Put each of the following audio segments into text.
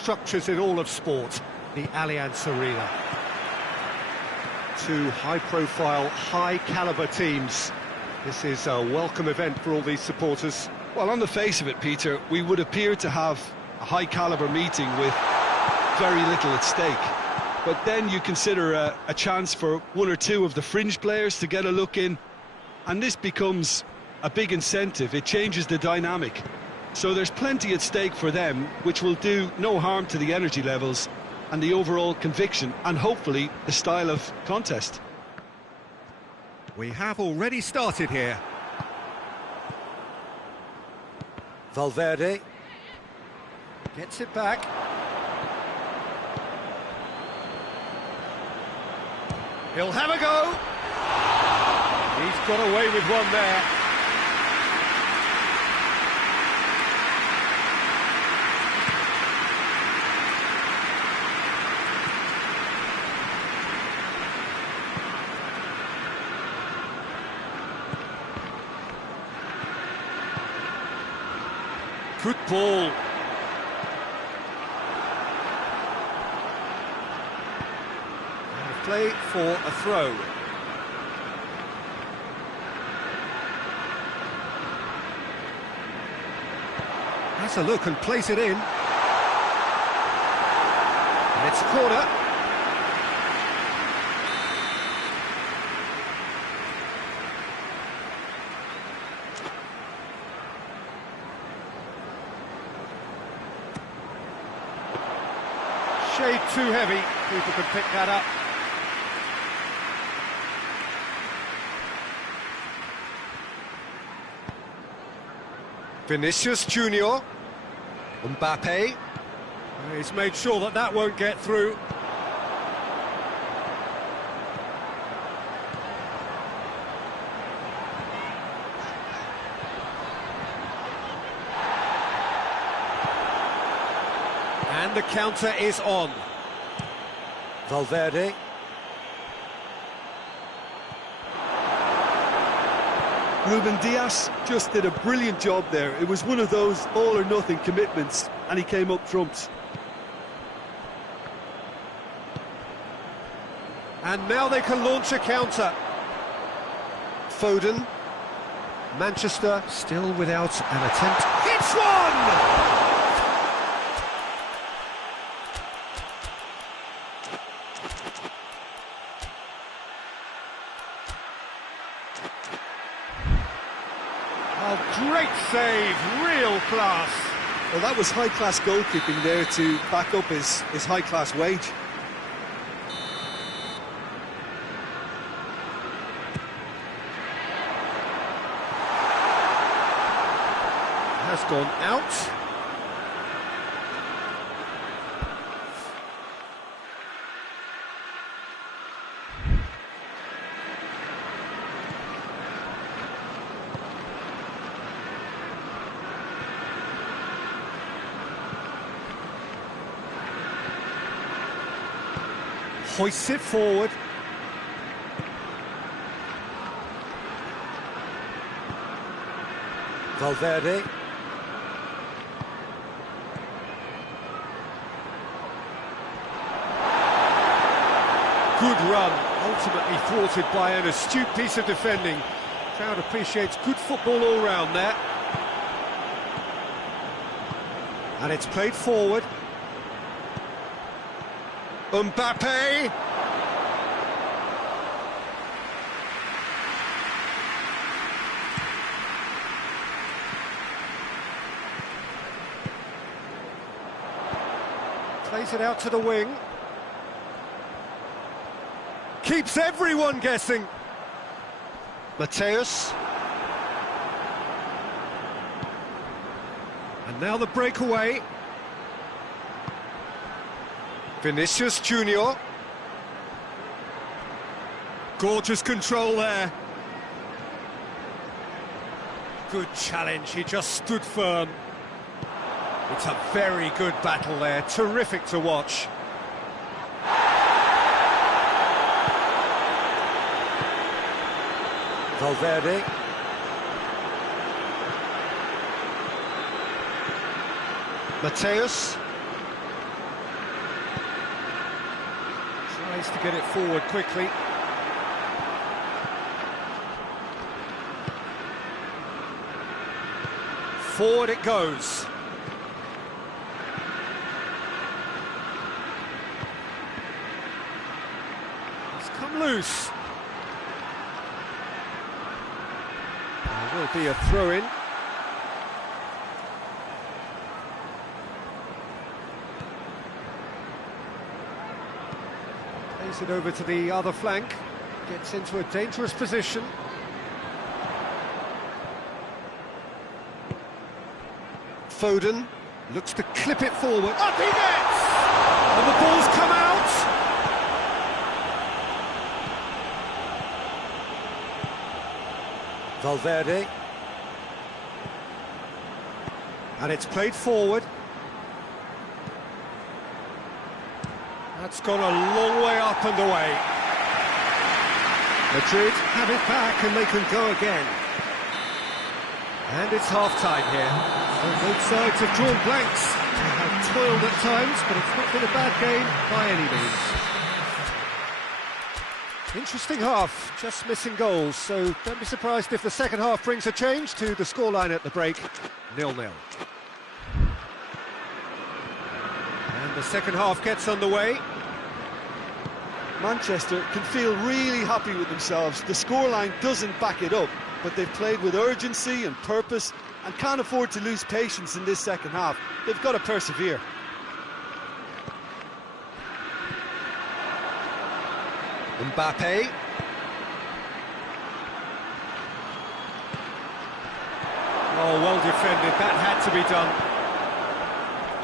structures in all of sport, the Allianz Arena. Two high-profile, high-caliber teams. This is a welcome event for all these supporters. Well, on the face of it, Peter, we would appear to have a high-caliber meeting with very little at stake. But then you consider a chance for one or two of the fringe players to get a look in, and this becomes a big incentive. It changes the dynamic. So there's plenty at stake for them, which will do no harm to the energy levels and the overall conviction, and hopefully the style of contest. We have already started here. Valverde gets it back. He'll have a go. He's got away with one there. Good ball. And a play for a throw. Has a look and plays it in. And it's a corner. Shade too heavy, people can pick that up. Vinicius Junior, Mbappe. He's made sure that that won't get through. And the counter is on. Valverde. Ruben Dias just did a brilliant job there. It was one of those all-or-nothing commitments, and he came up trumps. And now they can launch a counter. Foden. Manchester still without an attempt. Hits one! Oh, great save, real class. Well, that was high-class goalkeeping there to back up his high-class wage. Has gone out. Hoists it forward. Valverde. Good run, ultimately thwarted by an astute piece of defending. Crowd appreciates good football all round there. And it's played forward. Mbappe! Plays it out to the wing. Keeps everyone guessing. Mateus. And now the breakaway. Vinicius Junior. Gorgeous control there. Good challenge, he just stood firm. It's a very good battle there, terrific to watch. Valverde. Mateus. Tries to get it forward quickly. Forward it goes. It's come loose. There will be a throw-in. Plays it over to the other flank. Gets into a dangerous position. Foden looks to clip it forward. Up he gets! And the ball's come out! Valverde. And it's played forward. That's gone a long way up and away. Madrid have it back and they can go again. And it's half-time here. So both sides have drawn blanks. They have toiled at times, but it's not been a bad game by any means. Interesting half, just missing goals, so don't be surprised if the second half brings a change to the scoreline at the break, 0-0. And the second half gets underway. Manchester can feel really happy with themselves. The scoreline doesn't back it up, but they've played with urgency and purpose and can't afford to lose patience in this second half. They've got to persevere. Mbappe. Oh, well defended, that had to be done.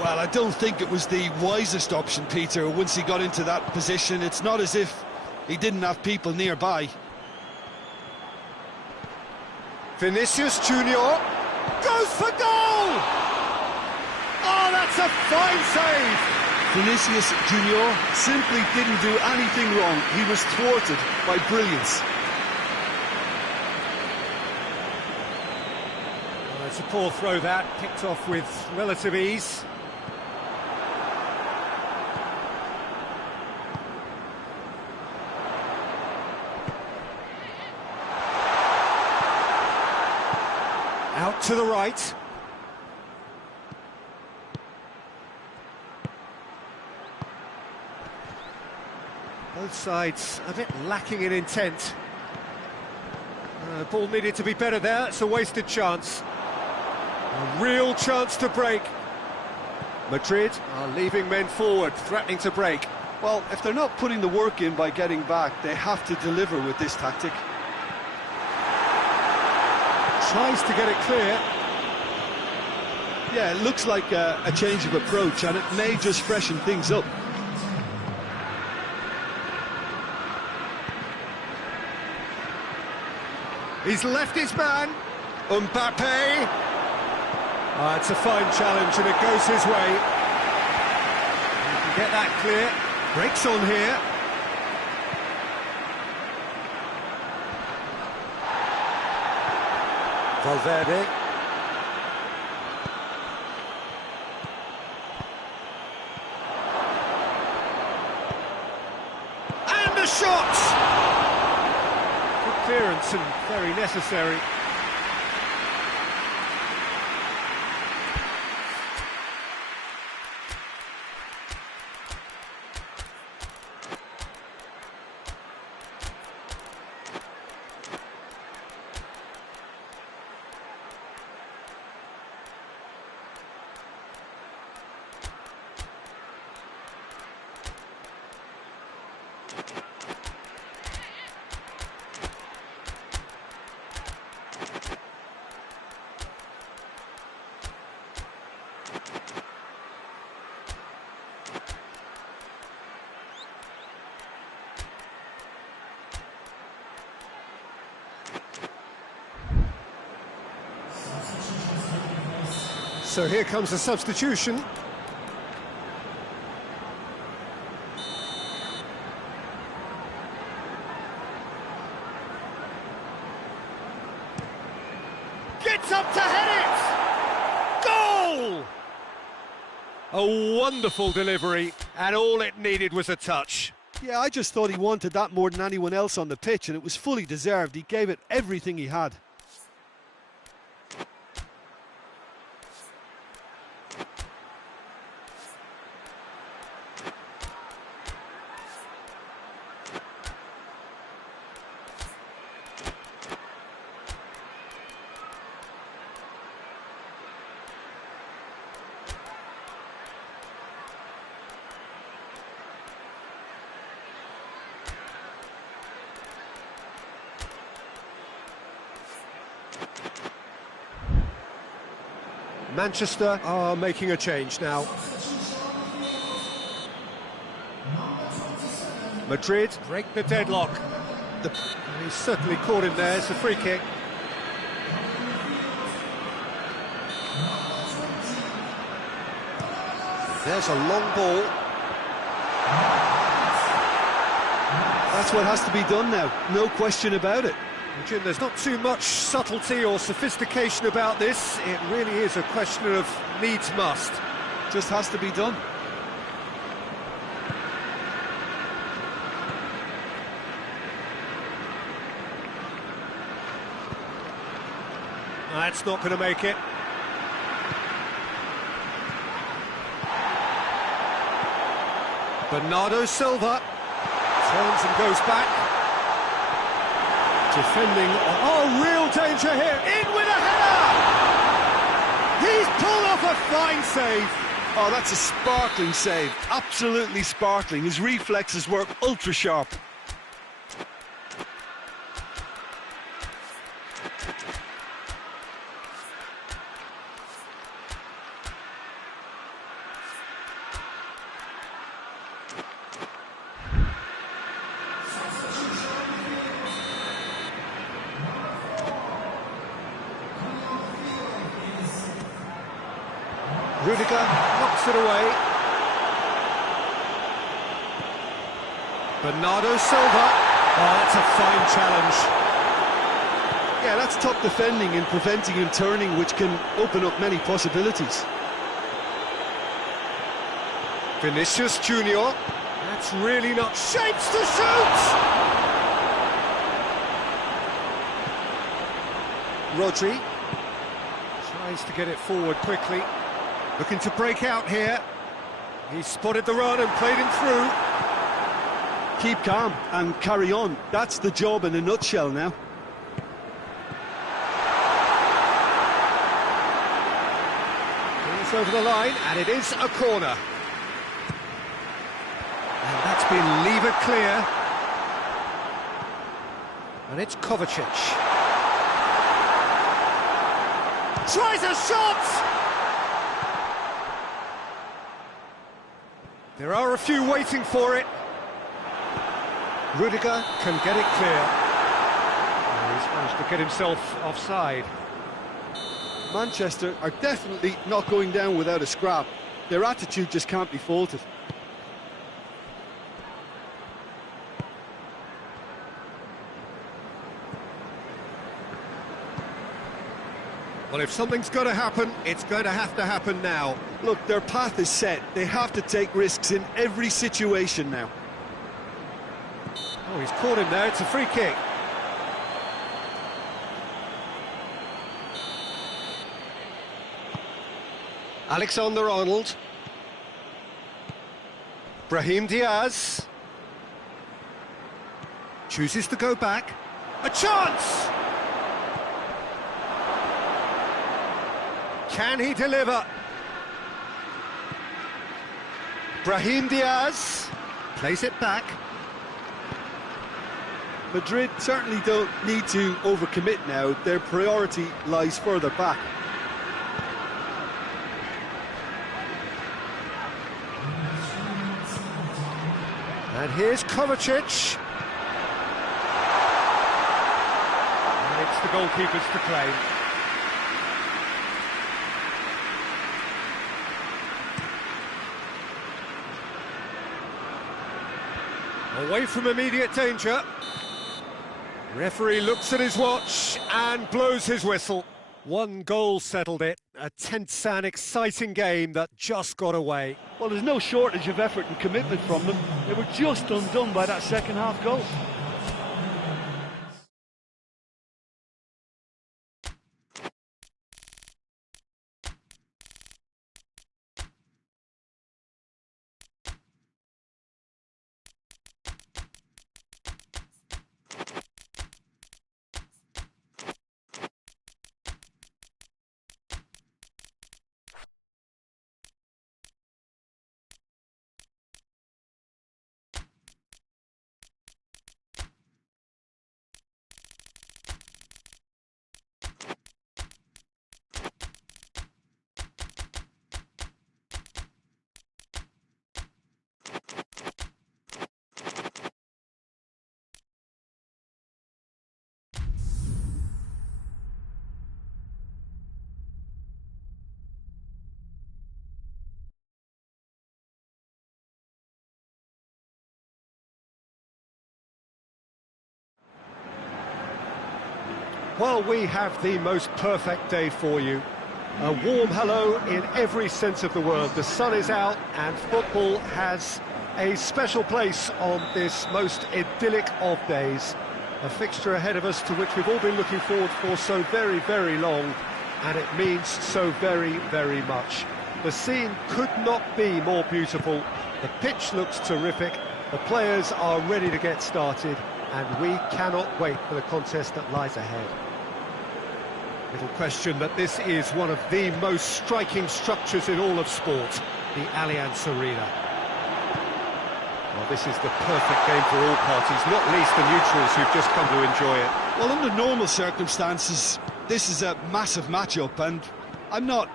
Well, I don't think it was the wisest option, Peter, once he got into that position. It's not as if he didn't have people nearby. Vinicius Junior goes for goal! Oh, that's a fine save! Vinicius Junior simply didn't do anything wrong. He was thwarted by brilliance. Well, it's a poor throw that, picked off with relative ease. Out to the right. Both sides a bit lacking in intent. Ball needed to be better there, it's a wasted chance. A real chance to break. Madrid are leaving men forward, threatening to break. Well, if they're not putting the work in by getting back, they have to deliver with this tactic. Tries to get it clear. Yeah, it looks like a change of approach, and it may just freshen things up. He's left his man. Mbappe. Oh, it's a fine challenge and it goes his way. He can get that clear. Breaks on here. Valverde. And the shot! Good clearance and very necessary. So here comes the substitution. Gets up to head it! Goal! A wonderful delivery, and all it needed was a touch. Yeah, I just thought he wanted that more than anyone else on the pitch, and it was fully deserved. He gave it everything he had. Manchester are making a change now. Madrid break the deadlock. He's certainly caught him there. It's a free kick. There's a long ball. That's what has to be done now, no question about it. Jim, there's not too much subtlety or sophistication about this. It really is a question of needs must. Just has to be done. That's not going to make it. Bernardo Silva turns and goes back. Defending, oh, real danger here, in with a header! He's pulled off a fine save. Oh, that's a sparkling save, absolutely sparkling. His reflexes work ultra sharp. Rudiger knocks it away. Bernardo Silva. Oh, that's a fine challenge. Yeah, that's top defending and preventing him turning, which can open up many possibilities. Vinicius Junior. That's really not shapes to shoot. Rodri tries to get it forward quickly. Looking to break out here. He's spotted the run and played him through. Keep calm and carry on. That's the job in a nutshell now. It's over the line, and it is a corner. And that's been levered clear. And it's Kovacic. Tries a shot! There are a few waiting for it. Rudiger can get it clear. He's managed to get himself offside. Manchester are definitely not going down without a scrap. Their attitude just can't be faulted. Well, if something's going to happen, it's going to happen now. Look, their path is set. They have to take risks in every situation now. Oh, he's caught him there. It's a free kick. Alexander-Arnold. Brahim Diaz. Chooses to go back. A chance! Can he deliver? Brahim Diaz plays it back. Madrid certainly don't need to overcommit now. Their priority lies further back. And here's Kovacic. And it's the goalkeepers to claim. Away from immediate danger. Referee looks at his watch and blows his whistle. One goal settled it, A tense and exciting game that just got away. Well, there's no shortage of effort and commitment from them. They were just undone by that second half goal. Well, we have the most perfect day for you. A warm hello in every sense of the word. The sun is out and football has a special place on this most idyllic of days. A fixture ahead of us to which we've all been looking forward for so very, very long, and it means so very, very much. The scene could not be more beautiful. The pitch looks terrific. The players are ready to get started, and we cannot wait for the contest that lies ahead. Little question that this is one of the most striking structures in all of sport, the Allianz Arena. Well, this is the perfect game for all parties, not least the neutrals who've just come to enjoy it. Well, under normal circumstances, this is a massive matchup, and I'm not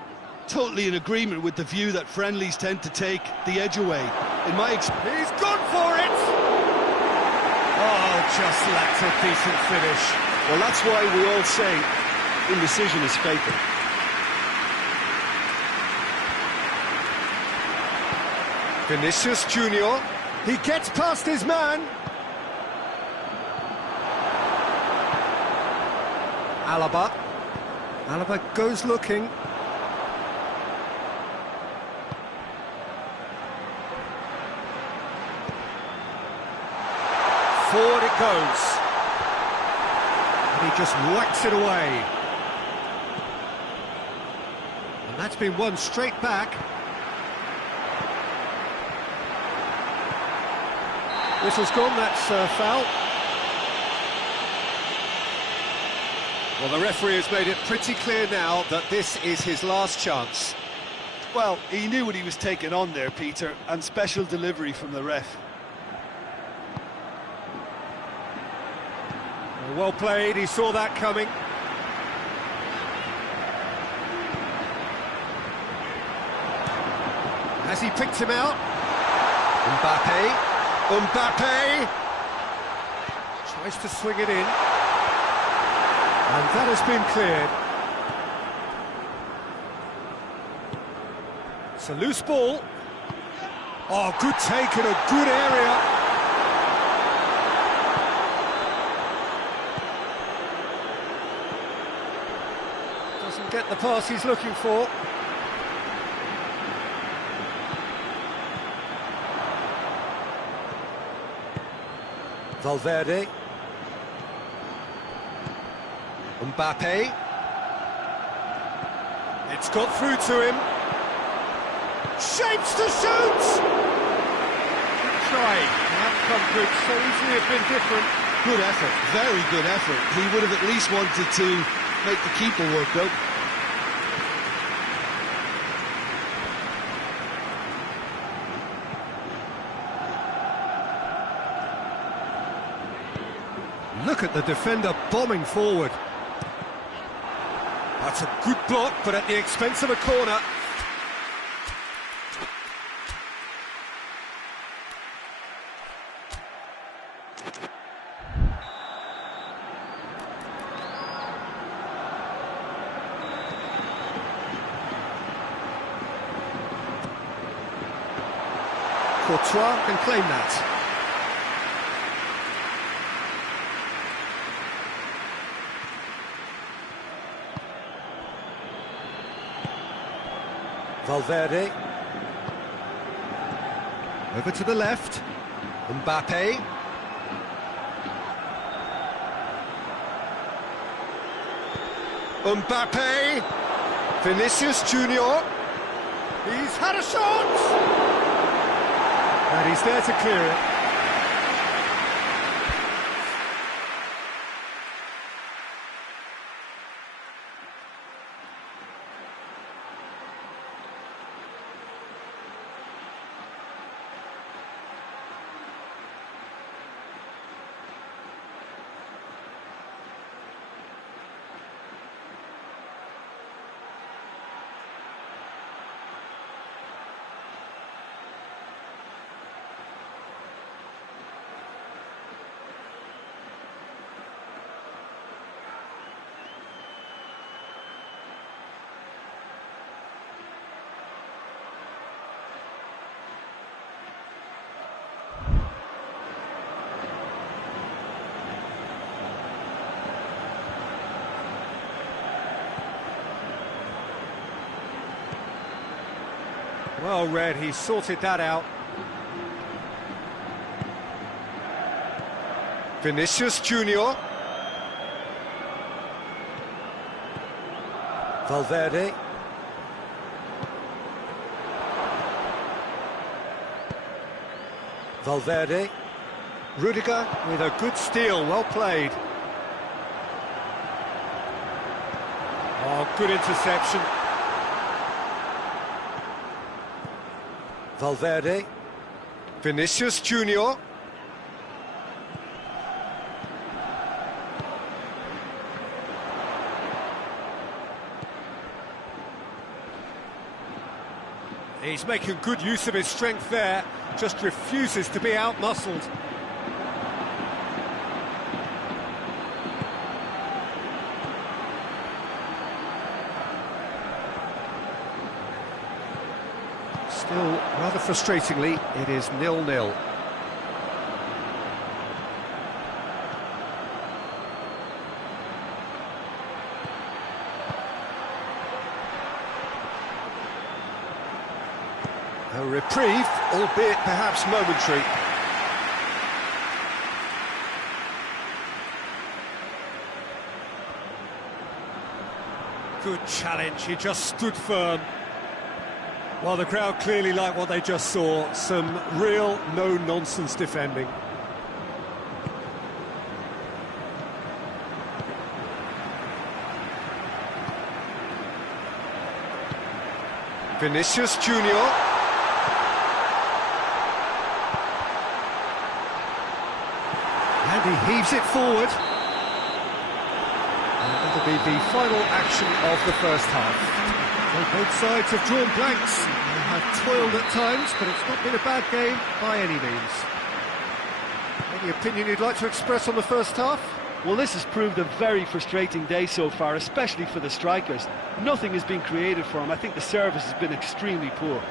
totally in agreement with the view that friendlies tend to take the edge away. In my experience, he's gone for it! Oh, just lacked a decent finish. Well, that's why we all say indecision is fatal. Vinicius Junior, he gets past his man. Alaba goes looking. Forward it goes. And he just whacks it away. And that's been won straight back. Whistle's gone, that's foul. Well, the referee has made it pretty clear now that this is his last chance. Well, he knew what he was taking on there, Peter, and special delivery from the ref. Well played, he saw that coming. Has he picked him out? Mbappe tries to swing it in, and that has been cleared. It's a loose ball. Oh, good take in a good area. Doesn't get the pass he's looking for. Valverde. Mbappe. It's got through to him. Shapes to shoot! Good try. The outcome could so easily have been different. Good effort, very good effort. He would have at least wanted to make the keeper work, though. Look at the defender bombing forward. That's a good block, but at the expense of a corner. Courtois can claim that. Valverde. Over to the left. Mbappe. Mbappe. Vinicius Junior. He's had a shot! And he's there to clear it. Well read, he sorted that out. Vinicius Junior. Valverde. Valverde. Rudiger with a good steal, well played. Oh, good interception. Valverde. Vinicius Junior. He's making good use of his strength there, just refuses to be out-muscled. Still, rather frustratingly, it is 0-0. A reprieve, albeit perhaps momentary. Good challenge, he just stood firm. Well, the crowd clearly liked what they just saw. Some real no-nonsense defending. Vinicius Junior. And he heaves it forward. And that'll be the final action of the first half. Well, both sides have drawn blanks. They have toiled at times, but it's not been a bad game by any means. Any opinion you'd like to express on the first half? Well, this has proved a very frustrating day so far, especially for the strikers. Nothing has been created for them. I think the service has been extremely poor.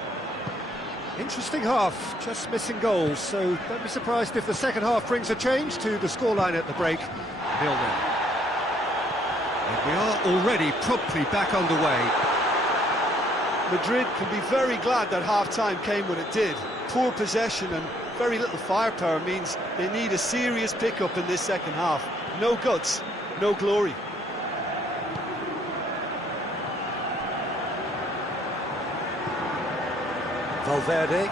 Interesting half, just missing goals, so don't be surprised if the second half brings a change to the scoreline at the break. 0-0. And we are already promptly back underway. Madrid can be very glad that half-time came when it did. Poor possession and very little firepower means they need a serious pickup in this second half. No guts, no glory. Valverde.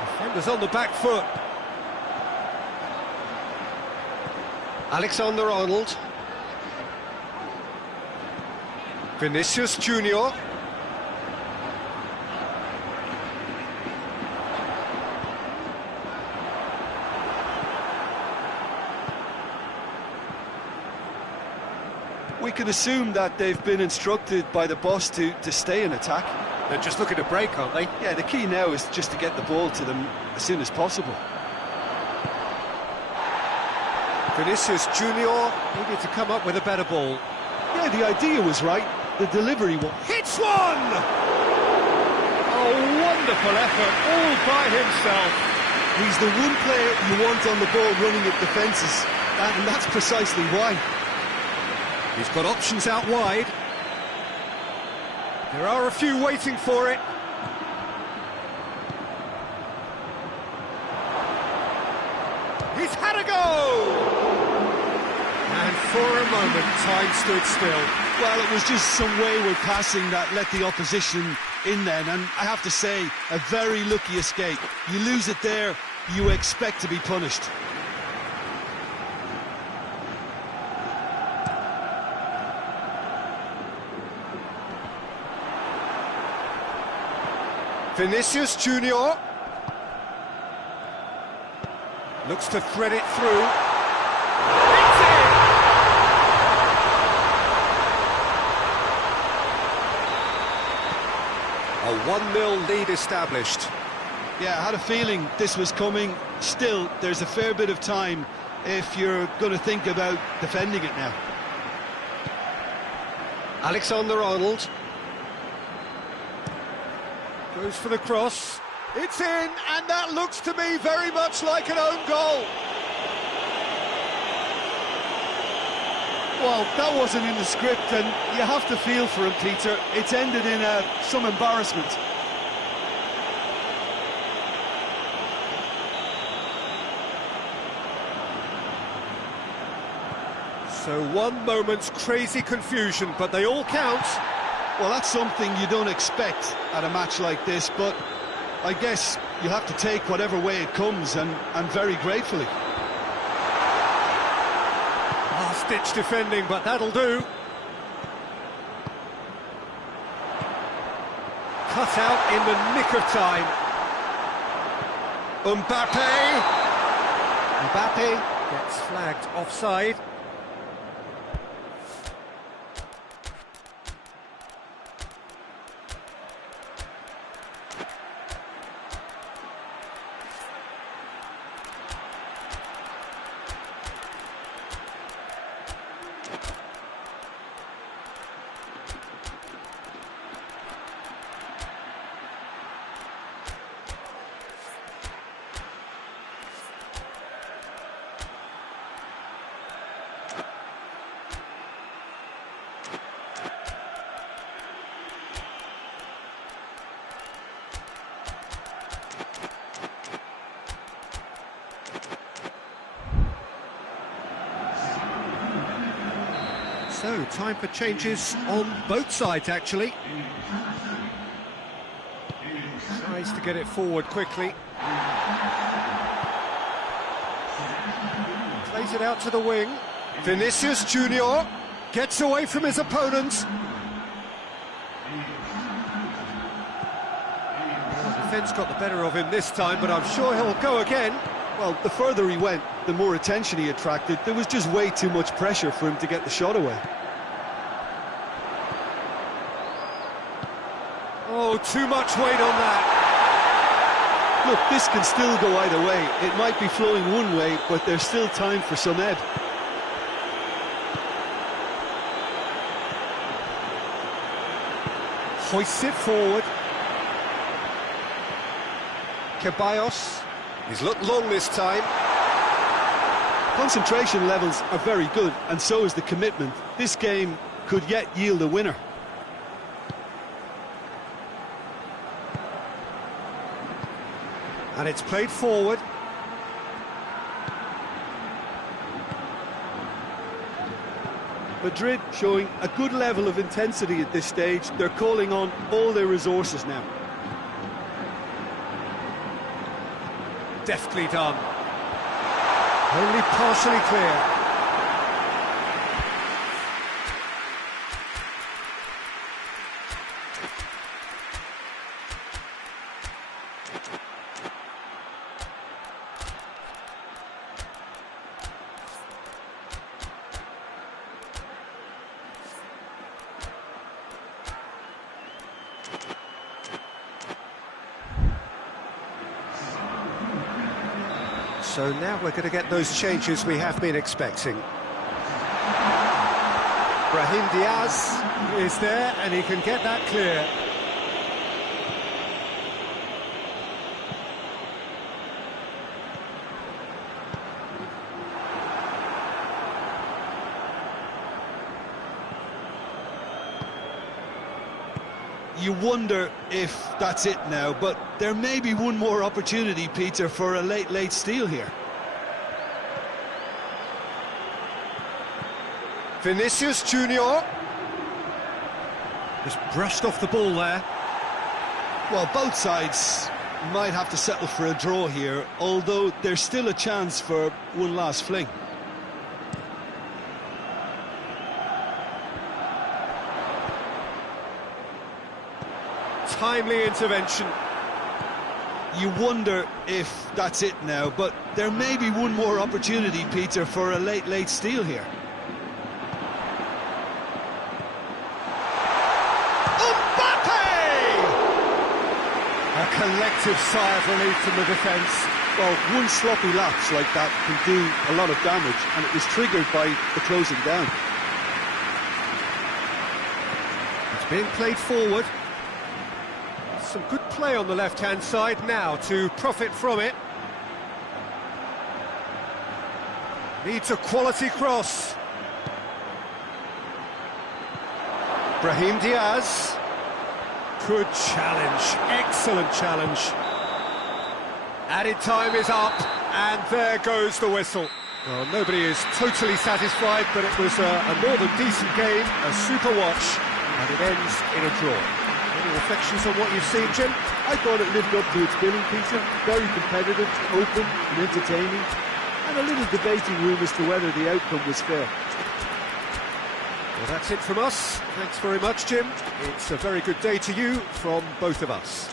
Defenders on the back foot. Alexander-Arnold. Vinicius Junior. We can assume that they've been instructed by the boss to stay in attack. They're just looking to break, aren't they? Yeah, the key now is just to get the ball to them as soon as possible. Vinicius Junior needed to come up with a better ball. Yeah, the idea was right. The delivery was... Hits one! Oh, wonderful effort, all by himself. He's the one player you want on the ball running at defences, and that's precisely why. He's got options out wide. There are a few waiting for it. He's had a go! And for a moment, time stood still. Well, it was just some wayward passing that let the opposition in then, and I have to say, a very lucky escape. You lose it there, you expect to be punished. Vinicius Junior looks to thread it through. It's in! A 1-0 lead established. Yeah, I had a feeling this was coming. Still, there's a fair bit of time if you're going to think about defending it now. Alexander-Arnold goes for the cross. It's in, and that looks to me very much like an own goal. Well, that wasn't in the script, and you have to feel for him, Peter. It's ended in some embarrassment. So one moment's crazy confusion, but they all count. Well, that's something you don't expect at a match like this, but I guess you have to take whatever way it comes, and very gratefully. Last-ditch defending, but that'll do. Cut out in the nick of time. Mbappe gets flagged offside. So, time for changes on both sides, actually. Tries to get it forward quickly. Plays it out to the wing. Vinicius Junior gets away from his opponent. Well, the defence got the better of him this time, but I'm sure he'll go again. Well, the further he went, the more attention he attracted. There was just way too much pressure for him to get the shot away. Oh, too much weight on that. Look, this can still go either way. It might be flowing one way, but there's still time for some ebb. Hoists it forward. Ceballos. He's looked long this time. Concentration levels are very good, and so is the commitment. This game could yet yield a winner. And it's played forward. Madrid showing a good level of intensity at this stage. They're calling on all their resources now. Deftly done. Only partially clear. So now we're going to get those changes we have been expecting. Brahim Diaz is there, and he can get that clear. You wonder if that's it now, but there may be one more opportunity, Peter, for a late steal here. Vinicius Junior just brushed off the ball there. Well, both sides might have to settle for a draw here, although there's still a chance for one last fling. Timely intervention. You wonder if that's it now, but there may be one more opportunity, Peter, for a late steal here. A collective sigh of relief from the defence. Well, one sloppy lapse like that can do a lot of damage, and it was triggered by the closing down. It's being played forward. Some good play on the left-hand side now to profit from it. Needs a quality cross. Brahim Diaz. Good challenge, excellent challenge. Added time is up, and there goes the whistle. Well, nobody is totally satisfied, but it was a more than decent game, a super watch, and it ends in a draw. Any reflections on what you've seen, Jim? I thought it lived up to its billing, Peter. Very competitive, open and entertaining, and a little debating room as to whether the outcome was fair. Well, that's it from us. Thanks very much, Jim. It's a very good day to you from both of us.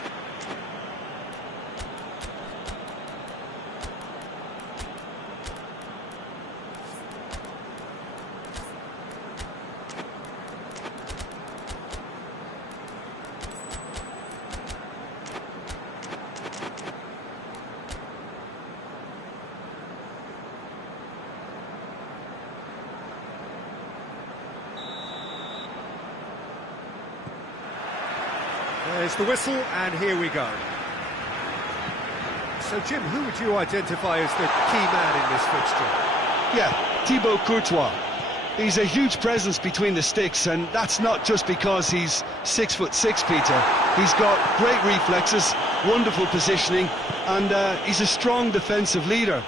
There's the whistle, and here we go. So, Jim, who would you identify as the key man in this fixture? Yeah, Thibaut Courtois. He's a huge presence between the sticks, and that's not just because he's 6'6", Peter. He's got great reflexes, wonderful positioning, and he's a strong defensive leader.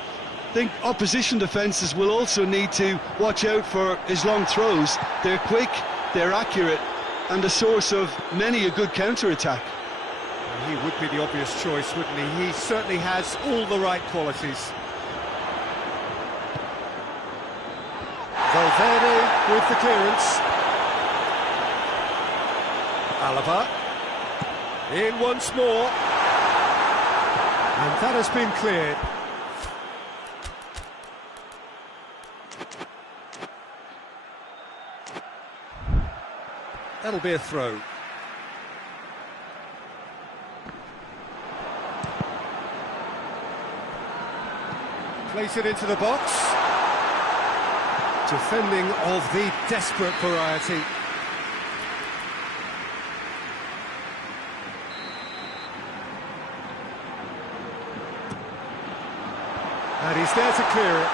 I think opposition defences will also need to watch out for his long throws. They're quick, they're accurate, and a source of many a good counter-attack. He would be the obvious choice, wouldn't he? He certainly has all the right qualities. Valverde with the clearance. Alaba in once more. And that has been cleared. That'll be a throw. Place it into the box. Defending of the desperate variety. And he's there to clear it.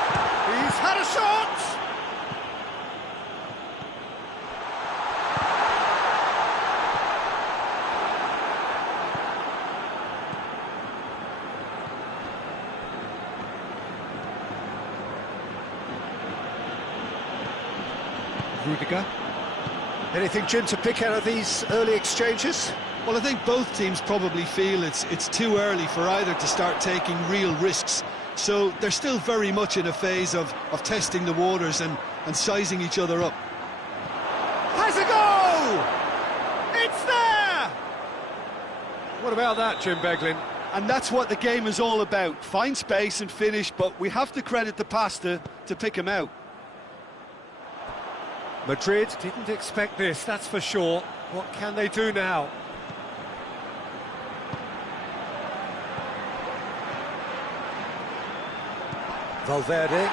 He's had a shot! Rudiger. Anything, Jim, to pick out of these early exchanges? Well, I think both teams probably feel it's too early for either to start taking real risks. So they're still very much in a phase of testing the waters and sizing each other up. Has a go! It's there! What about that, Jim Beglin? And that's what the game is all about. Find space and finish, but we have to credit the pasta to pick him out. Madrid didn't expect this, that's for sure. What can they do now? Valverde.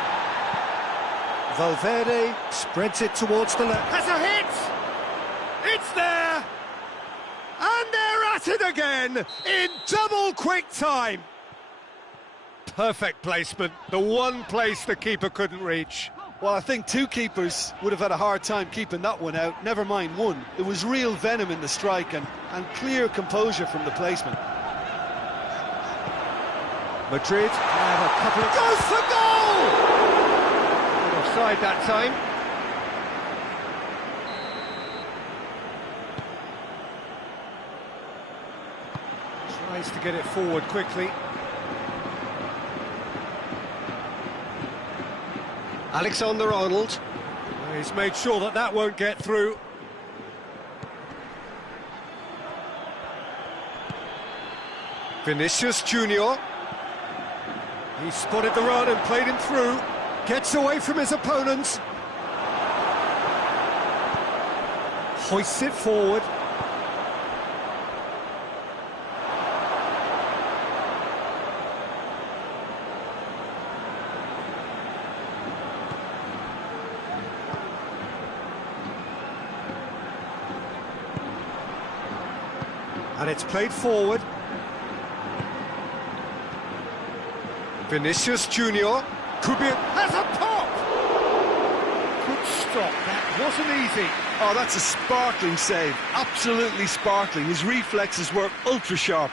Valverde spreads it towards the left. Has a hit! It's there! And they're at it again in double quick time. Perfect placement, the one place the keeper couldn't reach. Well, I think two keepers would have had a hard time keeping that one out, never mind one. It was real venom in the strike and clear composure from the placement. Madrid have a couple of... Goes for goal! Not offside that time. Tries to get it forward quickly. Alexander-Arnold. He's made sure that that won't get through. Vinicius Junior. He spotted the run and played him through. Gets away from his opponents. Hoists it forward. And it's played forward. Vinicius Junior. Could be has a pop! Good stop, that wasn't easy. Oh, that's a sparkling save, absolutely sparkling. His reflexes were ultra sharp.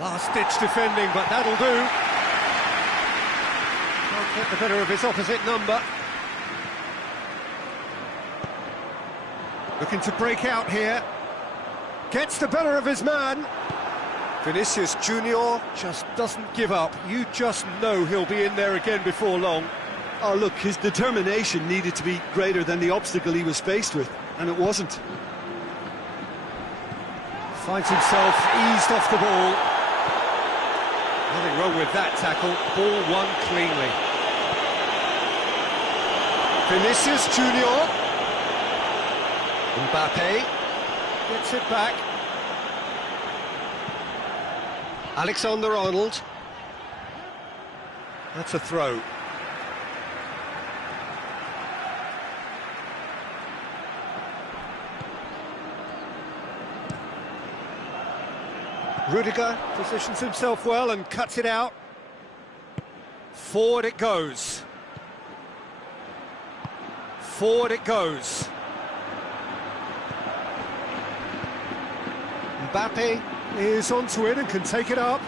Last-ditch defending, but that'll do. Can't get the better of his opposite number. Looking to break out here. Gets the better of his man. Vinicius Junior just doesn't give up. You just know he'll be in there again before long. Oh, look, his determination needed to be greater than the obstacle he was faced with, and it wasn't. Finds himself eased off the ball. Nothing wrong with that tackle. Ball won cleanly. Vinicius Junior. Mbappe gets it back. Alexander-Arnold. That's a throw. Rudiger positions himself well and cuts it out. Forward it goes. Forward it goes. Mbappe is onto it and can take it up.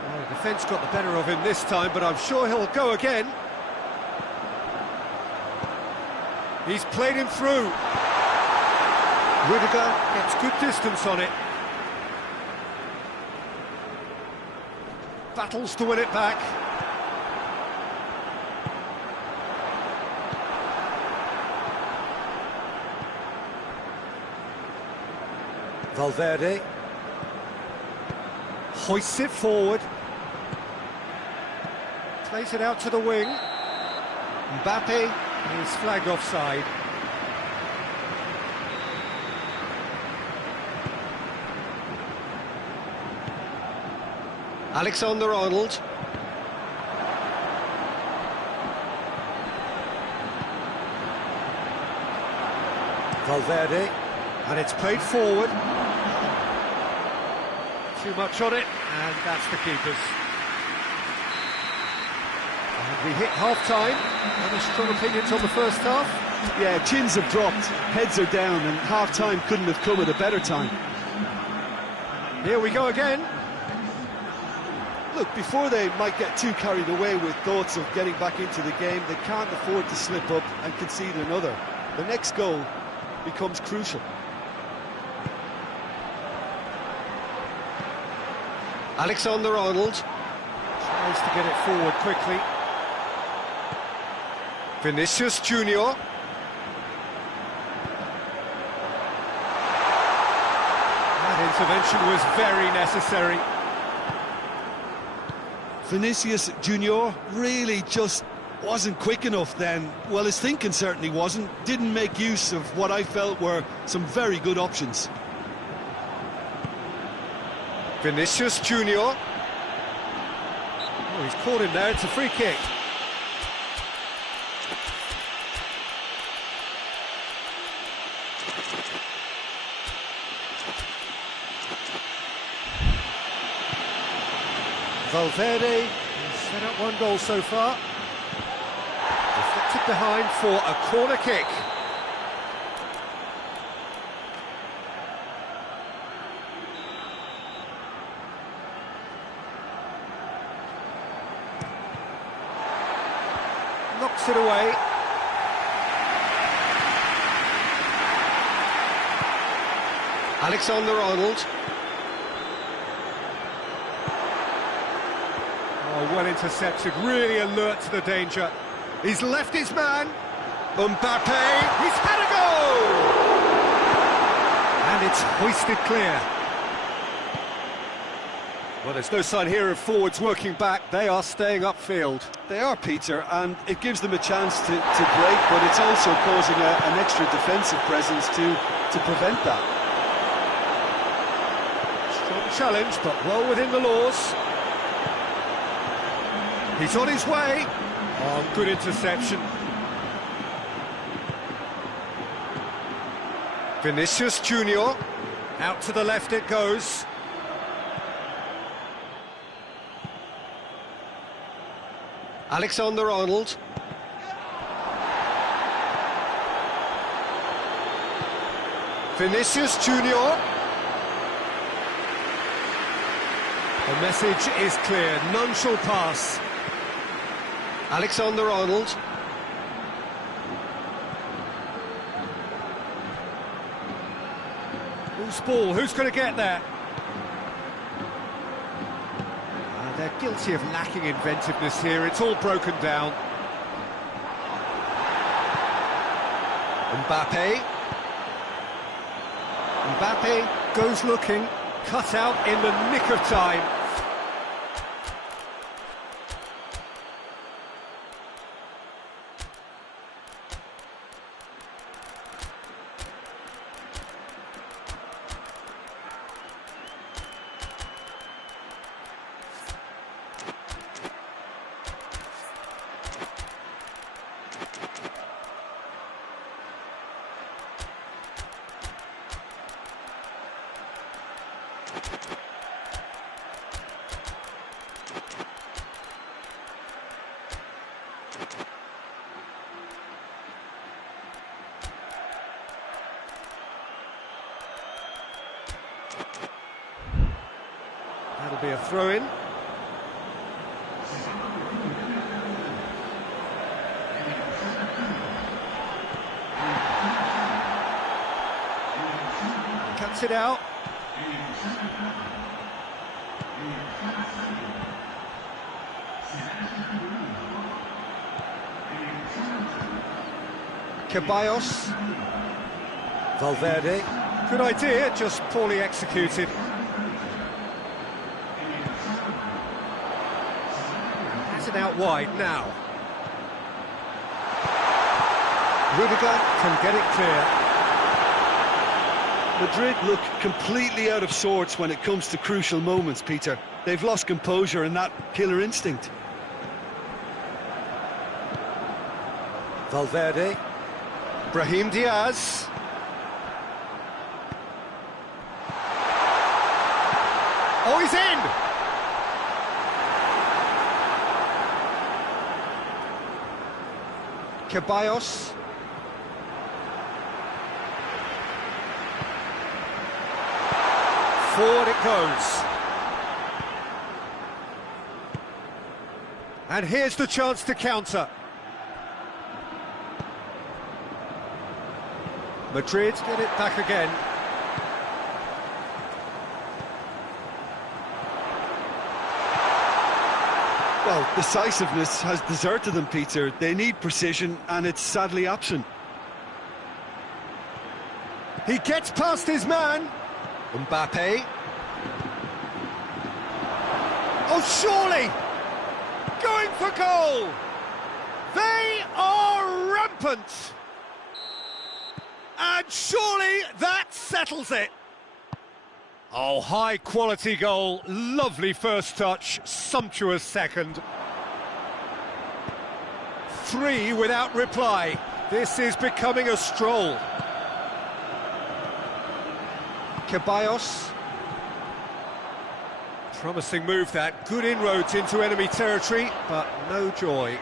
Well, the defence got the better of him this time, but I'm sure he'll go again. He's played him through. Rudiger gets good distance on it. Battles to win it back. Valverde hoists it forward, plays it out to the wing. Mbappe is flagged offside. Alexander-Arnold. Valverde, and it's played forward. Too much on it, and that's the keeper's. And we hit half-time. Any strong opinions on the first half? Yeah, chins have dropped, heads are down, and half-time couldn't have come at a better time. Here we go again. Look, before they might get too carried away with thoughts of getting back into the game, they can't afford to slip up and concede another. The next goal becomes crucial. Alexander-Arnold tries to get it forward quickly. Vinicius Junior. That intervention was very necessary. Vinicius Junior really just wasn't quick enough then. Well, his thinking certainly wasn't. Didn't make use of what I felt were some very good options. Vinicius Junior. Oh, he's caught him there. It's a free kick. Valverde has set up one goal so far. Deflected behind for a corner kick. Knocks it away. Alexander-Arnold. Oh, well intercepted, really alert to the danger. He's left his man. Mbappe, he's had a goal! And it's hoisted clear. Well, there's no sign here of forwards working back. They are staying upfield. They are, Peter, and it gives them a chance to break, but it's also causing an extra defensive presence to prevent that. Strong challenge, but well within the laws. He's on his way. Oh, good interception. Vinicius Junior. Out to the left it goes. Alexander-Arnold. Vinicius Junior. The message is clear, none shall pass. Alexander-Arnold. Who's ball? Who's going to get there? They're guilty of lacking inventiveness here. It's all broken down. Mbappe. Mbappe goes looking. Cut out in the nick of time. That'll be a throw-in. Cuts it out. Ceballos. Valverde. Good idea, just poorly executed. Has it out wide now. Rudiger can get it clear. Madrid look completely out of sorts when it comes to crucial moments, Peter. They've lost composure and that killer instinct. Valverde. Brahim Diaz. Oh, he's in! Ceballos. Forward it goes. And here's the chance to counter. Madrid get it back again. Well, decisiveness has deserted them, Peter. They need precision, and it's sadly absent. He gets past his man. Mbappe. Oh, surely! Going for goal! They are rampant! And surely that settles it! Oh, high-quality goal, lovely first touch, sumptuous second. 3 without reply. This is becoming a stroll. Ceballos. Promising move that, good inroads into enemy territory, but no joy.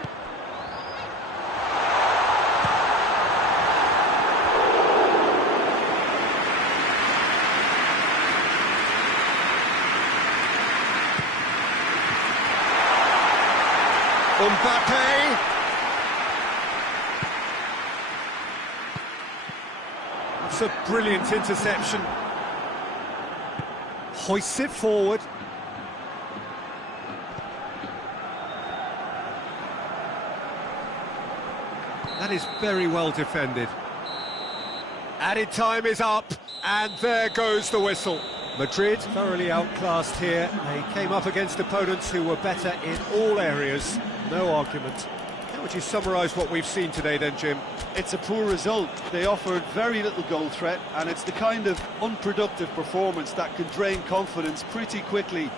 Mbappe! That's a brilliant interception. Hoists it forward. That is very well defended. Added time is up, and there goes the whistle. Madrid thoroughly outclassed here. They came up against opponents who were better in all areas. No argument. How would you summarise what we've seen today then, Jim? It's a poor result. They offered very little goal threat, and it's the kind of unproductive performance that can drain confidence pretty quickly.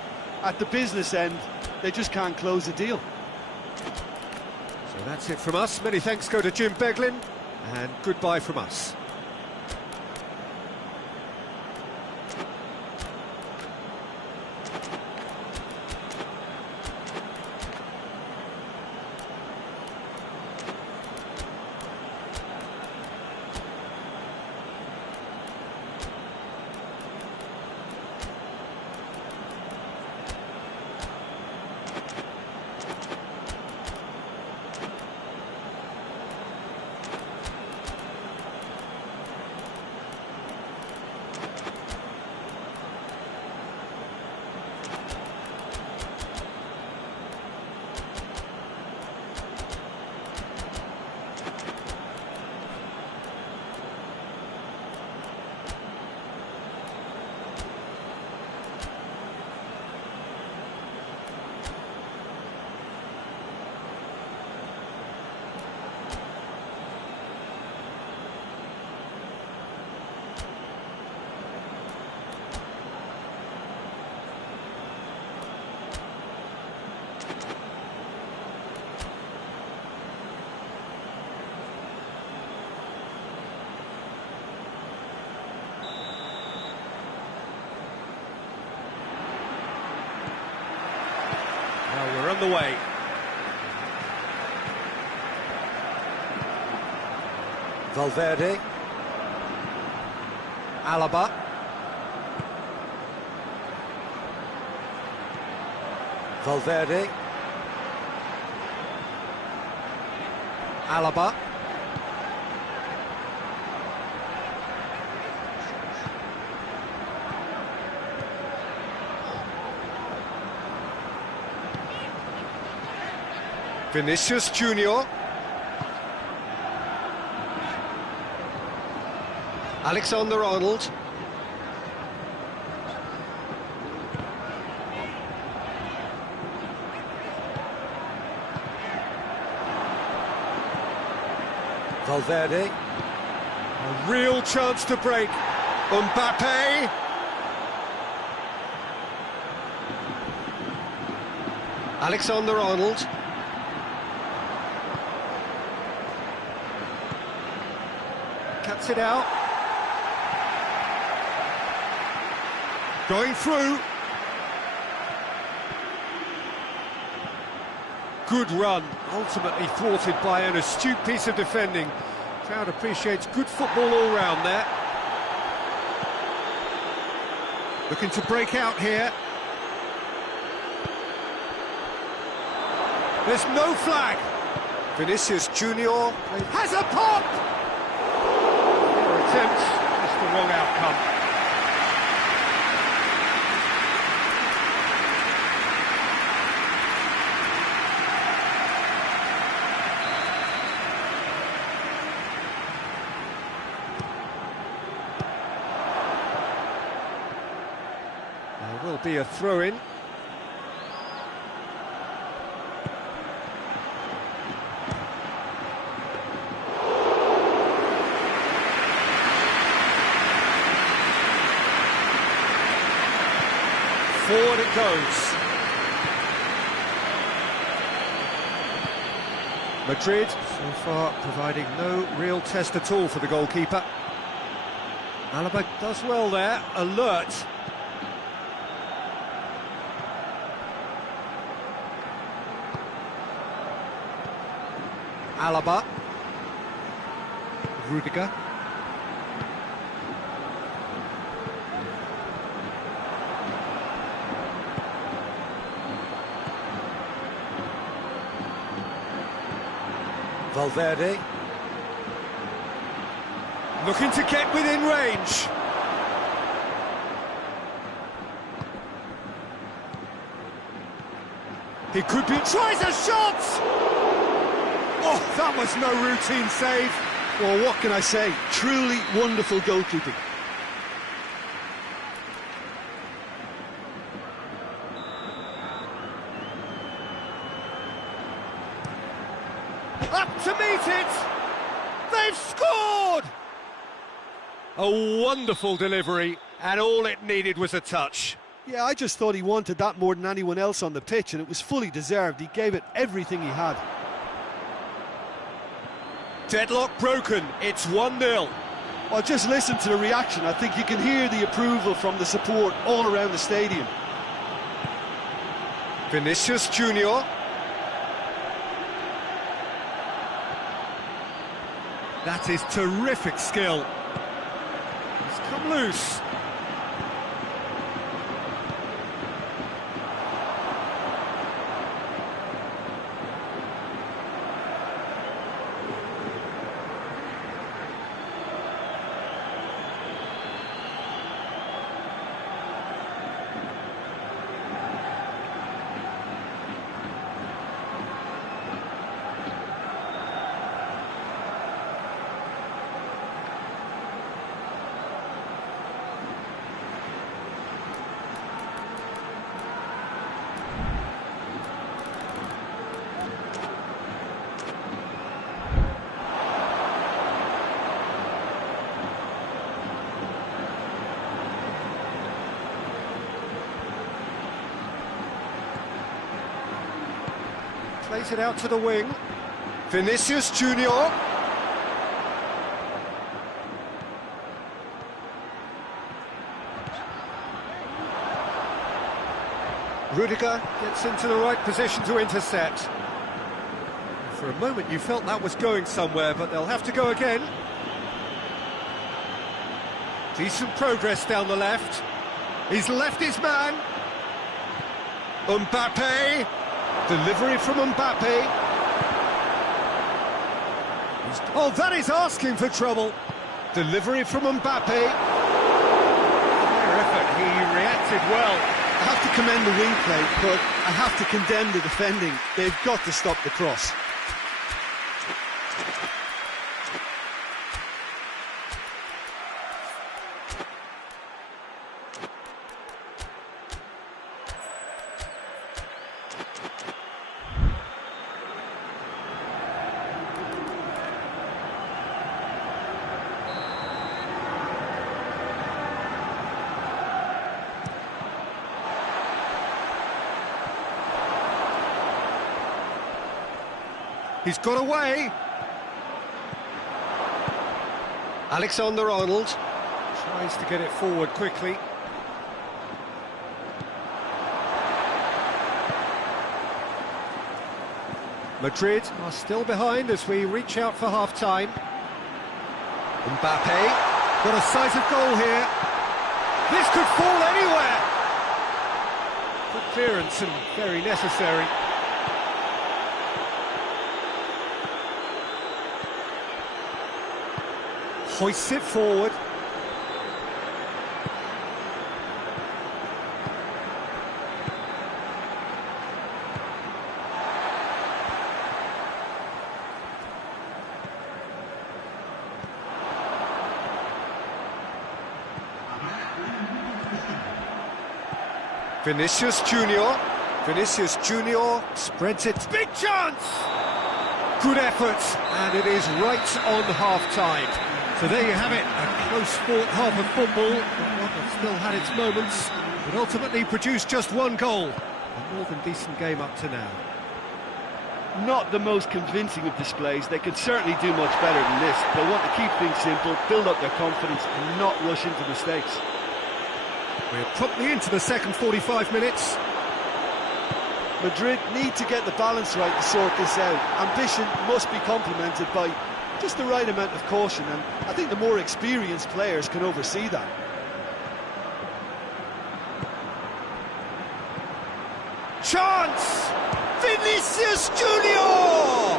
At the business end, they just can't close a deal. So that's it from us. Many thanks go to Jim Beglin, and goodbye from us. Well, we're on the way. Valverde. Alaba. Valverde. Alaba. Vinicius Junior. Alexander-Arnold. Valverde. A real chance to break. Mbappe. Alexander-Arnold. Cuts it out. Going through. Good run, ultimately thwarted by an astute piece of defending. Crowd appreciates good football all round there. Looking to break out here. There's no flag. Vinicius Junior has a pop. Attempt, just the wrong outcome. There will be a throw-in. Forward it goes. Madrid, so far, providing no real test at all for the goalkeeper. Alaba does well there, alert. Alaba. Rudiger. Valverde. Looking to get within range. He could be... Tries a shot! Oh, that was no routine save. Well, what can I say? Truly wonderful goalkeeping. Up to meet it! They've scored! A wonderful delivery, and all it needed was a touch. Yeah, I just thought he wanted that more than anyone else on the pitch, and it was fully deserved. He gave it everything he had. Deadlock broken, it's 1-0. Well, just listen to the reaction. I think you can hear the approval from the support all around the stadium. Vinicius Junior. That is terrific skill. He's come loose. Plays it out to the wing. Vinicius Junior. Rudiger gets into the right position to intercept. For a moment you felt that was going somewhere, but they'll have to go again. Decent progress down the left. He's left his man. Mbappe. Delivery from Mbappe. Oh, that is asking for trouble. Delivery from Mbappe. Fair effort, he reacted well. I have to commend the wing play, but I have to condemn the defending. They've got to stop the cross. He's got away. Alexander-Arnold tries to get it forward quickly. Madrid are still behind as we reach out for half-time. Mbappe got a sight of goal here. This could fall anywhere. Good clearance and very necessary. Hoists it forward. Vinicius Junior. Vinicius Junior spreads it. Big chance! Good effort, and it is right on half-time. So there you have it, a close-fought half of football, but one that still had its moments, but ultimately produced just one goal. A more than decent game up to now. Not the most convincing of displays. They could certainly do much better than this. They want to keep things simple, build up their confidence, and not rush into mistakes. We're promptly into the second 45 minutes. Madrid need to get the balance right to sort this out. Ambition must be complemented by just the right amount of caution, and I think the more experienced players can oversee that. Chance! Vinicius Junior!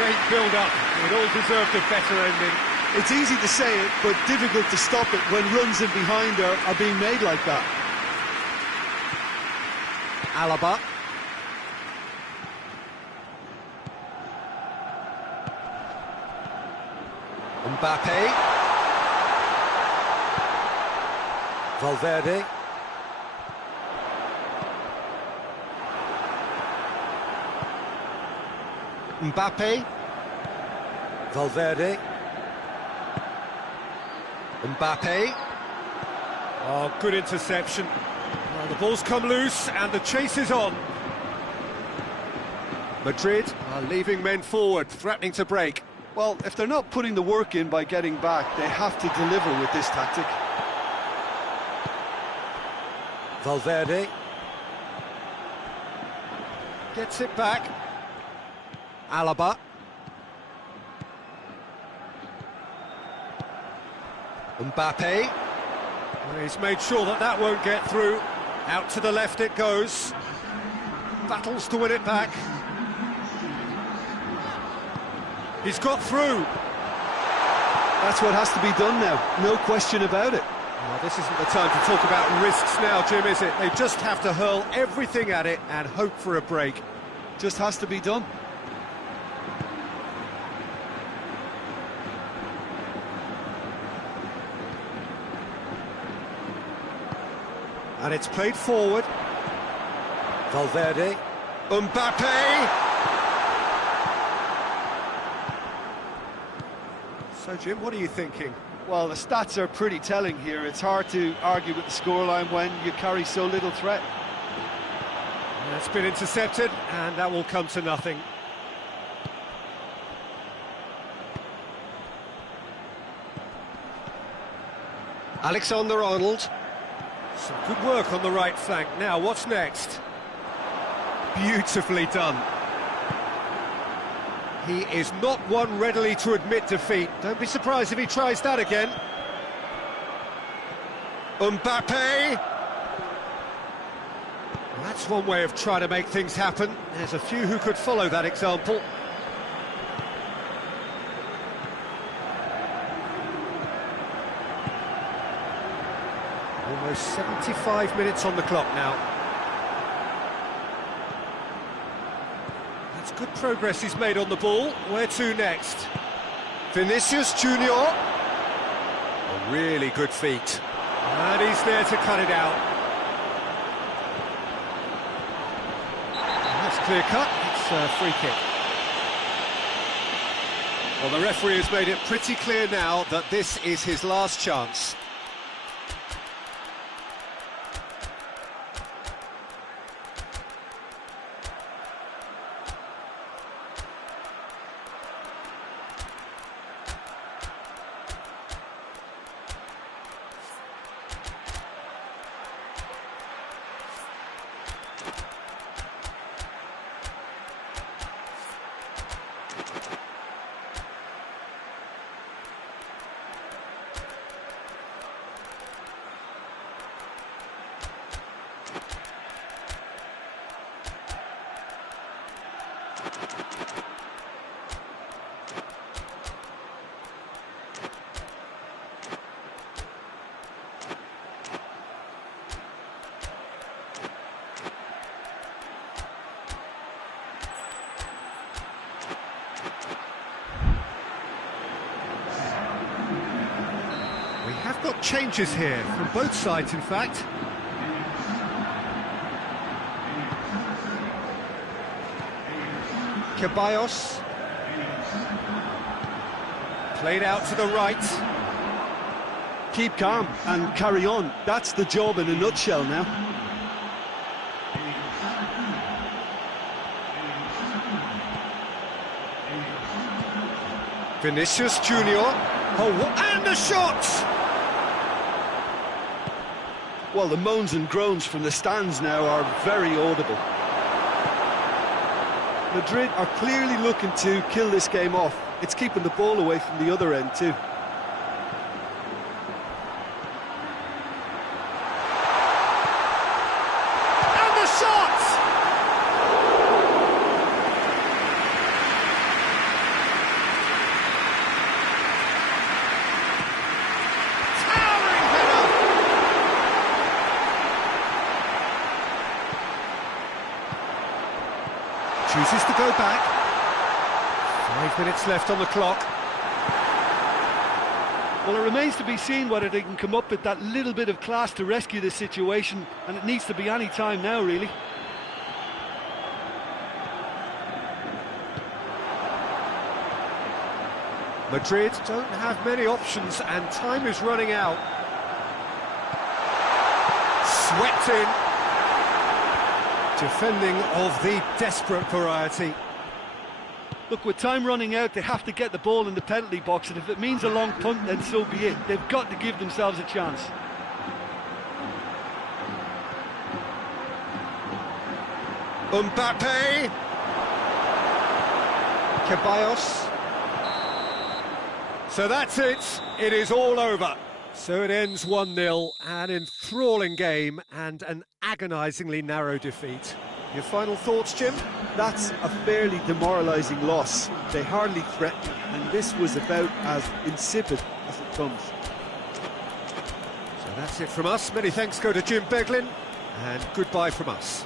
Great build-up. It all deserved a better ending. It's easy to say it, but difficult to stop it when runs in behind are being made like that. Alaba. Mbappe. Valverde. Mbappe. Valverde. Mbappe. Oh, good interception. Well, the ball's come loose and the chase is on. Madrid are leaving men forward, threatening to break. Well, if they're not putting the work in by getting back, they have to deliver with this tactic. Valverde. Gets it back. Alaba. Mbappe. Well, he's made sure that that won't get through. Out to the left it goes. Battles to win it back. He's got through. That's what has to be done now, no question about it. Well, this isn't the time to talk about risks now, Jim, is it? They just have to hurl everything at it and hope for a break. Just has to be done. And it's played forward. Valverde. Mbappe! So, Jim, what are you thinking? Well, the stats are pretty telling here. It's hard to argue with the scoreline when you carry so little threat. That's been intercepted, and that will come to nothing. Alexander-Arnold. Some good work on the right flank. Now, what's next? Beautifully done. He is not one readily to admit defeat. Don't be surprised if he tries that again. Mbappe! Well, that's one way of trying to make things happen. There's a few who could follow that example. Almost 75 minutes on the clock now. That's good progress he's made on the ball. Where to next? Vinicius Junior. A really good feat. And he's there to cut it out. And that's clear cut. It's a free kick. Well, the referee has made it pretty clear now that this is his last chance. We have got changes here, from both sides in fact. Ceballos. Played out to the right. Keep calm and carry on. That's the job in a nutshell now. Vinicius Junior. Oh, and a shot! Well, the moans and groans from the stands now are very audible. Madrid are clearly looking to kill this game off. It's keeping the ball away from the other end too. And the shot! Towering header! Chooses to go back. 5 minutes left on the clock. Well, it remains to be seen whether they can come up with that little bit of class to rescue this situation, and it needs to be any time now, really. Madrid don't have many options and time is running out. Swept in. Defending of the desperate variety. Look, with time running out, they have to get the ball in the penalty box, and if it means a long punt, then so be it. They've got to give themselves a chance. Mbappe. Ceballos. So that's it. It is all over. So it ends 1-0, an enthralling game and an agonisingly narrow defeat. Your final thoughts, Jim? That's a fairly demoralising loss. They hardly threatened, and this was about as insipid as it comes. So that's it from us. Many thanks go to Jim Beglin, and goodbye from us.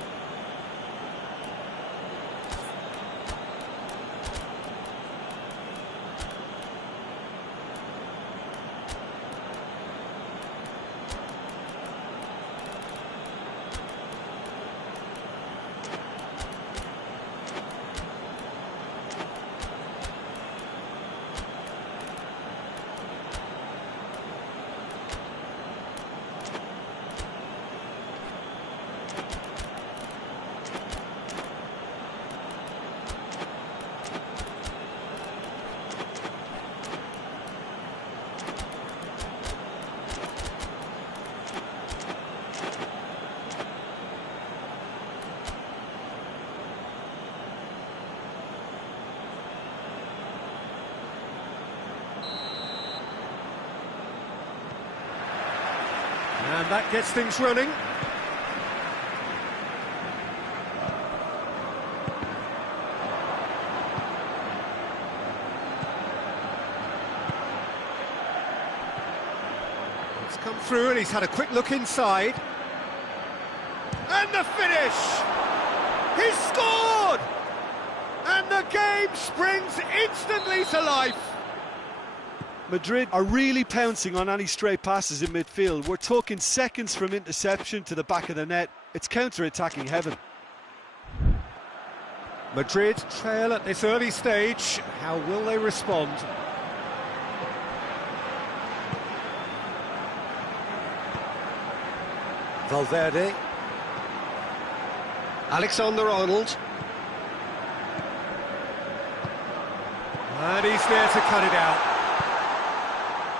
And that gets things running. It's come through and he's had a quick look inside. And the finish! He's scored! And the game springs instantly to life. Madrid are really pouncing on any stray passes in midfield. We're talking seconds from interception to the back of the net. It's counter-attacking heaven. Madrid trail at this early stage. How will they respond? Valverde. Alexander-Arnold. And he's there to cut it out.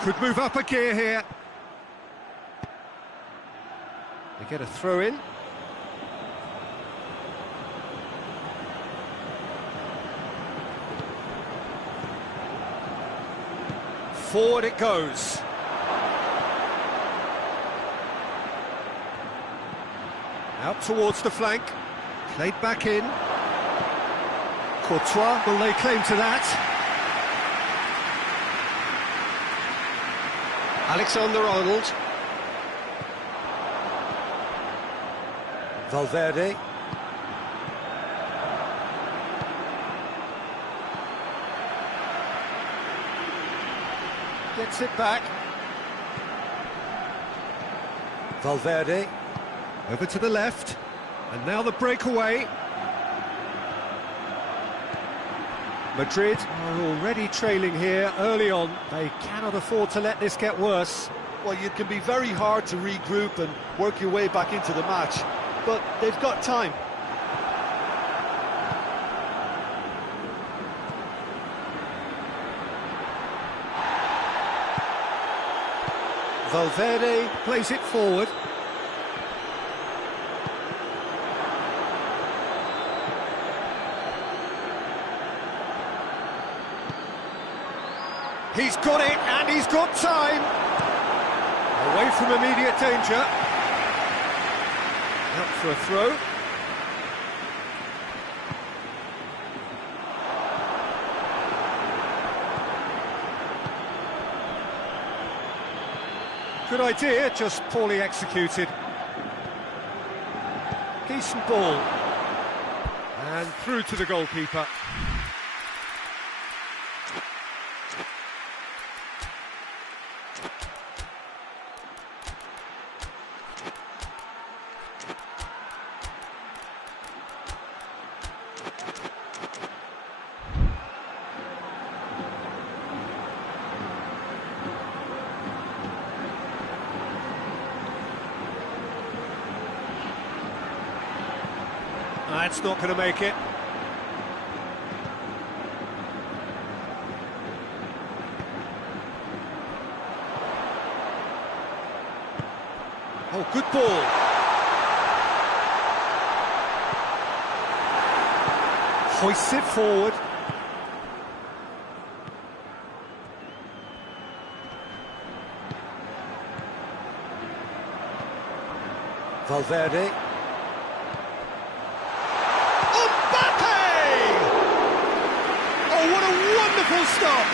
Could move up a gear here. They get a throw in. Forward it goes. Out towards the flank. Played back in. Courtois will lay claim to that. Alexander-Arnold. Valverde. Gets it back. Valverde. Over to the left. And now the breakaway. Madrid are already trailing here early on. They cannot afford to let this get worse. Well, it can be very hard to regroup and work your way back into the match, but they've got time. Valverde plays it forward. He's got it, and he's got time. Away from immediate danger. Out for a throw. Good idea, just poorly executed. Decent ball. And through to the goalkeeper. That's not going to make it. Oh, good ball. Hoists it forward. Valverde. What a wonderful stop!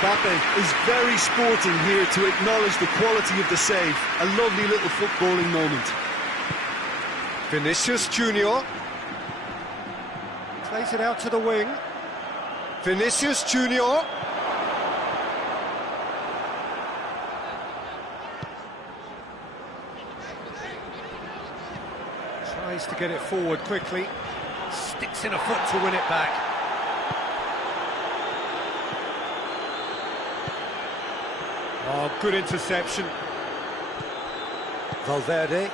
Mbappe is very sporting here to acknowledge the quality of the save. A lovely little footballing moment. Vinicius Junior plays it out to the wing. Vinicius Junior. Tries to get it forward quickly. Sticks in a foot to win it back. Oh, good interception. Valverde.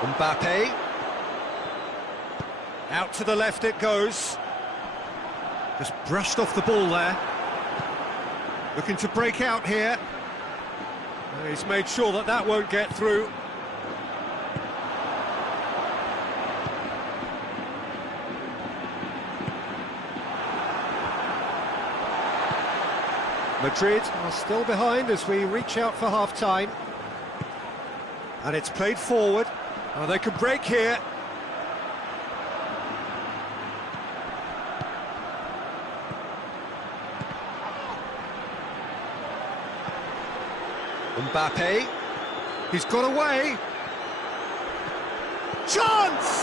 Mbappe. Out to the left it goes. Just brushed off the ball there. Looking to break out here. He's made sure that that won't get through. Madrid are still behind as we reach out for half-time. And it's played forward. Oh, they can break here. Mbappe. He's got away. Chance!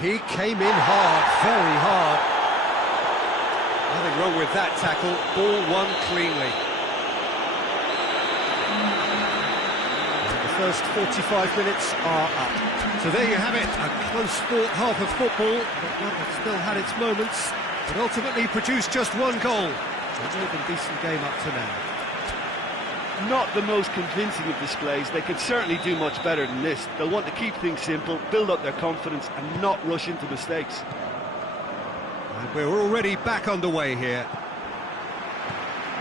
He came in hard, very hard. Nothing wrong with that tackle. Ball won cleanly. The first 45 minutes are up. So there you have it, a close-fought half of football, but one that still had its moments, but ultimately produced just one goal. A more than decent game up to now. Not the most convincing of displays. They could certainly do much better than this. They'll want to keep things simple, build up their confidence and not rush into mistakes. And we're already back underway here.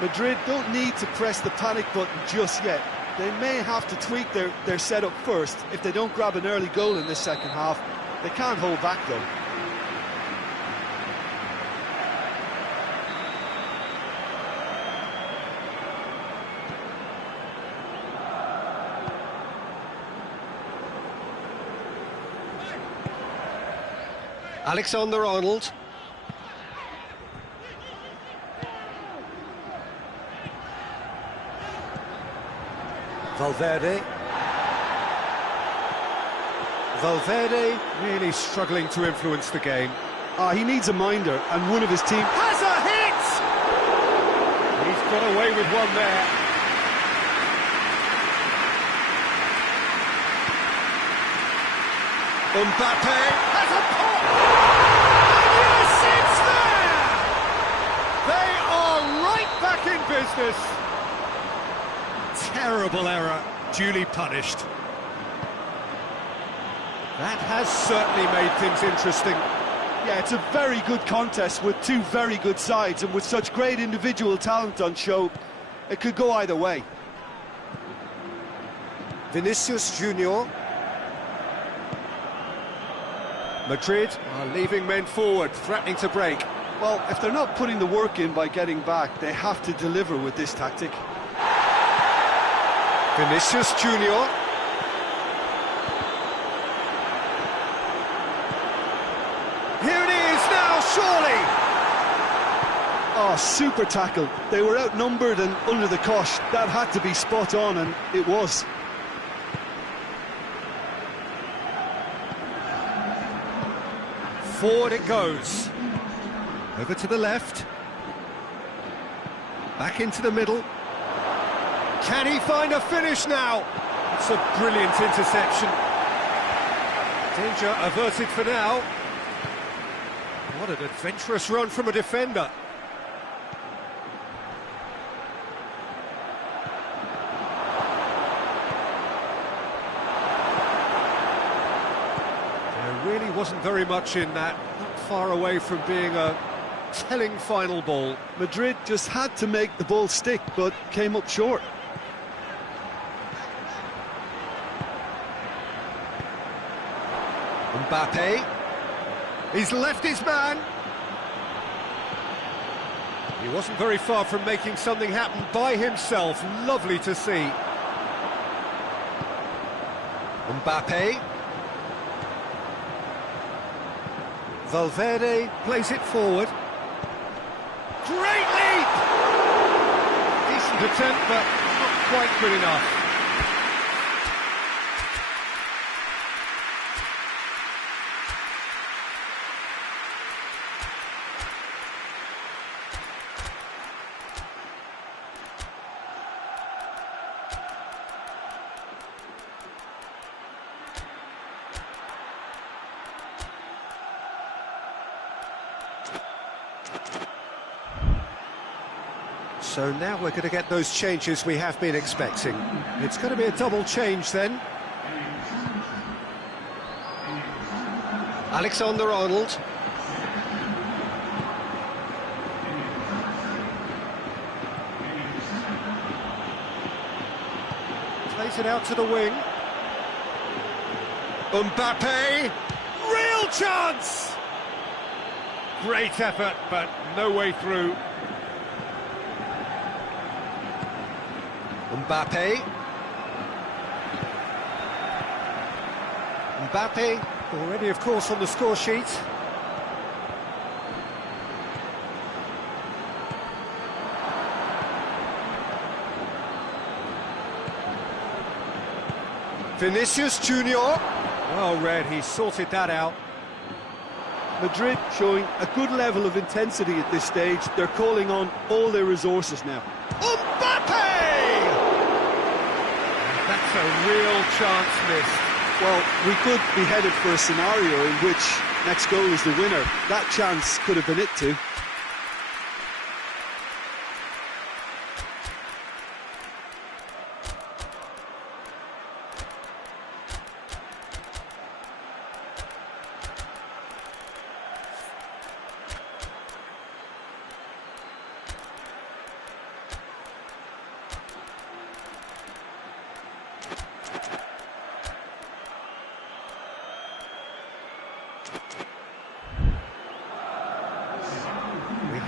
Madrid don't need to press the panic button just yet. They may have to tweak their setup first. If they don't grab an early goal in this second half, they can't hold back though. Alexander-Arnold. Valverde. Valverde really struggling to influence the game. He needs a minder, and one of his team has a hit! He's got away with one there. Mbappe has a pop! And yes, it's there! They are right back in business. Terrible error, duly punished. That has certainly made things interesting. Yeah, it's a very good contest with two very good sides, and with such great individual talent on show, it could go either way. Vinicius Junior. Madrid are leaving men forward, threatening to break. Well, if they're not putting the work in by getting back, they have to deliver with this tactic. Vinicius Junior. Here it is now, surely! Oh, super tackle. They were outnumbered and under the cosh. That had to be spot on, and it was. Forward it goes. Over to the left. Back into the middle. Can he find a finish now? It's a brilliant interception. Danger averted for now. What an adventurous run from a defender. There really wasn't very much in that, not far away from being a telling final ball. Madrid just had to make the ball stick, but came up short. Mbappe. He's left his man. He wasn't very far from making something happen by himself. Lovely to see. Mbappe. Valverde plays it forward. Great leap! Decent attempt, but not quite good enough. So now we're going to get those changes we have been expecting. It's going to be a double change then. Alexander-Arnold. Plays it out to the wing. Mbappe! Real chance! Great effort, but no way through. Mbappe. Mbappe, already of course on the score sheet. Vinicius Junior. Well read, he sorted that out. Madrid showing a good level of intensity at this stage. They're calling on all their resources now. Mbappe! That's a real chance missed. Well, we could be headed for a scenario in which next goal is the winner. That chance could have been it too.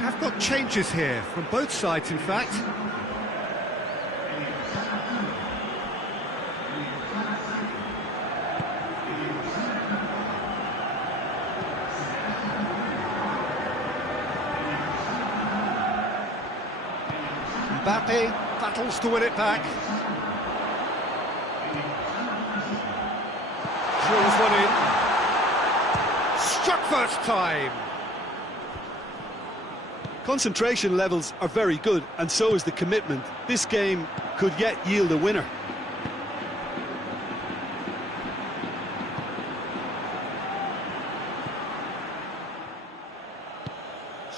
Have got changes here from both sides, in fact. Mbappe battles to win it back. Drills one in. Struck first time. Concentration levels are very good, and so is the commitment. This game could yet yield a winner.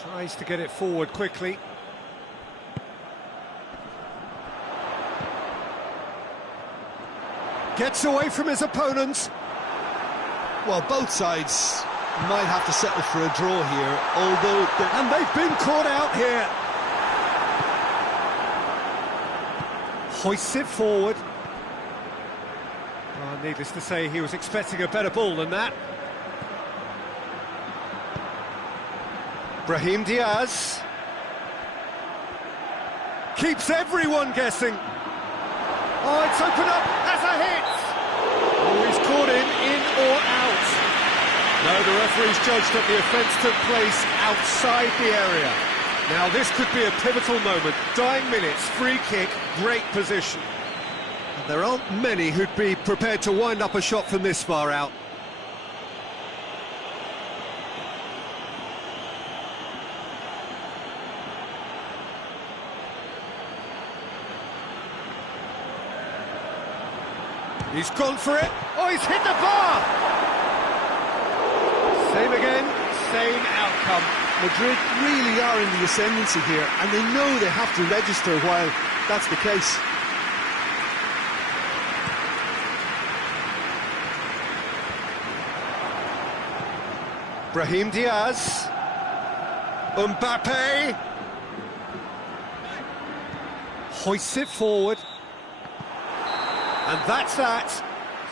Tries to get it forward quickly. Gets away from his opponents. Well, both sides might have to settle for a draw here, although... And they've been caught out here. Hoists it forward. Oh, needless to say, he was expecting a better ball than that. Brahim Diaz. Keeps everyone guessing. Oh, it's opened up as a hit. Oh, he's caught him in or out. No, the referee's judged that the offence took place outside the area. Now, this could be a pivotal moment. Dying minutes, free kick, great position. There aren't many who'd be prepared to wind up a shot from this far out. He's gone for it. Oh, he's hit the bar! Same again, same outcome. Madrid really are in the ascendancy here, and they know they have to register while that's the case. Brahim Diaz. Mbappe. Hoists it forward. And that's that.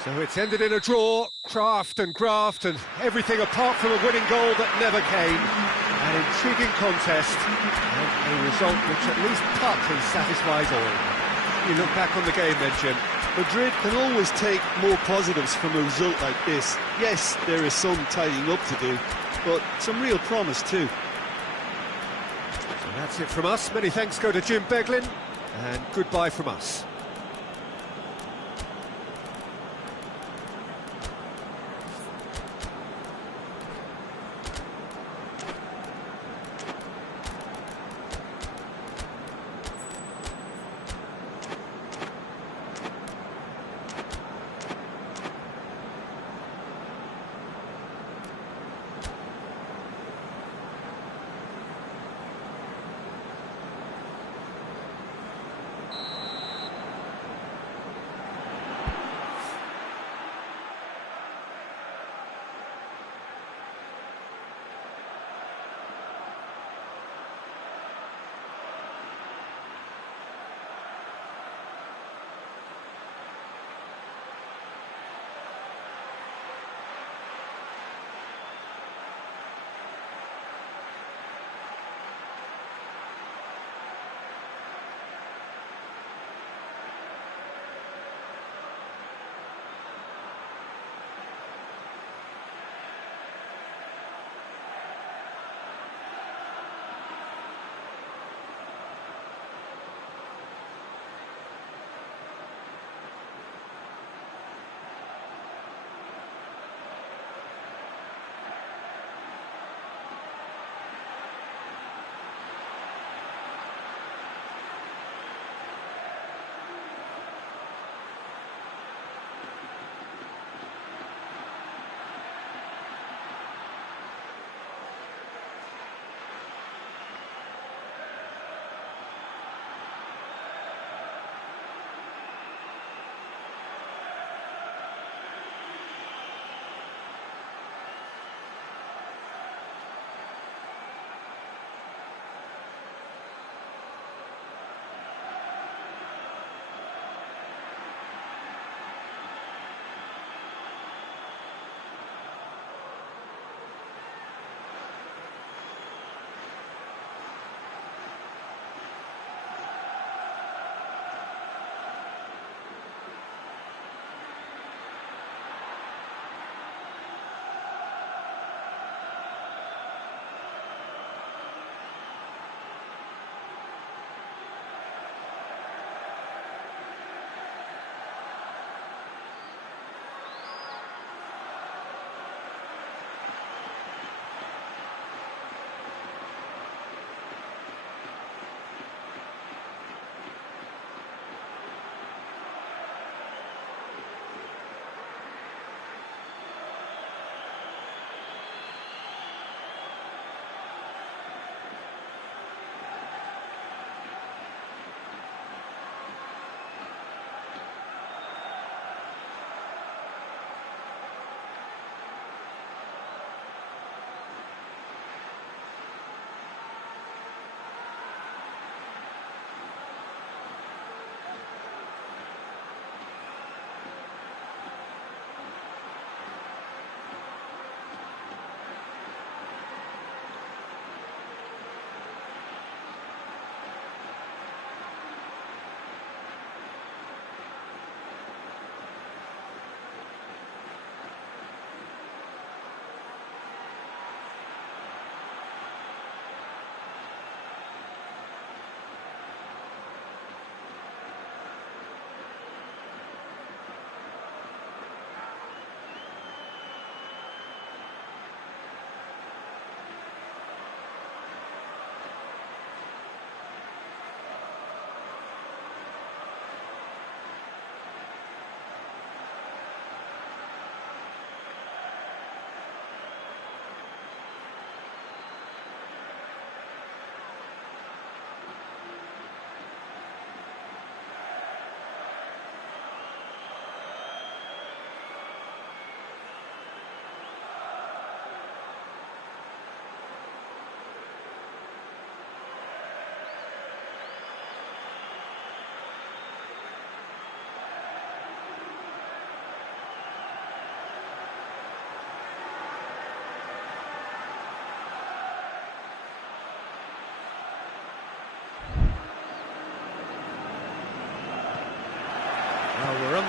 So it's ended in a draw, craft and graft and everything apart from a winning goal that never came. An intriguing contest and a result which at least partly satisfies all. You look back on the game then, Jim. Madrid can always take more positives from a result like this. Yes, there is some tidying up to do, but some real promise too. So that's it from us. Many thanks go to Jim Beglin, and goodbye from us.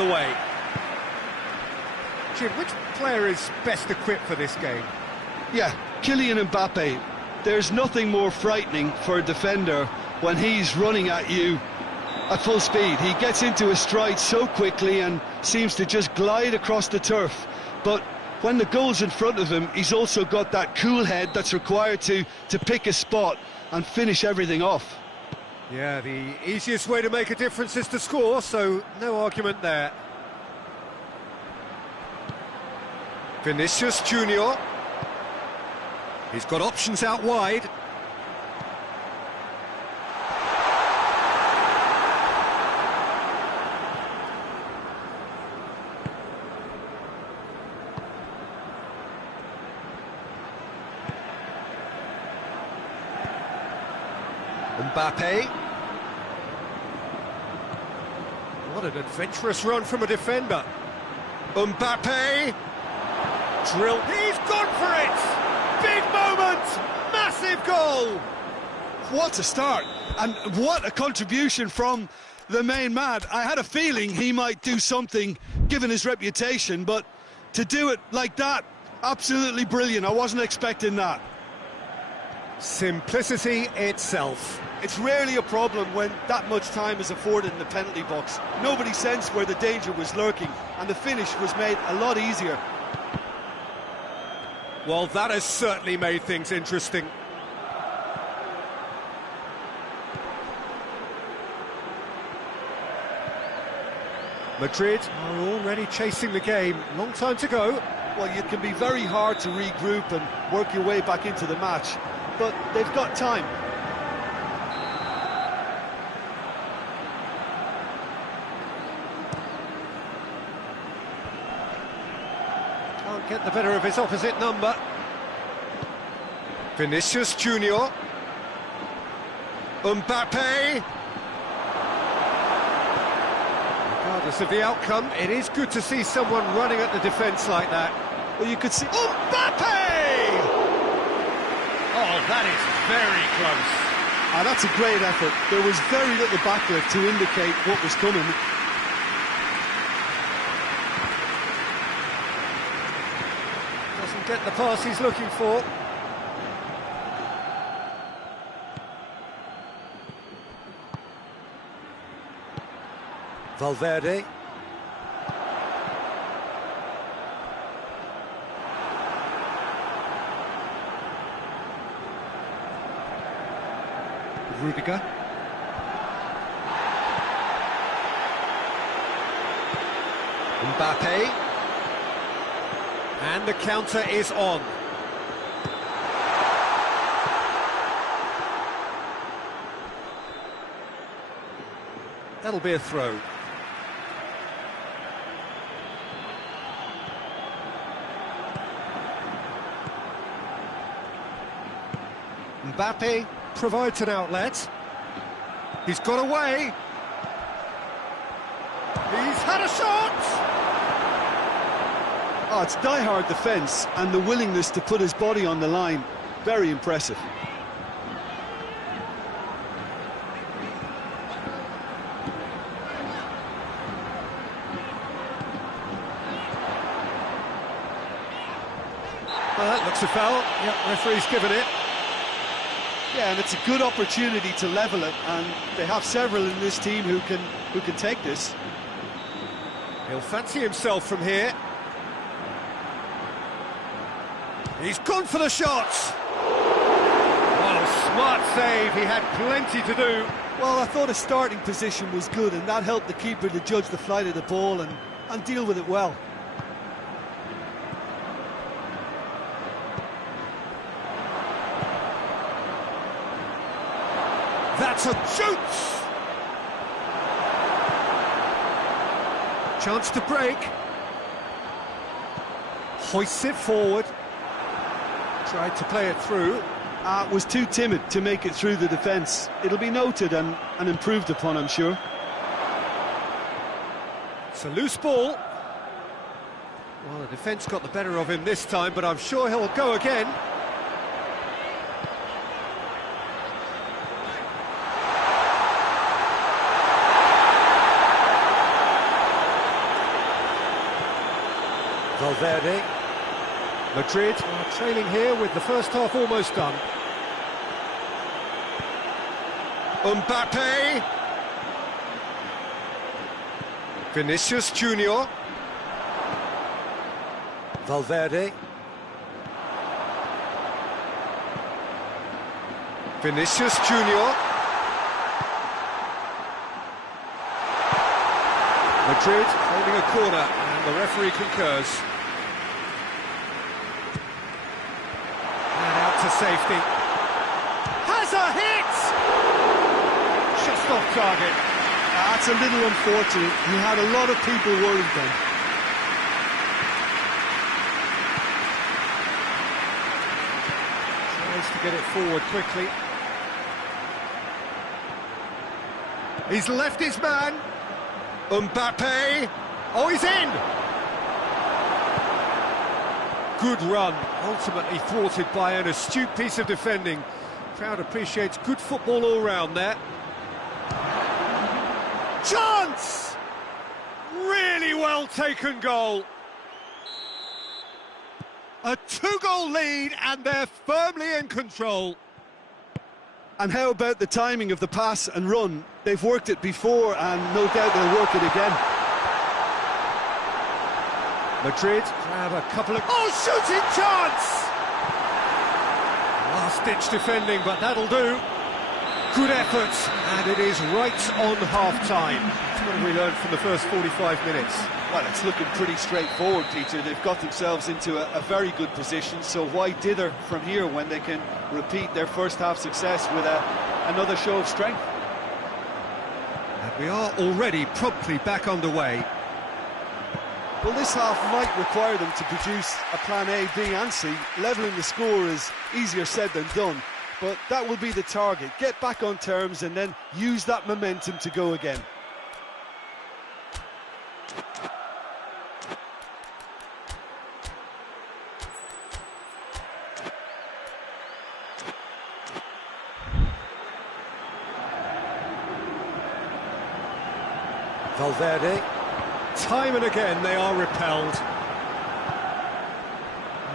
the way. Jim, which player is best equipped for this game? Yeah, Kylian Mbappe. There's nothing more frightening for a defender when he's running at you at full speed. He gets into a stride so quickly and seems to just glide across the turf. But when the goal's in front of him, he's also got that cool head that's required to pick a spot and finish everything off. Yeah, the easiest way to make a difference is to score, so no argument there. Vinicius Junior. He's got options out wide. Mbappe. What an adventurous run from a defender. Mbappe. Drill. He's gone for it! Big moment! Massive goal! What a start, and what a contribution from the main man. I had a feeling he might do something, given his reputation, but to do it like that, absolutely brilliant. I wasn't expecting that. Simplicity itself. It's rarely a problem when that much time is afforded in the penalty box. Nobody sensed where the danger was lurking, and the finish was made a lot easier. Well, that has certainly made things interesting. Madrid are already chasing the game. Long time to go. Well, it can be very hard to regroup and work your way back into the match, but they've got time. Can't get the better of his opposite number. Vinicius Junior. Mbappe. Regardless of the outcome, it is good to see someone running at the defence like that. Well, you could see... Mbappe! Oh, that is very close. Ah, that's a great effort. There was very little backlift to indicate what was coming. Doesn't get the pass he's looking for. Valverde. Rudiger. Mbappe. And the counter is on. That'll be a throw. Mbappe provides an outlet. He's got away. He's had a shot! Oh, it's die-hard defence and the willingness to put his body on the line. Very impressive. Well, that looks a foul. Yep, referee's given it. Yeah, and it's a good opportunity to level it, and they have several in this team who can take this. He'll fancy himself from here. He's gone for the shots. Oh, smart save. He had plenty to do. Well, I thought his starting position was good, and that helped the keeper to judge the flight of the ball and deal with it well. That's a shoot! Chance to break. Hoists it forward. Tried to play it through. Was too timid to make it through the defence. It'll be noted and improved upon, I'm sure. It's a loose ball. Well, the defence got the better of him this time, but I'm sure he'll go again. Valverde. Madrid are trailing here with the first half almost done. Mbappe. Vinicius Junior. Valverde. Vinicius Junior. Madrid holding a corner, and the referee concurs. And out to safety. Has a hit! Just off target. That's a little unfortunate. He had a lot of people worried then. Tries to get it forward quickly. He's left his man. Mbappe. Oh, he's in! Good run, ultimately thwarted by an astute piece of defending. Crowd appreciates good football all round there. Chance! Really well taken goal. A two-goal lead, and they're firmly in control. And how about the timing of the pass and run? They've worked it before, and no doubt they'll work it again. Madrid grab a couple of... Oh, shooting chance! Last-ditch defending, but that'll do. Good effort, and it is right on half-time. What have we learned from the first 45 minutes? Well, it's looking pretty straightforward, Peter. They've got themselves into a very good position, so why dither from here when they can repeat their first-half success with another show of strength? And we are already promptly back underway. Well, this half might require them to produce a plan A, B and C. Levelling the score is easier said than done, but that will be the target. Get back on terms and then use that momentum to go again. Valverde. Time and again they are repelled.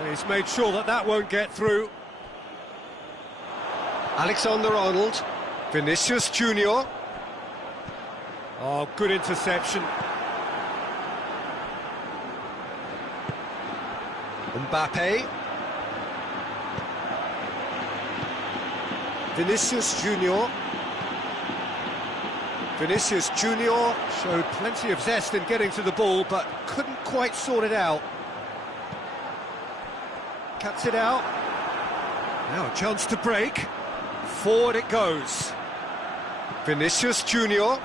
He's made sure that that won't get through. Alexander-Arnold. Vinicius Junior. Oh, good interception. Mbappe. Vinicius Junior. Vinicius Junior showed plenty of zest in getting to the ball, but couldn't quite sort it out. Cuts it out. Now a chance to break. Forward it goes. Vinicius Junior.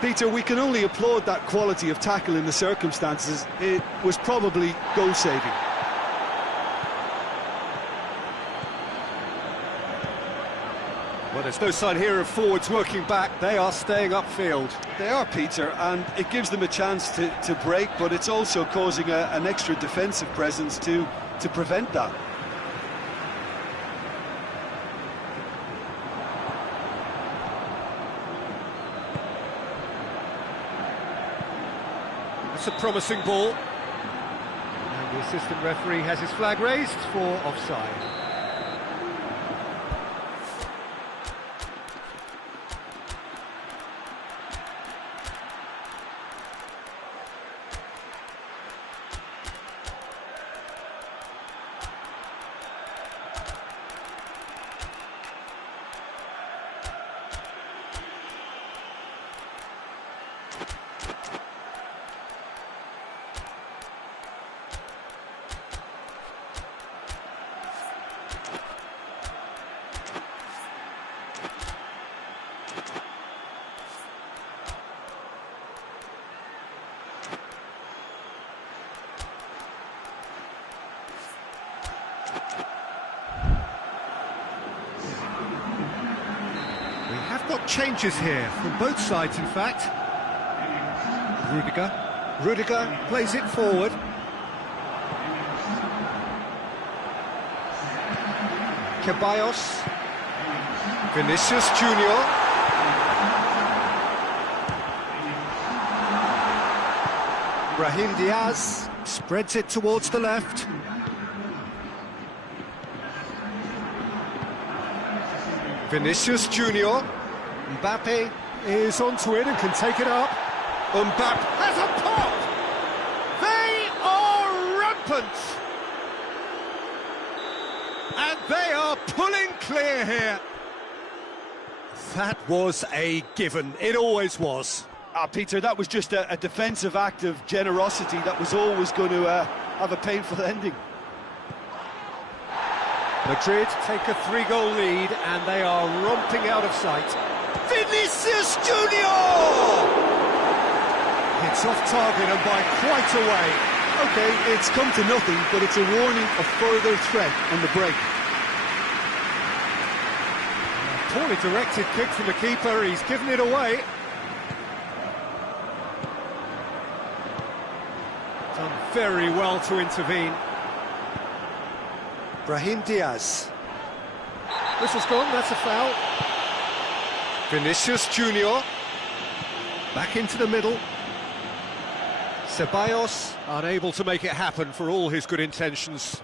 Peter, we can only applaud that quality of tackle in the circumstances. It was probably goal-saving. Well, there's no sign here of forwards working back. They are staying upfield. They are, Peter, and it gives them a chance to break, but it's also causing an extra defensive presence to prevent that. That's a promising ball. And the assistant referee has his flag raised for offside. Got changes here from both sides, in fact. Rudiger plays it forward. Ceballos. Vinicius Junior. Brahim Diaz spreads it towards the left. Vinicius Junior. Mbappe is onto it and can take it up. Mbappe has a pop! They are rampant! And they are pulling clear here. That was a given. It always was. Peter, that was just a defensive act of generosity that was always going to have a painful ending. Madrid take a 3-goal lead and they are romping out of sight. Vinicius Junior! It's off target and by quite a way. OK, it's come to nothing, but it's a warning of further threat on the break. Poorly directed kick from the keeper, he's given it away. Done very well to intervene. Brahim Diaz. Whistle's gone, that's a foul. Vinicius Junior. Back into the middle. Ceballos unable to make it happen for all his good intentions.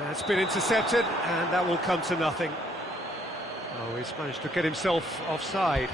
That's been intercepted, and that will come to nothing. Oh, he's managed to get himself offside.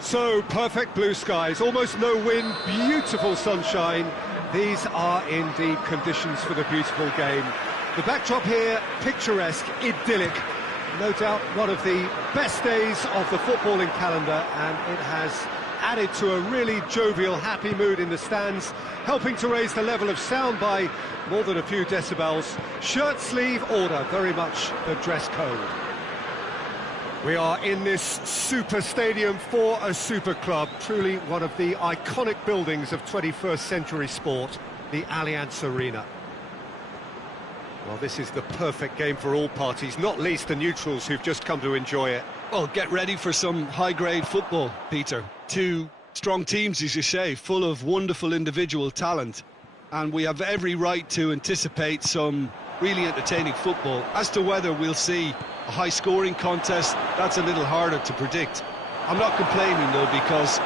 So, perfect blue skies, almost no wind, beautiful sunshine. These are indeed conditions for the beautiful game. The backdrop here, picturesque, idyllic. No doubt one of the best days of the footballing calendar, and it has added to a really jovial, happy mood in the stands, helping to raise the level of sound by more than a few decibels. Shirt sleeve order, very much the dress code. We are in this super stadium for a super club, truly one of the iconic buildings of 21st century sport, the Allianz Arena. Well, this is the perfect game for all parties, not least the neutrals who've just come to enjoy it. Well, get ready for some high-grade football, Peter. Two Strong teams, as you say, full of wonderful individual talent. And we have every right to anticipate some really entertaining football. As to whether we'll see a high-scoring contest, that's a little harder to predict. I'm not complaining, though, because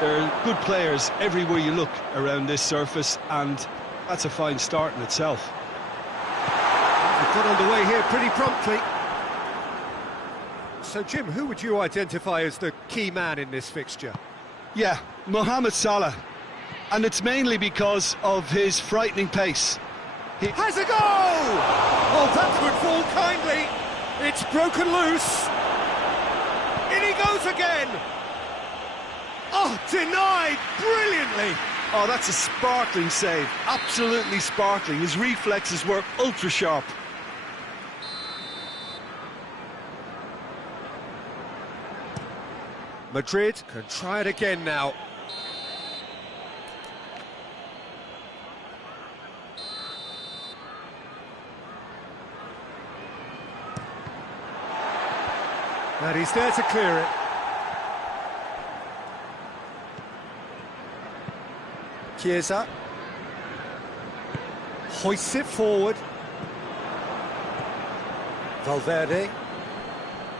there are good players everywhere you look around this surface, and that's a fine start in itself. We've got underway here pretty promptly. So, Jim, who would you identify as the key man in this fixture? Yeah, Mohamed Salah. And it's mainly because of his frightening pace. He has a go! Oh, that could fall kindly. It's broken loose. In he goes again. Oh, denied brilliantly. Oh, that's a sparkling save. Absolutely sparkling. His reflexes were ultra sharp. Madrid can try it again now. And he's there to clear it. Chiesa hoists it forward. Valverde.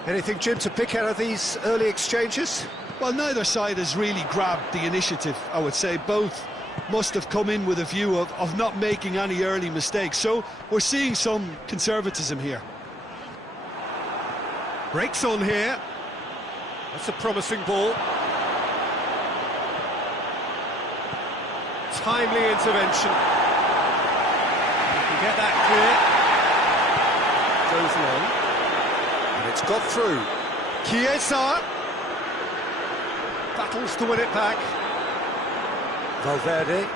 Anything, Jim, to pick out of these early exchanges? Well, neither side has really grabbed the initiative, I would say. Both must have come in with a view of not making any early mistakes. So we're seeing some conservatism here. Breaks on here. That's a promising ball. Timely intervention. You can get that clear. Goes long. And it's got through. Chiesa. Battles to win it back. Valverde.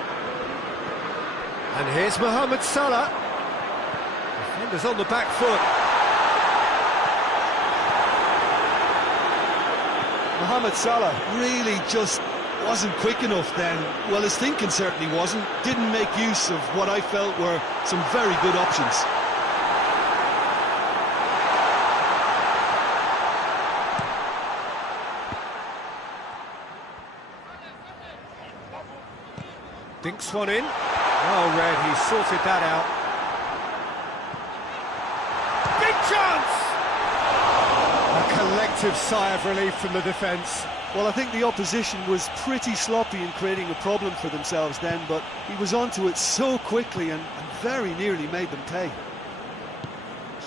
And here's Mohamed Salah. Defenders on the back foot. Mohamed Salah really just wasn't quick enough then. Well, his thinking certainly wasn't. Didn't make use of what I felt were some very good options. Dinks one in. Oh, Red, he sorted that out. Big chance! A collective sigh of relief from the defence. Well, I think the opposition was pretty sloppy in creating a problem for themselves then, but he was onto it so quickly and very nearly made them pay.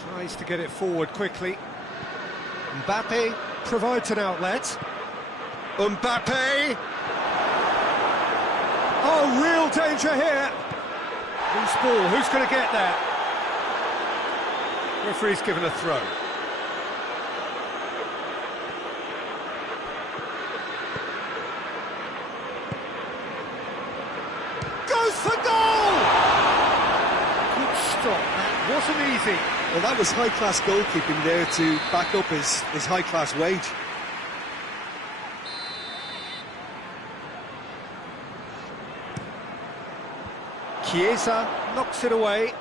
Tries to get it forward quickly. Mbappe provides an outlet. Mbappe! Oh, real danger here! Loose ball, who's going to get that? Referee's given a throw. Goes for goal! Good stop, that wasn't easy. Well, that was high-class goalkeeping there to back up his high-class wage. Chiesa knocks it away.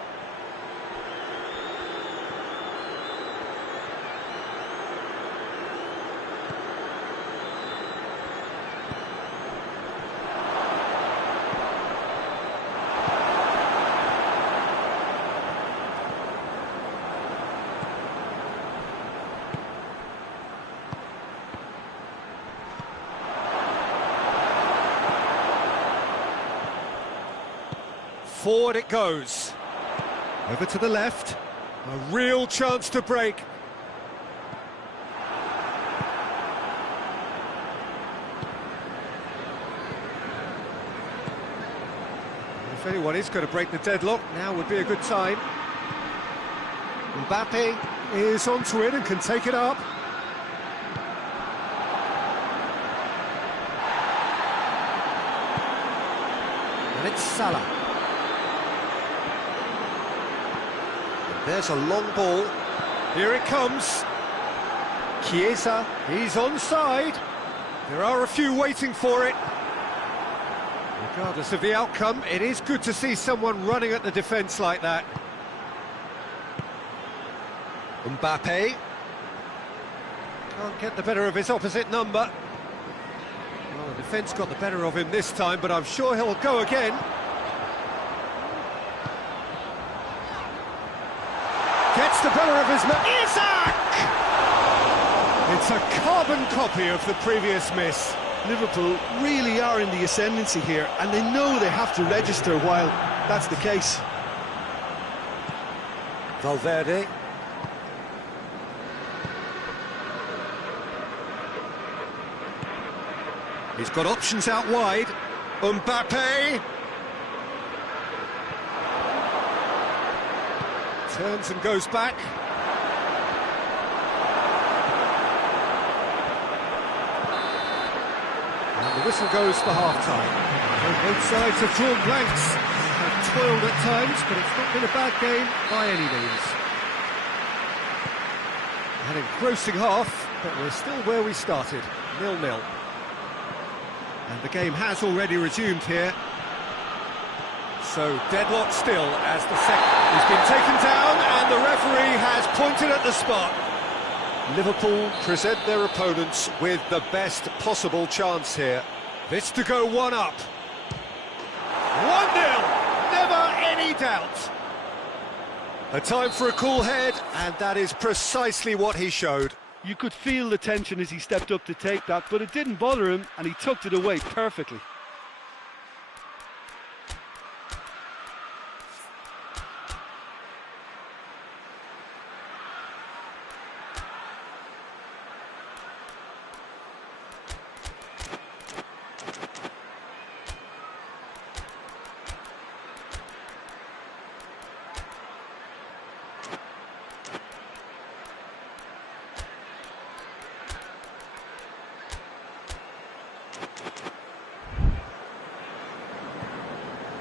Forward it goes. Over to the left. A real chance to break. If anyone is going to break the deadlock, now would be a good time. Mbappe is onto it and can take it up. And it's Salah. There's a long ball. Here it comes. Chiesa, he's onside. There are a few waiting for it. Regardless of the outcome, it is good to see someone running at the defence like that. Mbappe. Can't get the better of his opposite number. Well, the defence got the better of him this time, but I'm sure he'll go again. Gets the better of his man. Isak! It's a carbon copy of the previous miss. Liverpool really are in the ascendancy here, and they know they have to register while that's the case. Valverde. He's got options out wide. Mbappe. Turns and goes back. And the whistle goes for half-time. Well, both sides have drawn blanks, have toiled at times, but it's not been a bad game by any means. An engrossing half, but we're still where we started, 0-0. And the game has already resumed here. So deadlock still as the second. He's been taken down and the referee has pointed at the spot. Liverpool present their opponents with the best possible chance here. This to go one up. 1-0, never any doubt. A time for a cool head, and that is precisely what he showed. You could feel the tension as he stepped up to take that, but it didn't bother him, and he tucked it away perfectly.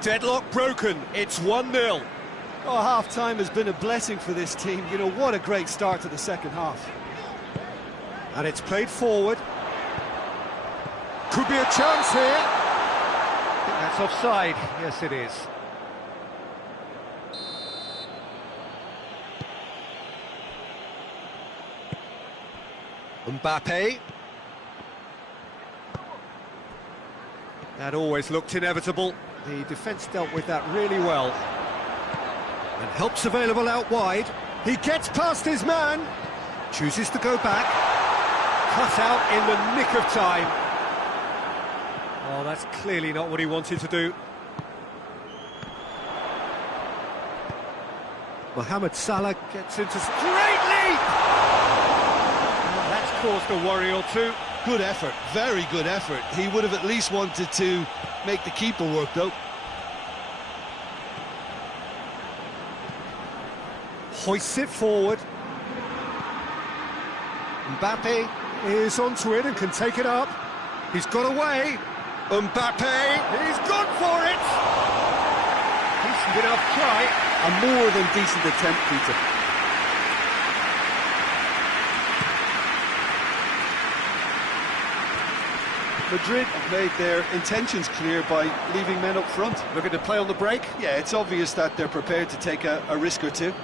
Deadlock broken, it's 1-0. Oh, half-time has been a blessing for this team. You know, what a great start to the second half. And it's played forward. Could be a chance here. I think that's offside. Yes, it is. Mbappe. That always looked inevitable. The defence dealt with that really well. And help's available out wide. He gets past his man. Chooses to go back. Cut out in the nick of time. Oh, that's clearly not what he wanted to do. Mohamed Salah gets into... Great leap! Oh, that's caused a worry or two. Good effort, very good effort. He would have at least wanted to make the keeper work, though. Hoists it forward. Mbappe is onto it and can take it up. He's got away. Mbappe, he's gone for it. Decent enough try. A more than decent attempt, Peter. Madrid have made their intentions clear by leaving men up front. Looking to play on the break. Yeah, it's obvious that they're prepared to take a risk or two.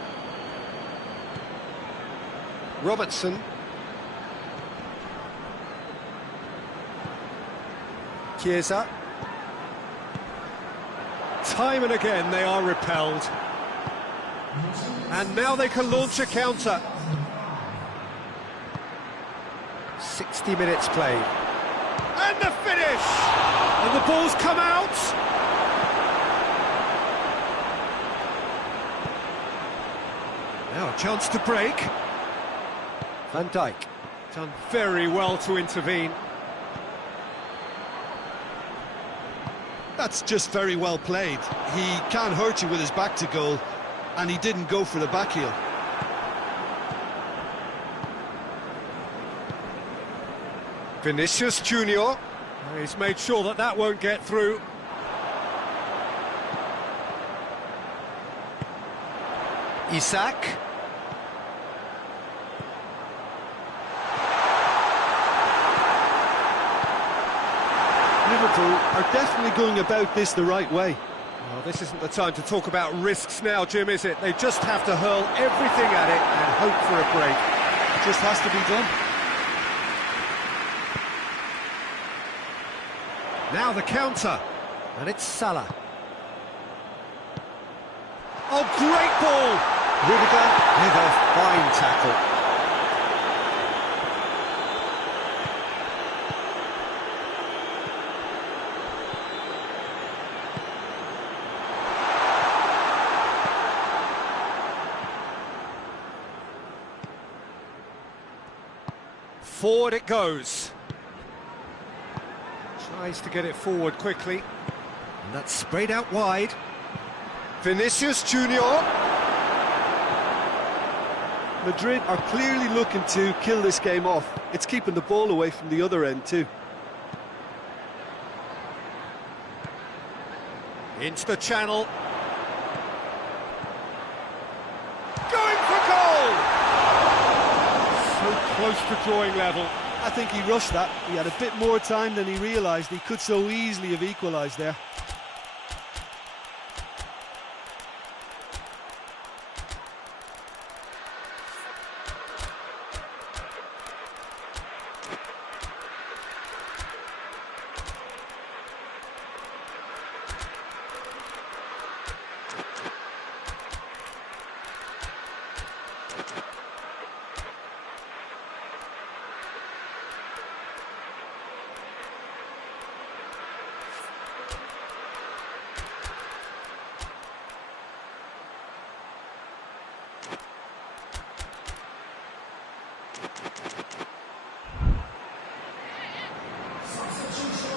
Robertson. Chiesa. Time and again they are repelled. And now they can launch a counter. 60 minutes played. And the finish! And the ball's come out! Now a chance to break. Van Dijk done very well to intervene. That's just very well played. He can't hurt you with his back to goal, and he didn't go for the back heel. Vinicius Junior. He's made sure that that won't get through. Isak. Liverpool are definitely going about this the right way. Well, this isn't the time to talk about risks now, Jim, is it? They just have to hurl everything at it and hope for a break. It just has to be done. Now the counter, and it's Salah. Oh, great ball! Rudiger with a fine tackle. Forward it goes. Tries to get it forward quickly. And that's sprayed out wide. Vinicius Junior. Madrid are clearly looking to kill this game off. It's keeping the ball away from the other end too. Into the channel. Going for goal! So close to drawing level. I think he rushed that. He had a bit more time than he realised. He could so easily have equalised there.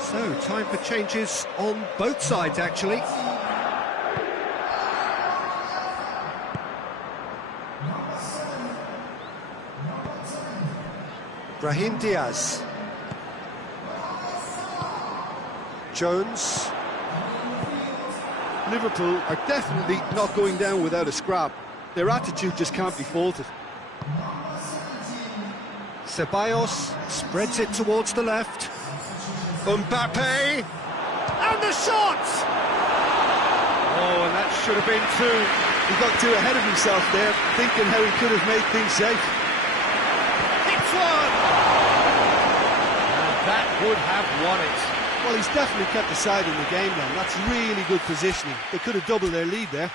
So, time for changes on both sides, actually. Brahim Diaz. Jones. Liverpool are definitely not going down without a scrap. Their attitude just can't be faulted. Ceballos spreads it towards the left. Mbappe, and the shot! Oh, and that should have been two. He got too ahead of himself there, thinking how he could have made things safe. It's one! And that would have won it. Well, he's definitely kept the side in the game then. That's really good positioning. They could have doubled their lead there.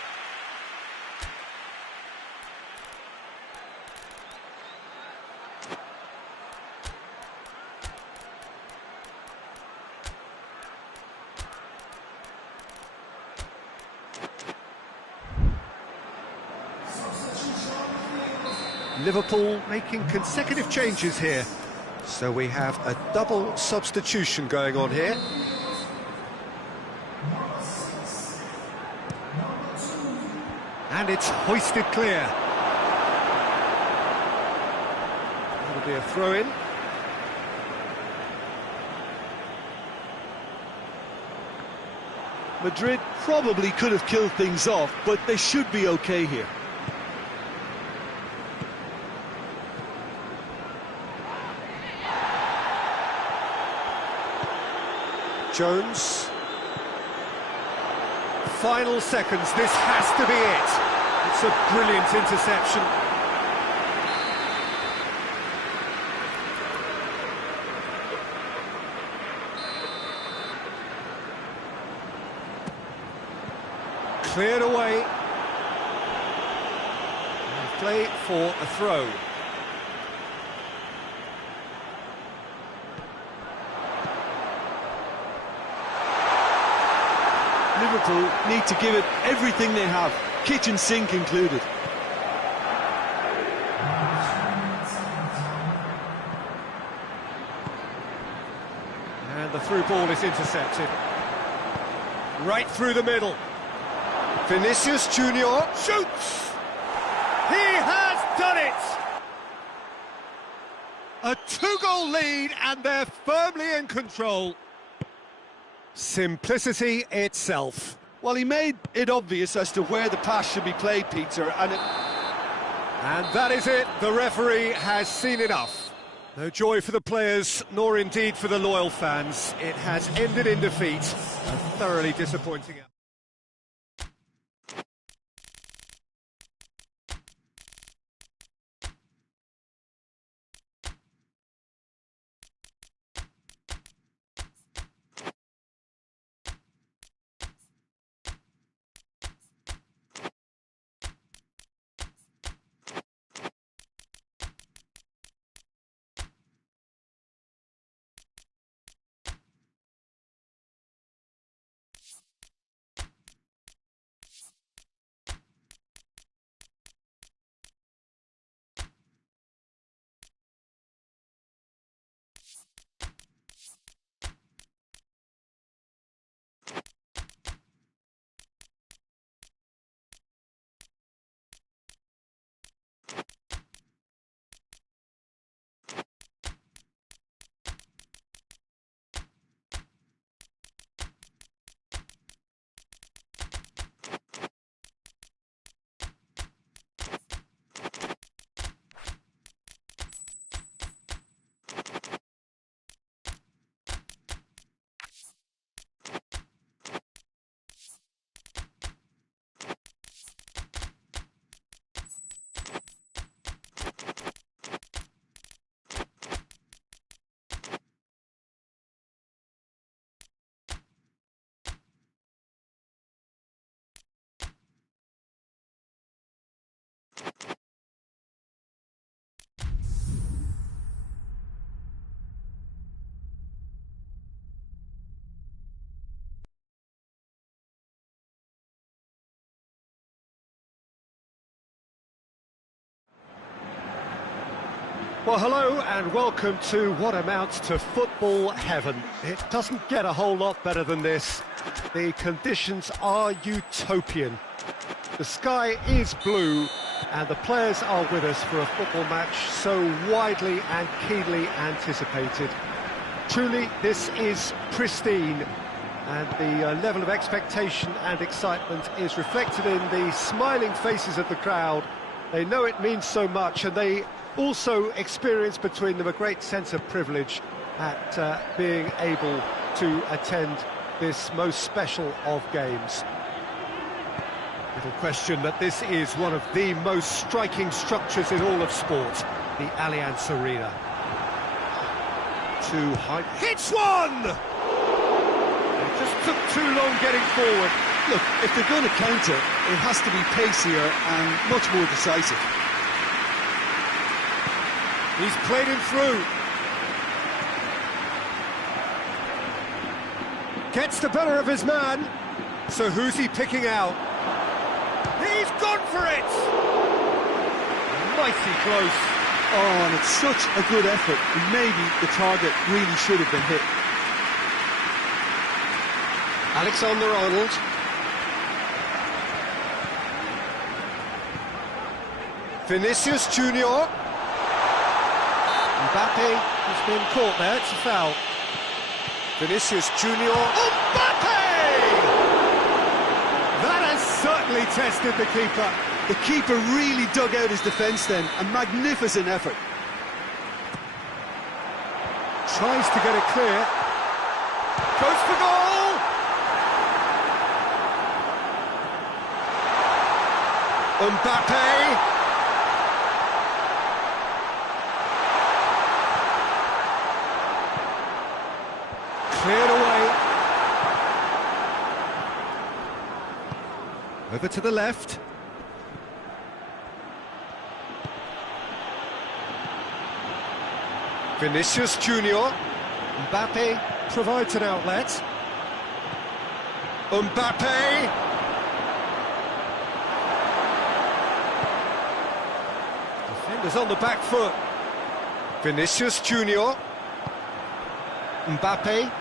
Liverpool making consecutive changes here. So we have a double substitution going on here. And it's hoisted clear. That'll be a throw-in. Madrid probably could have killed things off, but they should be okay here. Jones. Final seconds, this has to be it. It's a brilliant interception. Cleared away. And play for a throw. Liverpool need to give it everything they have, kitchen sink included. And the through ball is intercepted. Right through the middle. Vinicius Junior shoots! He has done it! A two-goal lead and they're firmly in control. Simplicity itself. Well, he made it obvious as to where the pass should be played, Peter, and that is it. The referee has seen enough. No joy for the players, nor indeed for the loyal fans. It has ended in defeat. A thoroughly disappointing outcome. Well, hello and welcome to what amounts to football heaven. It doesn't get a whole lot better than this. The conditions are utopian. The sky is blue and the players are with us for a football match so widely and keenly anticipated. Truly, this is pristine, and the level of expectation and excitement is reflected in the smiling faces of the crowd. They know it means so much, and they also experience between them a great sense of privilege at being able to attend this most special of games. Little question that this is one of the most striking structures in all of sport, the Allianz Arena. Too high, hits one! It just took too long getting forward. Look, if they're going to counter, it has to be pacier and much more decisive. He's played him through. Gets the better of his man. So who's he picking out? He's gone for it! Mighty close. Oh, and it's such a good effort, and maybe the target really should have been hit. Alexander-Arnold. Vinicius Junior. Mbappe has been caught there, it's a foul. Vinicius Junior. Mbappe! That has certainly tested the keeper. The keeper really dug out his defence then, a magnificent effort. Tries to get it clear. Goes for goal! Mbappe! Cleared away. Over to the left. Vinicius Junior. Mbappe provides an outlet. Mbappe. Defenders on the back foot. Vinicius Junior. Mbappe.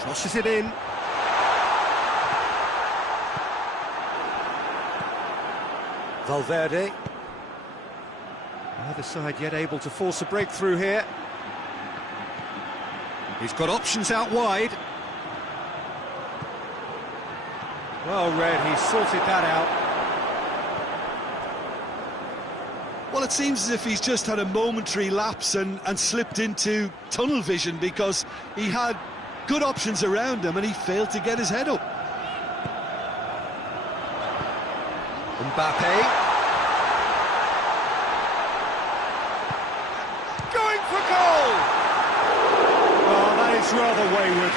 Crosses it in. Valverde. Either side yet able to force a breakthrough here. He's got options out wide. Well read, he sorted that out. Well, it seems as if he's just had a momentary lapse and slipped into tunnel vision, because he had good options around him and he failed to get his head up. Mbappe. Going for goal! Well, that is rather wayward.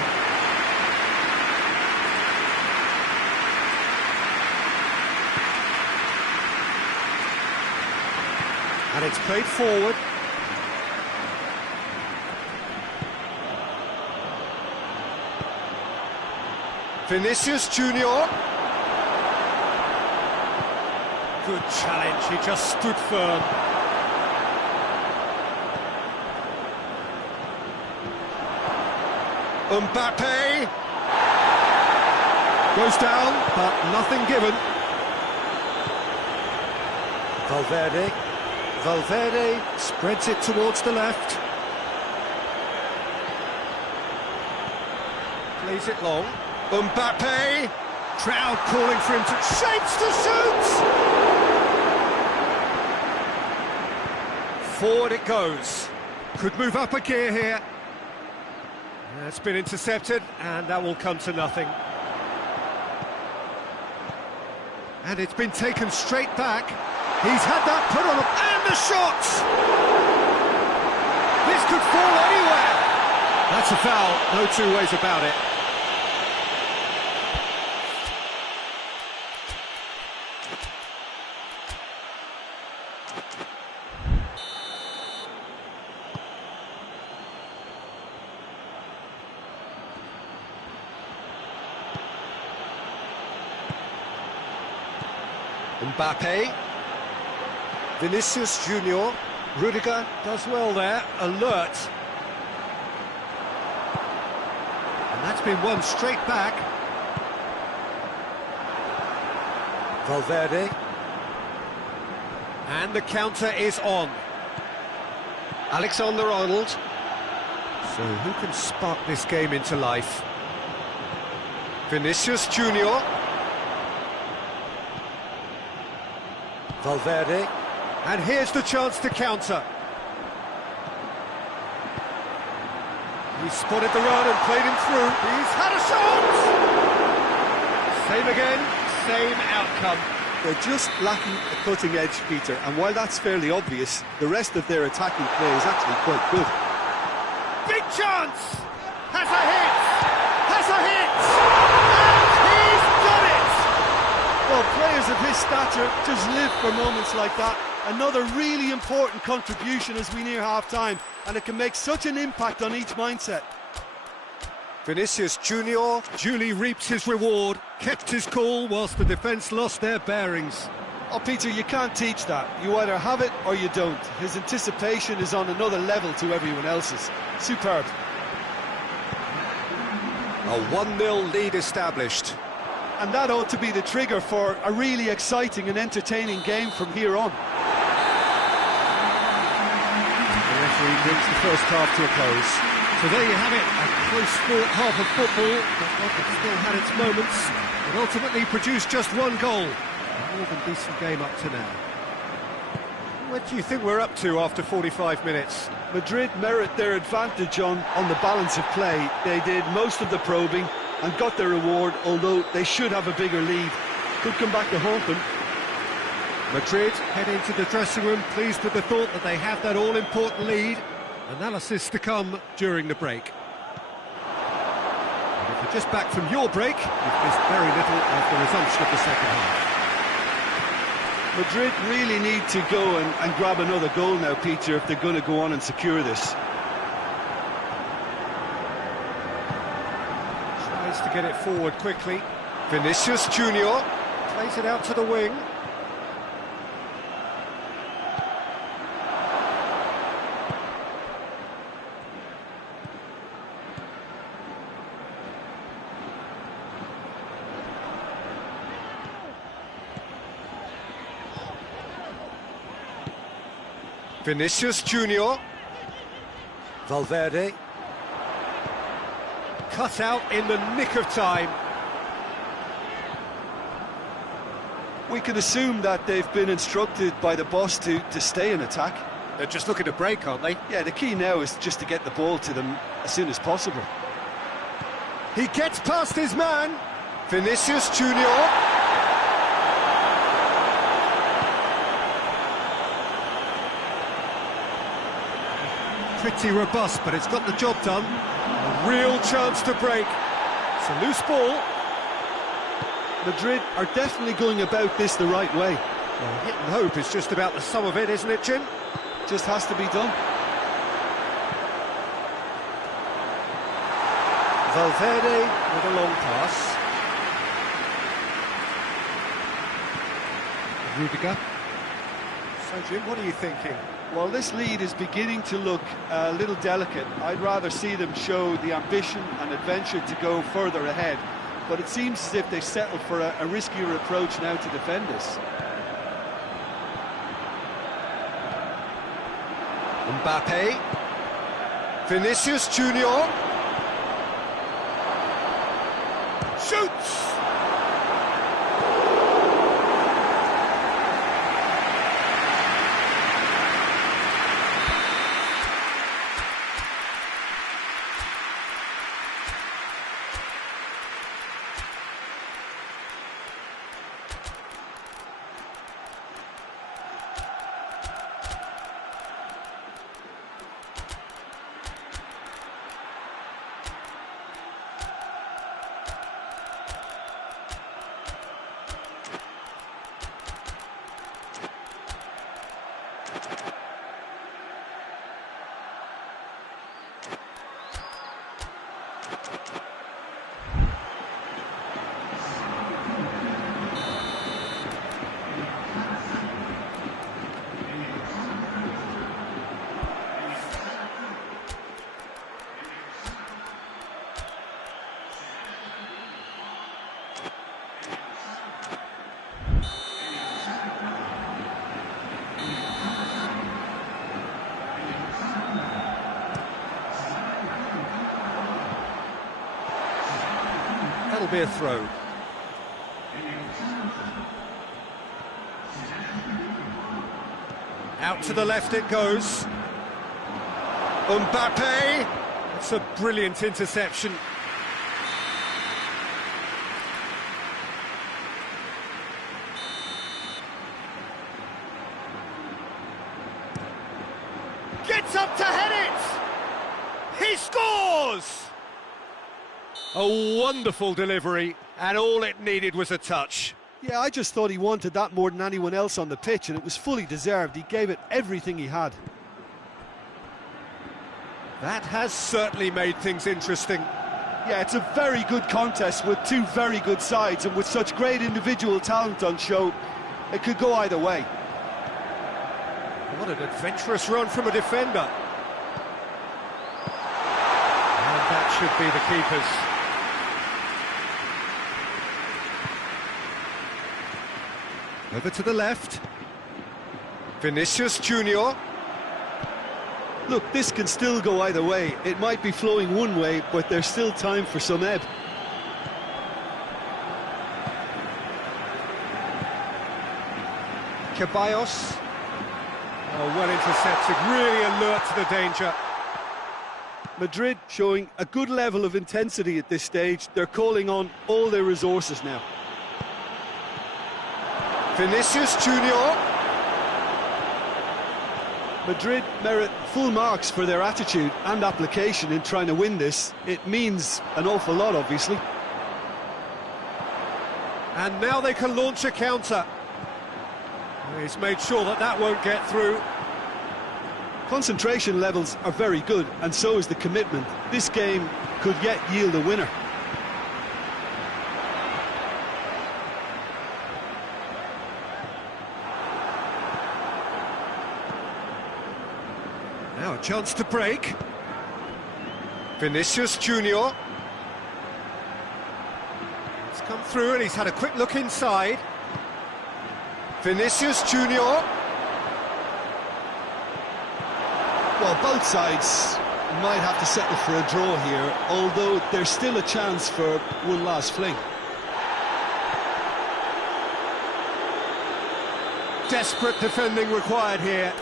And it's played forward. Vinicius Junior. Good challenge, he just stood firm. Mbappe. Goes down, but nothing given. Valverde. Valverde spreads it towards the left. Plays it long. Mbappe. Crowd calling for him to shapes to shoot. Forward it goes. Could move up a gear here. It's been intercepted, and that will come to nothing. And it's been taken straight back. He's had that put on him, and the shots! This could fall anywhere. That's a foul, no two ways about it. Mbappe. Vinicius Junior. Rudiger does well there, alert. And that's been won straight back. Valverde. And the counter is on. Alexander-Arnold. So who can spark this game into life? Vinicius Junior. Valverde. And here's the chance to counter. He spotted the run and played him through. He's had a shot! Same again, same outcome. They're just lacking a cutting edge, Peter, and while that's fairly obvious, the rest of their attacking play is actually quite good. Big chance! Has a hit! Has a hit! And he's done it! Well, players of his stature just live for moments like that. Another really important contribution as we near half-time, and it can make such an impact on each mindset. Vinicius Junior duly reaps his reward, kept his cool whilst the defence lost their bearings. Oh, Peter, you can't teach that. You either have it or you don't. His anticipation is on another level to everyone else's. Superb. A 1-0 lead established. And that ought to be the trigger for a really exciting and entertaining game from here on. The referee brings the first half to a close. So there you have it, a close-fought half of football, but one that still had its moments, and ultimately produced just one goal. A more than decent game up to now. What do you think we're up to after 45 minutes? Madrid merit their advantage on the balance of play. They did most of the probing and got their reward, although they should have a bigger lead. Could come back to haunt them. Madrid head into the dressing room pleased with the thought that they have that all-important lead. Analysis to come during the break. And if you're just back from your break, you've missed very little of the resumption of the second half. Madrid really need to go and grab another goal now, Peter, if they're going to go on and secure this. Tries to get it forward quickly. Vinicius Junior plays it out to the wing. Vinicius Junior. Valverde. Cut out in the nick of time. We can assume that they've been instructed by the boss to stay in attack. They're just looking to break, aren't they? Yeah, the key now is just to get the ball to them as soon as possible. He gets past his man. Vinicius Junior. Pretty robust, but it's got the job done. A real chance to break. It's a loose ball. Madrid are definitely going about this the right way. Well, hit and hope is just about the sum of it, isn't it, Jim? Just has to be done. Valverde with a long pass. Rudiger. So, Jim, what are you thinking? Well, this lead is beginning to look a little delicate. I'd rather see them show the ambition and adventure to go further ahead. But it seems as if they settled for a riskier approach now to defend this. Mbappe. Vinicius Junior. Shoots! That'll be a throw. Out to the left it goes. Mbappe! It's a brilliant interception. Gets up to head it! He scores! A wonderful delivery, and all it needed was a touch. Yeah, I just thought he wanted that more than anyone else on the pitch, and it was fully deserved. He gave it everything he had. That has certainly made things interesting. Yeah, it's a very good contest with two very good sides, and with such great individual talent on show, it could go either way. What an adventurous run from a defender. And that should be the keeper's. Over to the left. Vinicius Junior. Look, this can still go either way. It might be flowing one way, but there's still time for some ebb. Ceballos. Oh, well intercepted, really alert to the danger. Madrid showing a good level of intensity at this stage. They're calling on all their resources now. Vinicius Junior. Madrid merit full marks for their attitude and application in trying to win this. It means an awful lot, obviously. And now they can launch a counter. He's made sure that that won't get through. Concentration levels are very good, and so is the commitment. This game could yet yield a winner. Now a chance to break. Vinicius Junior. He's come through and he's had a quick look inside. Vinicius Junior. Well, both sides might have to settle for a draw here, although there's still a chance for one last fling. Desperate defending required here.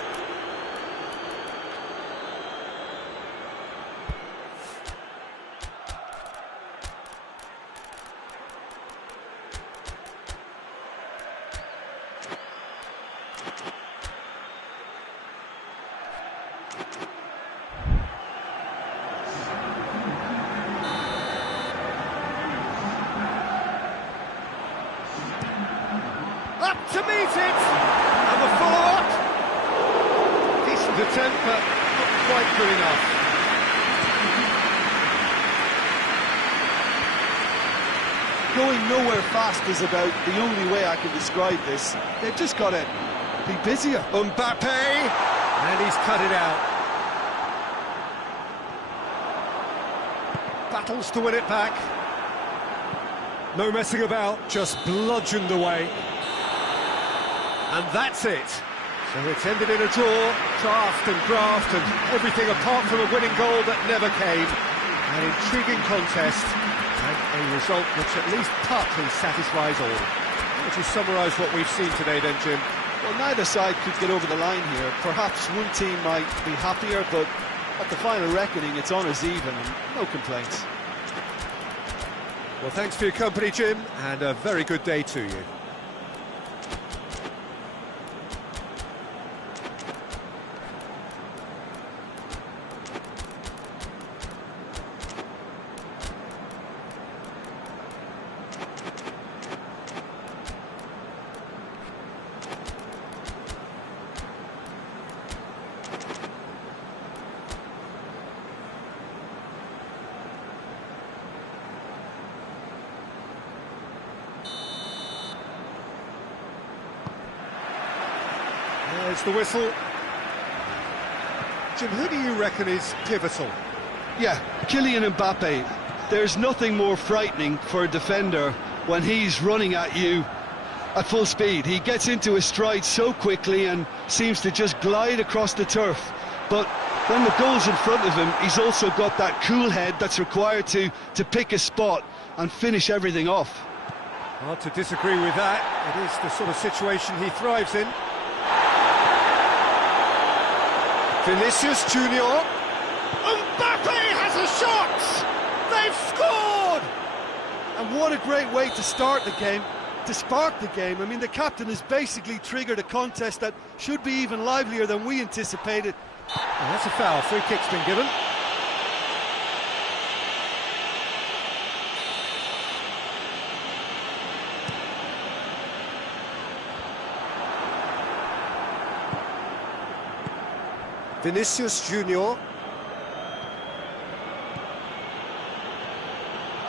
Up to meet it, and the follow-up. Decent attempt, but not quite good enough. Going nowhere fast is about the only way I can describe this. They've just got to be busier. Mbappe, and he's cut it out. Battles to win it back. No messing about, just bludgeoned away. And that's it. So it's ended in a draw, draft and graft and everything apart from a winning goal that never came. An intriguing contest and a result which at least partly satisfies all. Would you summarise what we've seen today then, Jim? Well, neither side could get over the line here. Perhaps one team might be happier, but at the final reckoning it's honours even and no complaints. Well, thanks for your company, Jim, and a very good day to you. There's the whistle. Jim, who do you reckon is pivotal? Yeah, Kylian Mbappe. There's nothing more frightening for a defender when he's running at you at full speed. He gets into his stride so quickly and seems to just glide across the turf. But when the goal's in front of him, he's also got that cool head that's required to pick a spot and finish everything off. Hard to disagree with that. It is the sort of situation he thrives in. Vinicius Junior. Mbappe has a shot! They've scored! And what a great way to start the game, to spark the game. I mean, the captain has basically triggered a contest that should be even livelier than we anticipated. Oh, that's a foul. Free kick's been given. Vinicius Junior.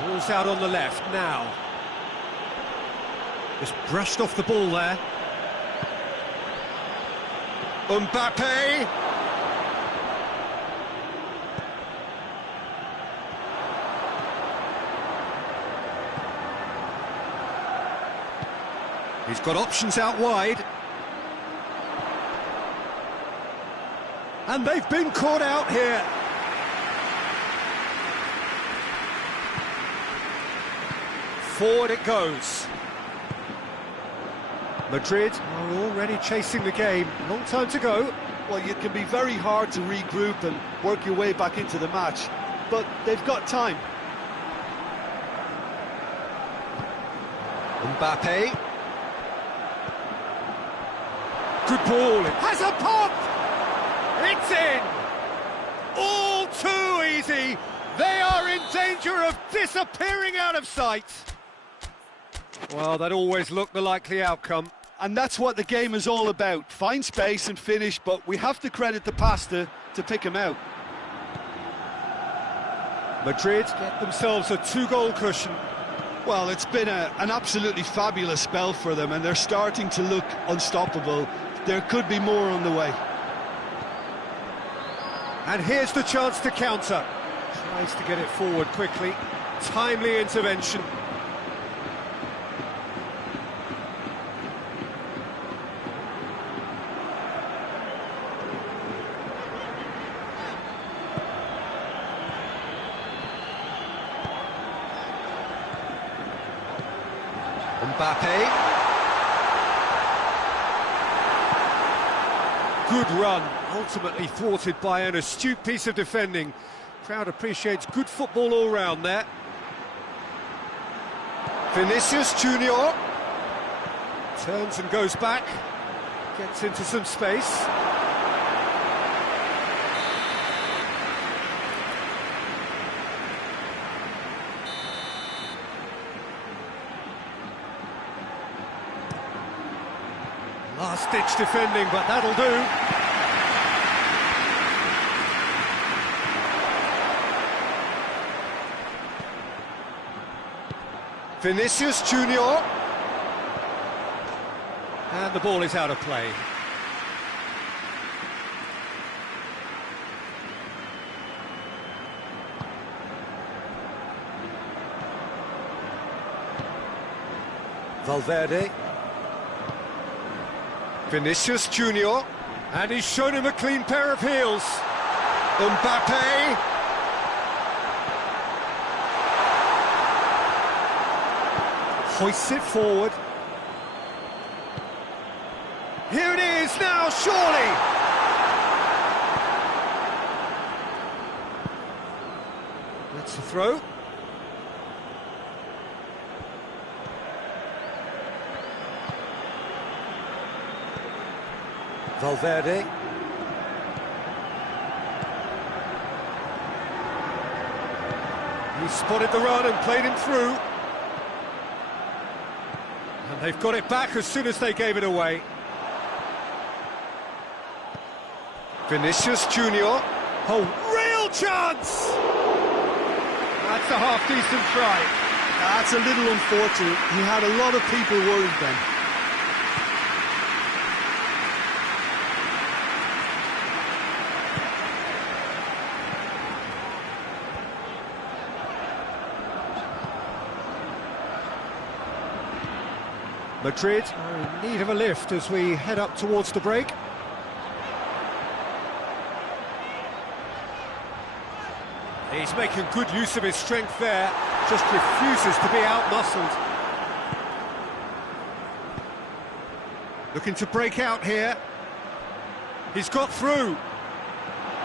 Ball's out on the left now. Just brushed off the ball there. Mbappe. He's got options out wide. And they've been caught out here. Forward it goes. Madrid are already chasing the game. Long time to go. Well, it can be very hard to regroup and work your way back into the match, but they've got time. Mbappe. Good ball. It has a pop. It's in. All too easy. They are in danger of disappearing out of sight. Well, that always looked the likely outcome. And that's what the game is all about. Find space and finish, but we have to credit the pasta to pick him out. Madrid get themselves a 2-goal cushion. Well, it's been an absolutely fabulous spell for them, and they're starting to look unstoppable. There could be more on the way. And here's the chance to counter. Tries to get it forward quickly. Timely intervention. Mbappe. Good run, ultimately thwarted by an astute piece of defending. Crowd appreciates good football all round there. Vinicius Junior turns and goes back, gets into some space. Last-ditch defending, but that'll do. Vinicius Junior. And the ball is out of play. Valverde. Vinicius Junior. And he's shown him a clean pair of heels. Mbappe. Hoists it forward. Here it is now, surely! That's the throw. Valverde. He spotted the run and played him through. And they've got it back as soon as they gave it away. Vinicius Junior. Oh, real chance! That's a half-decent try. That's a little unfortunate. He had a lot of people worried then. Madrid are in need of a lift as we head up towards the break. He's making good use of his strength there, just refuses to be out-muscled. Looking to break out here. He's got through.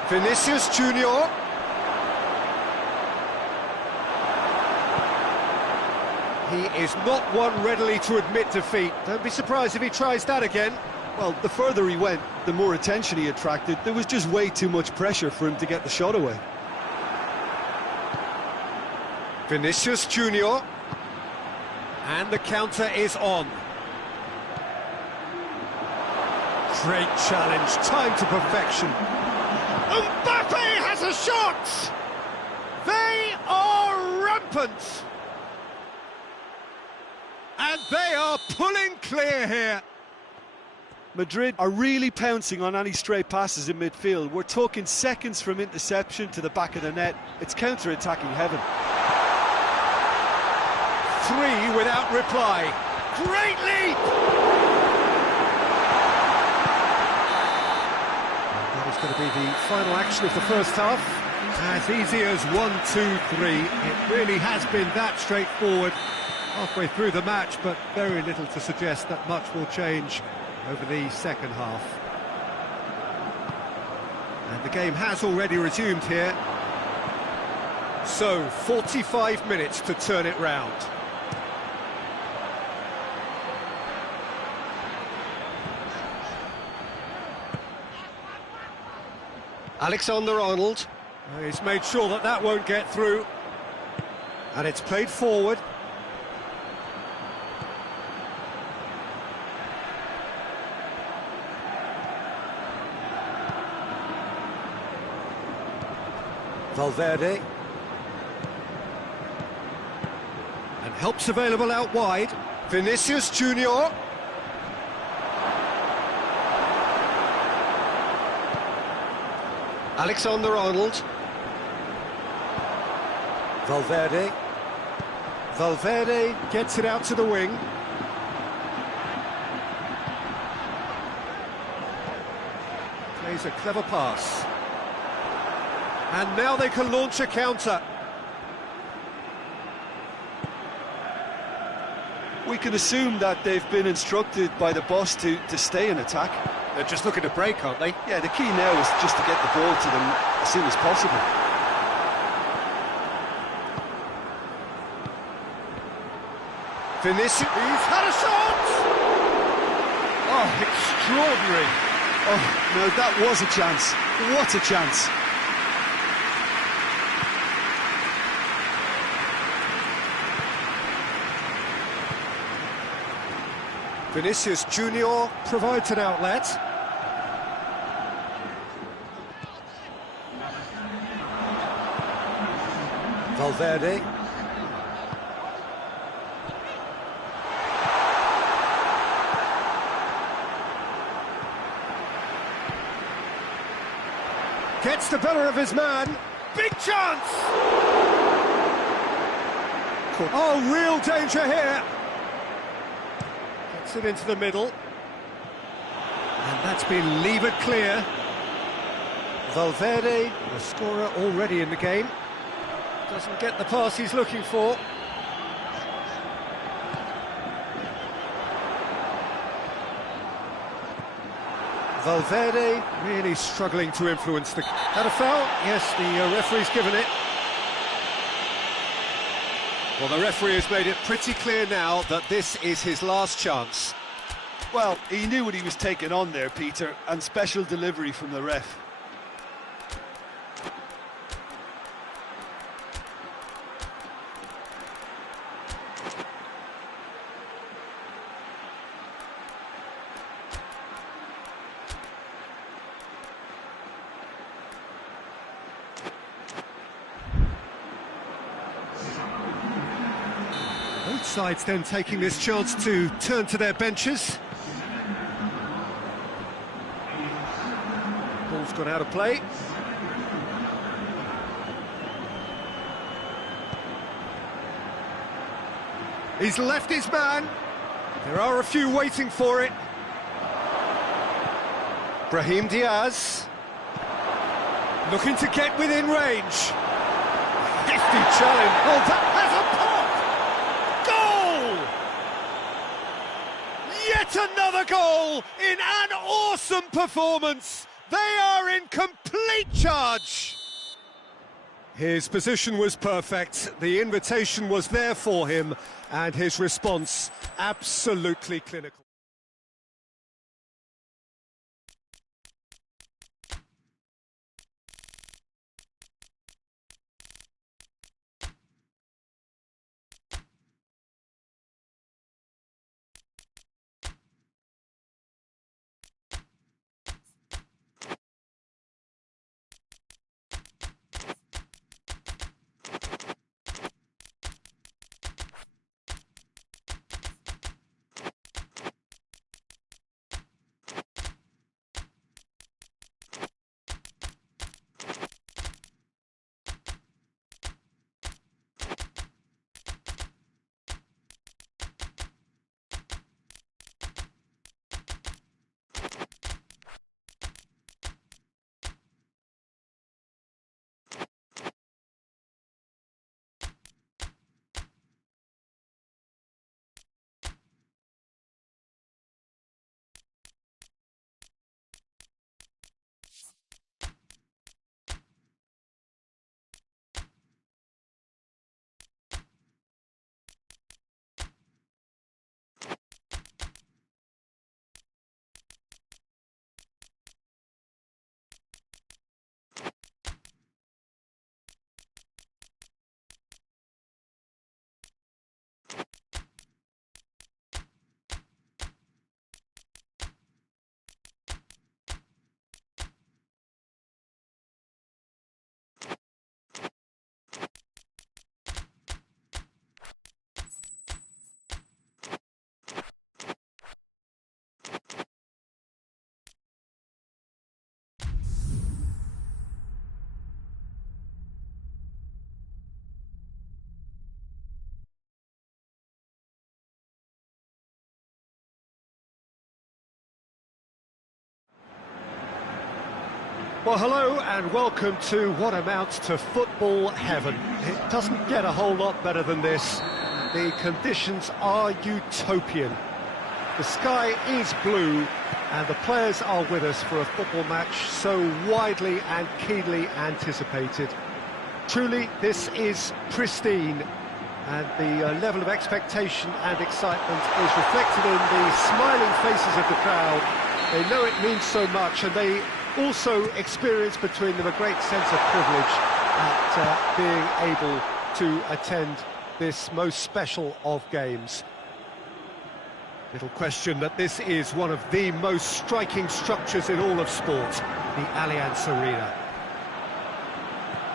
Vinicius Junior. He is not one readily to admit defeat. Don't be surprised if he tries that again. Well, the further he went, the more attention he attracted. There was just way too much pressure for him to get the shot away. Vinicius Junior. And the counter is on. Great challenge, time to perfection. Mbappe has a shot! They are rampant! And they are pulling clear here. Madrid are really pouncing on any stray passes in midfield. We're talking seconds from interception to the back of the net. It's counter-attacking heaven. 3 without reply. Great leap! That is going to be the final action of the first half. As easy as 1, 2, 3. It really has been that straightforward. Halfway through the match, but very little to suggest that much will change over the second half. And the game has already resumed here. So, 45 minutes to turn it round. Alexander-Arnold. He's made sure that that won't get through. And it's played forward. Valverde. And help's available out wide. Vinicius Junior. Alexander-Arnold. Valverde. Valverde gets it out to the wing. Plays a clever pass. And now they can launch a counter. We can assume that they've been instructed by the boss to stay in attack. They're just looking to break, aren't they? Yeah, the key now is just to get the ball to them as soon as possible. Vinicius, he's had a shot! Oh, extraordinary. Oh, no, that was a chance. What a chance. Vinicius Junior provides an outlet. Valverde. Gets the better of his man. Big chance! Oh, real danger here. Gets it into the middle. And that's been levered clear. Valverde, the scorer already in the game. Doesn't get the pass he's looking for. Valverde really struggling to influence the... Had a foul? Yes, the referee's given it. Well, the referee has made it pretty clear now that this is his last chance. Well, he knew what he was taking on there, Peter, and special delivery from the ref. Both sides then taking this chance to turn to their benches. Ball's gone out of play. He's left his man. There are a few waiting for it. Brahim Diaz. Looking to get within range. Nasty challenge. Oh, that has a pop! Goal! Yet another goal in an awesome performance. They are in complete charge. His position was perfect, the invitation was there for him, and his response absolutely clinical. Well, hello and welcome to what amounts to football heaven. It doesn't get a whole lot better than this. The conditions are utopian. The sky is blue and the players are with us for a football match so widely and keenly anticipated. Truly, this is pristine, and the level of expectation and excitement is reflected in the smiling faces of the crowd. They know it means so much, and they also experience between them a great sense of privilege at being able to attend this most special of games. Little question that this is one of the most striking structures in all of sport, the Allianz Arena.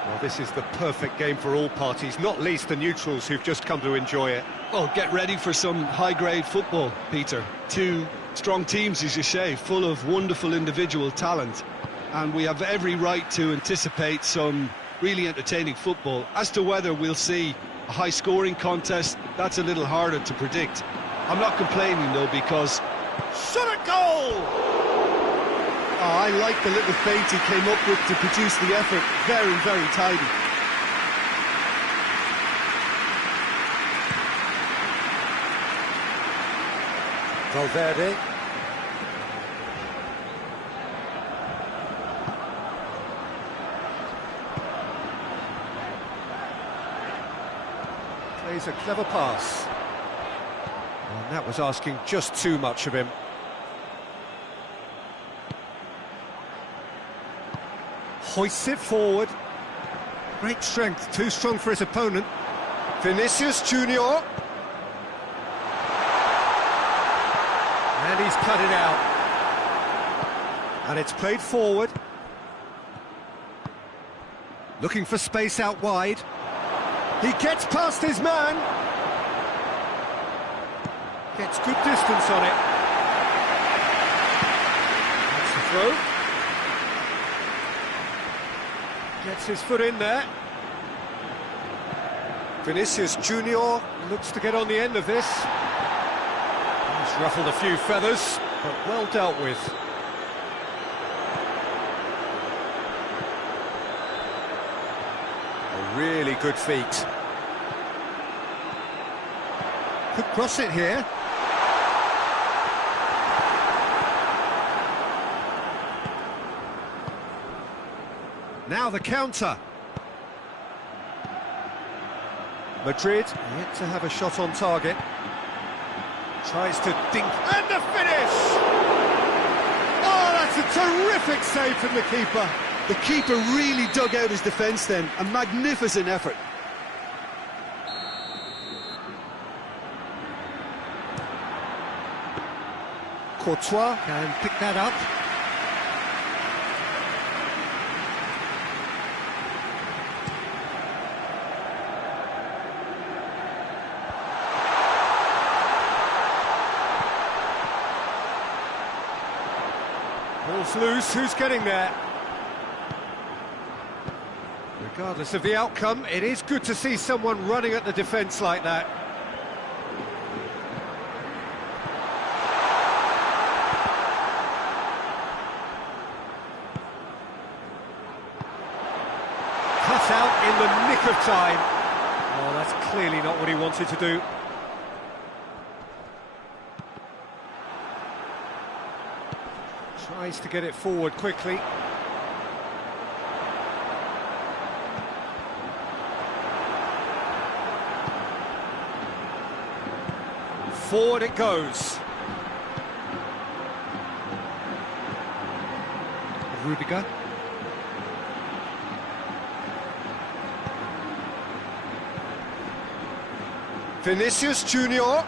Well, this is the perfect game for all parties, not least the neutrals who've just come to enjoy it. Well, get ready for some high-grade football, Peter. Two strong teams, as you say, full of wonderful individual talent. And we have every right to anticipate some really entertaining football. As to whether we'll see a high-scoring contest, that's a little harder to predict. I'm not complaining, though, because... Shot a goal! Oh, I like the little feint he came up with to produce the effort. Very, very tidy. Valverde. Plays a clever pass. And that was asking just too much of him. Hoists it forward. Great strength, too strong for his opponent. Vinicius Junior. And he's cut it out. And it's played forward. Looking for space out wide. He gets past his man. Gets good distance on it. That's the throw. Gets his foot in there. Vinicius Junior looks to get on the end of this. He's ruffled a few feathers, but well dealt with. A really good feet. Could cross it here. Now the counter. Madrid yet to have a shot on target. Tries to dink, and the finish! Oh, that's a terrific save from the keeper. The keeper really dug out his defence then, a magnificent effort. Courtois can pick that up. Ball's loose, who's getting there? Regardless of the outcome, it is good to see someone running at the defence like that. Cut out in the nick of time. Oh, that's clearly not what he wanted to do. Tries to get it forward quickly. Forward it goes. Rudiger. Vinicius Junior.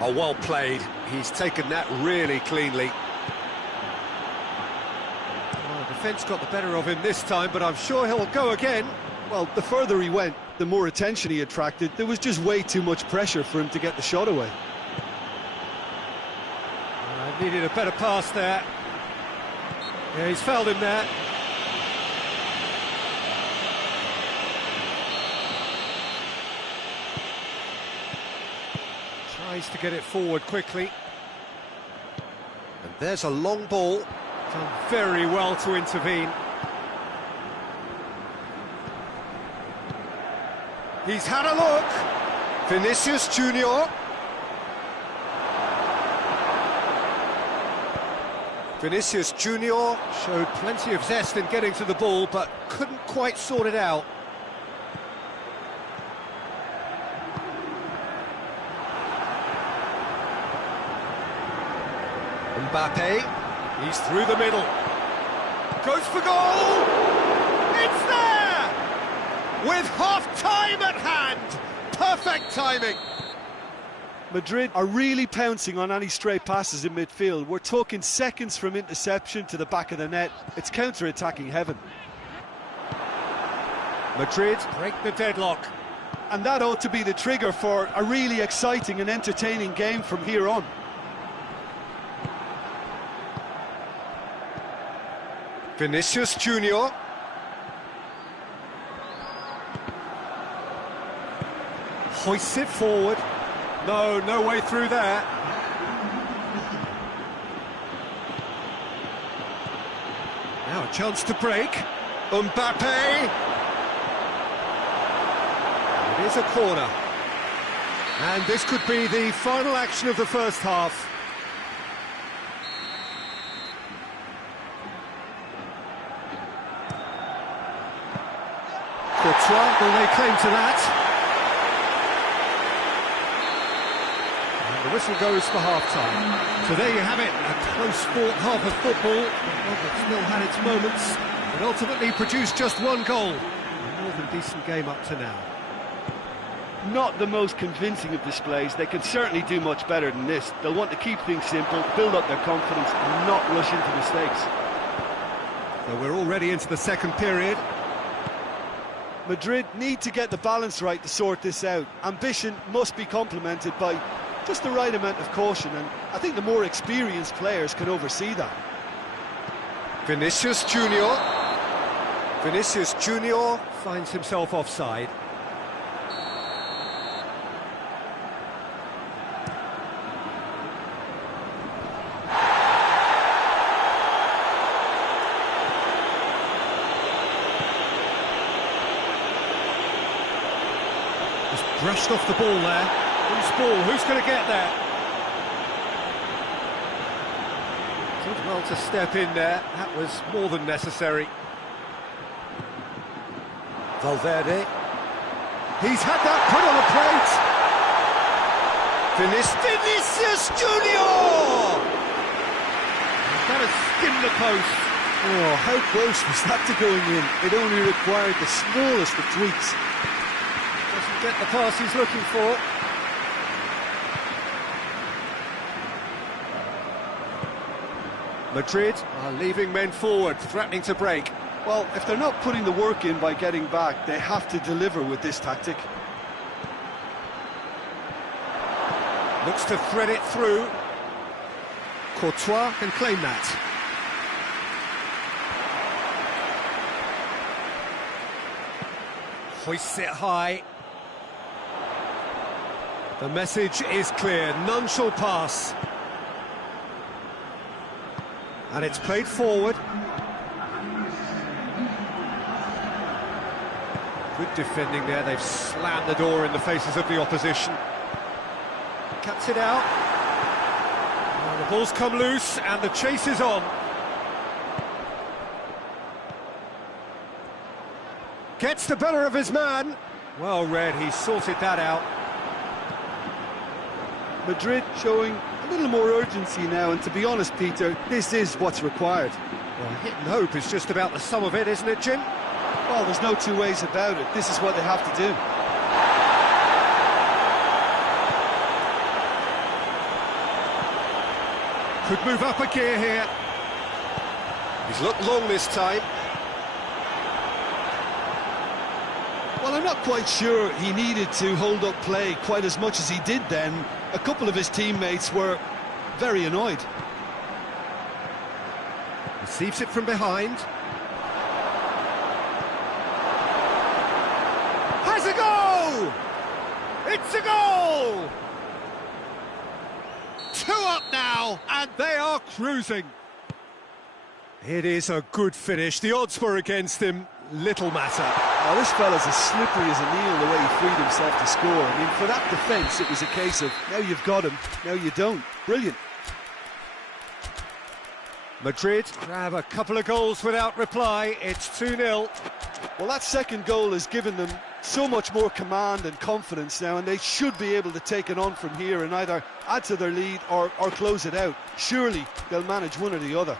Oh, well played. He's taken that really cleanly. Well, the defence got the better of him this time, but I'm sure he'll go again. Well, the further he went, the more attention he attracted. There was just way too much pressure for him to get the shot away. Needed a better pass there. Yeah, he's fouled him there. Tries to get it forward quickly. And there's a long ball. Done very well to intervene. He's had a look. Vinicius Junior. Vinicius Junior showed plenty of zest in getting to the ball, but couldn't quite sort it out. Mbappe, he's through the middle. Goes for goal! It's there! With half-time at hand! Perfect timing! Madrid are really pouncing on any stray passes in midfield. We're talking seconds from interception to the back of the net. It's counter-attacking heaven. Madrid break the deadlock. And that ought to be the trigger for a really exciting and entertaining game from here on. Vinicius Junior. Hoists it forward. No, no way through there. Now a chance to break. Mbappe. It is a corner. And this could be the final action of the first half. Courtois will lay claim to that. The whistle goes for half-time. So there you have it, a close-fought half of football, that still had its moments, but ultimately produced just one goal. A more than decent game up to now. Not the most convincing of displays. They can certainly do much better than this. They'll want to keep things simple, build up their confidence, and not rush into mistakes. So we're already into the second period. Madrid need to get the balance right to sort this out. Ambition must be complemented by just the right amount of caution, and I think the more experienced players can oversee that. Vinicius Junior. Vinicius Junior finds himself offside. Just brushed off the ball there. Who's ball? Who's going to get there? Did well to step in there. That was more than necessary. Valverde. He's had that put on a plate. Vinicius Junior! That has skimmed the post. Oh, how close was that to going in? It only required the smallest of tweaks. Doesn't get the pass he's looking for. Madrid are leaving men forward, threatening to break. Well, if they're not putting the work in by getting back, they have to deliver with this tactic. Looks to thread it through. Courtois can claim that. Hoists it high. The message is clear, none shall pass. And it's played forward. Good defending there, they've slammed the door in the faces of the opposition. Cuts it out. And the ball's come loose and the chase is on. Gets the better of his man. Well read, he sorted that out. Madrid showing a little more urgency now, and to be honest, Peter, this is what's required. Well, hit and hope is just about the sum of it, isn't it, Jim? Well, there's no two ways about it. This is what they have to do. Could move up a gear here. He's looked long this time. Well, I'm not quite sure he needed to hold up play quite as much as he did then. A couple of his teammates were very annoyed. Receives it from behind. Has a goal! It's a goal! 2 up now, and they are cruising. It is a good finish. The odds were against him. Little matter. Now, this fella's as slippery as a needle the way he freed himself to score. I mean, for that defence, it was a case of, now you've got him, now you don't. Brilliant. Madrid grab a couple of goals without reply. It's 2-0. Well, that second goal has given them so much more command and confidence now, and they should be able to take it on from here and either add to their lead or close it out. Surely they'll manage one or the other.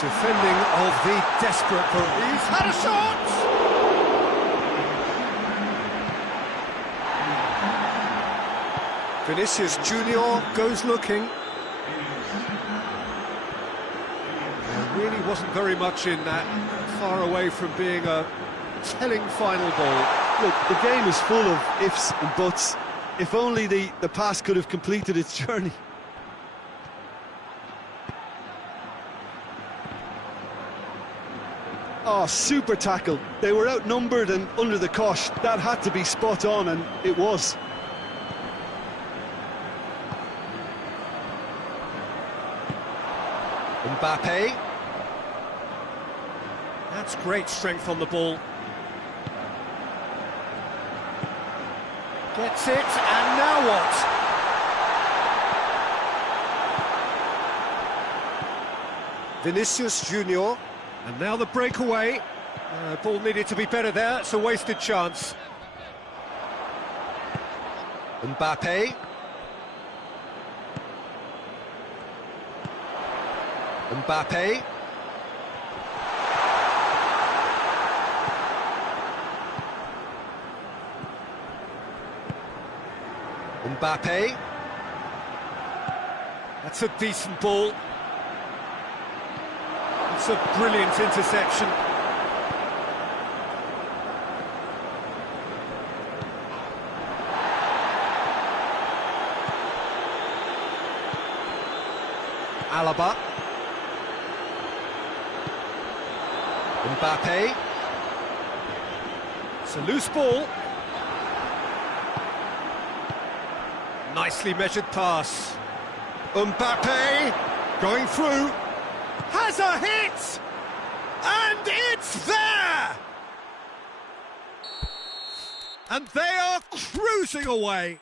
Defending of the desperate group. He's had a shot! Vinicius Junior goes looking. There really wasn't very much in that, far away from being a telling final ball. Look, the game is full of ifs and buts. If only the pass could have completed its journey. Oh, super tackle. They were outnumbered and under the cosh. That had to be spot on, and it was. Mbappe. That's great strength on the ball. Gets it, and now what? Vinicius Junior. And now the breakaway. Ball needed to be better there. It's a wasted chance. Mbappe. Mbappe. Mbappe. That's a decent ball. It's a brilliant interception. Alaba. Mbappe. It's a loose ball. Nicely measured pass. Mbappe going through. Has a hit! And it's there! And they are cruising away.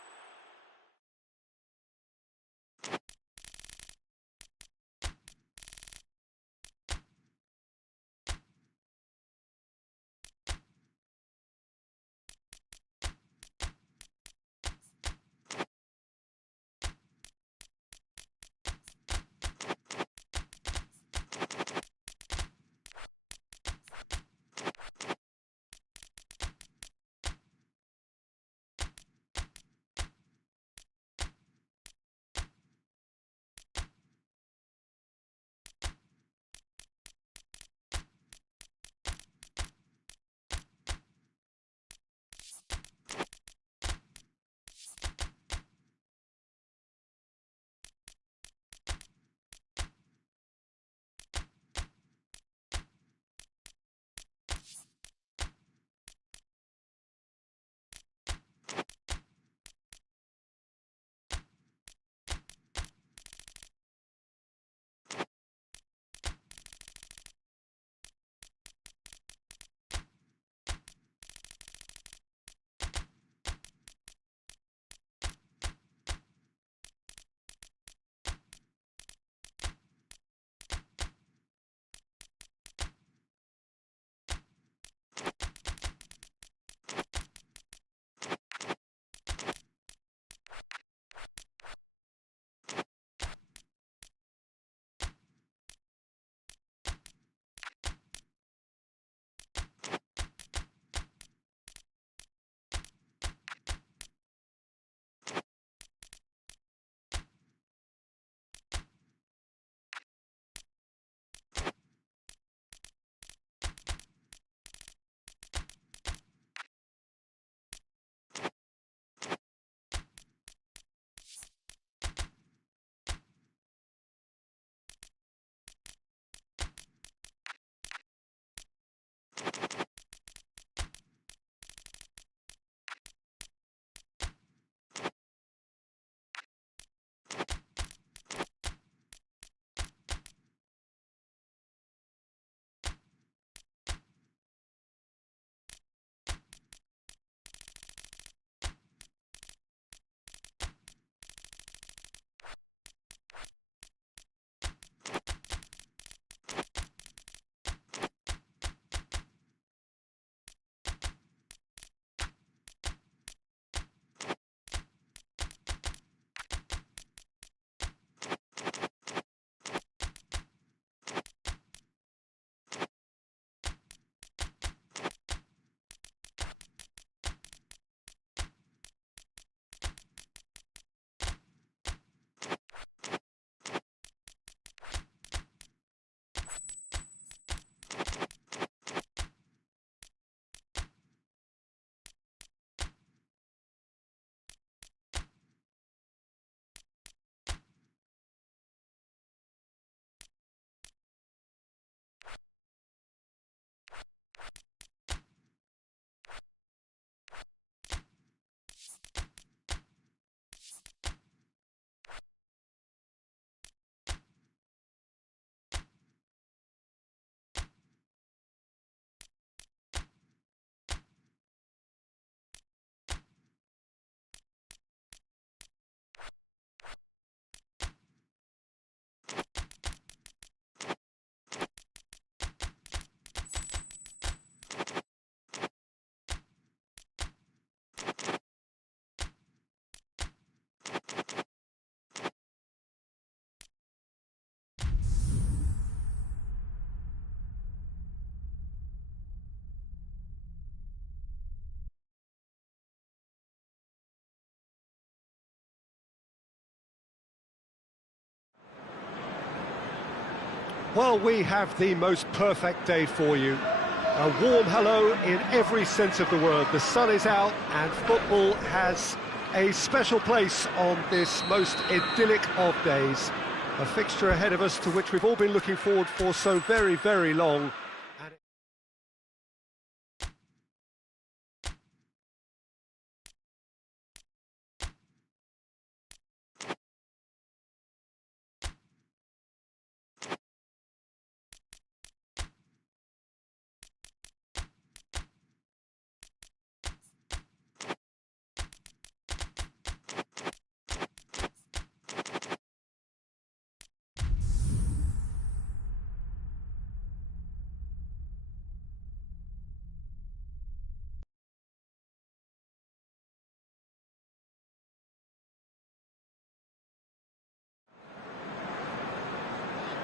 Well, we have the most perfect day for you. A warm hello in every sense of the word. The sun is out and football has a special place on this most idyllic of days. A fixture ahead of us to which we've all been looking forward for so very, very long. And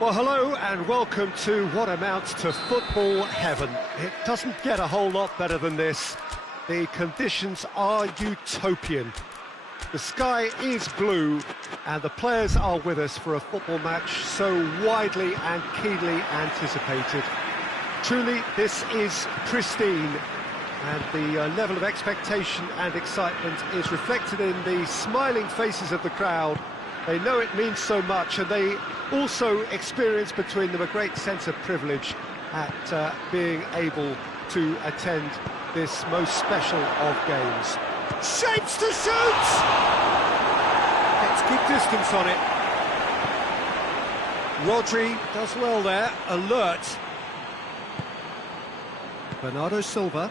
well, hello and welcome to what amounts to football heaven. It doesn't get a whole lot better than this. The conditions are utopian. The sky is blue and the players are with us for a football match so widely and keenly anticipated. Truly, this is pristine, and the level of expectation and excitement is reflected in the smiling faces of the crowd. They know it means so much, and they also experience between them a great sense of privilege at being able to attend this most special of games. Shapes to shoot! Gets good distance on it. Rodri does well there, alert. Bernardo Silva.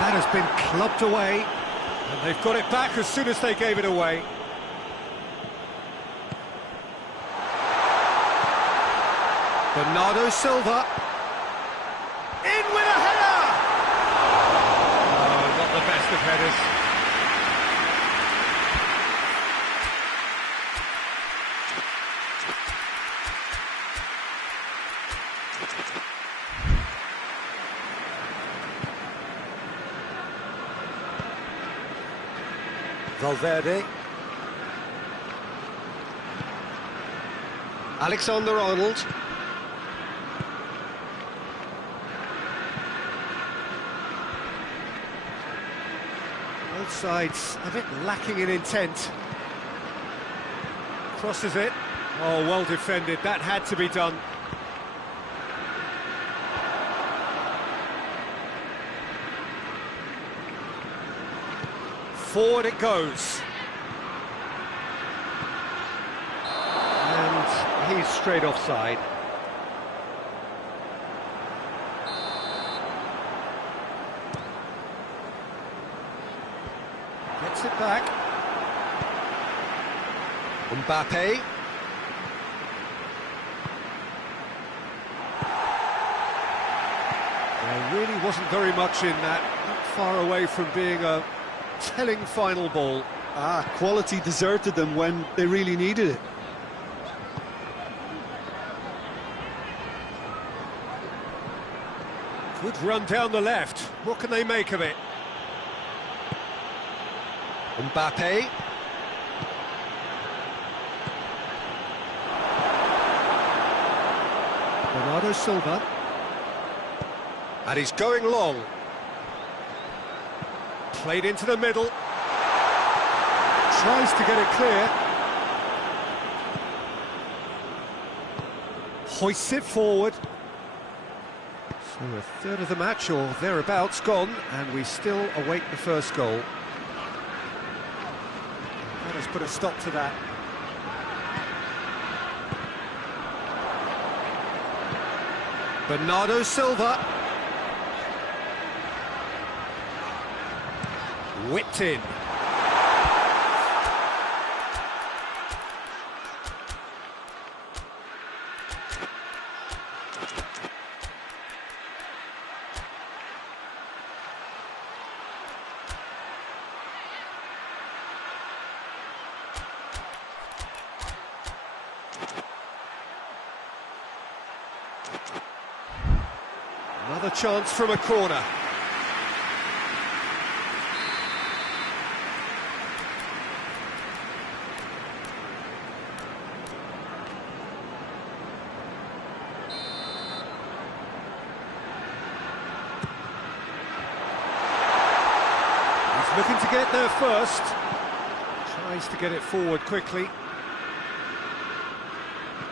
That has been clubbed away, and they've got it back as soon as they gave it away. Bernardo Silva. In with a header! Oh, not the best of headers. Valverde. Alexander-Arnold. Both sides a bit lacking in intent. Crosses it. Oh, well defended. That had to be done. Forward it goes. And he's straight offside. Gets it back. Mbappe. There really wasn't very much in that. Not far away from being a telling final ball. Quality deserted them when they really needed it. Good run down the left. What can they make of it? Mbappe. Bernardo Silva. And he's going long. Played into the middle. Tries to get it clear. Hoists it forward. So a third of the match, or thereabouts, gone, and we still await the first goal. That has put a stop to that. Bernardo Silva. Whipped in. Another chance from a corner. looking to get there first. Tries to get it forward quickly.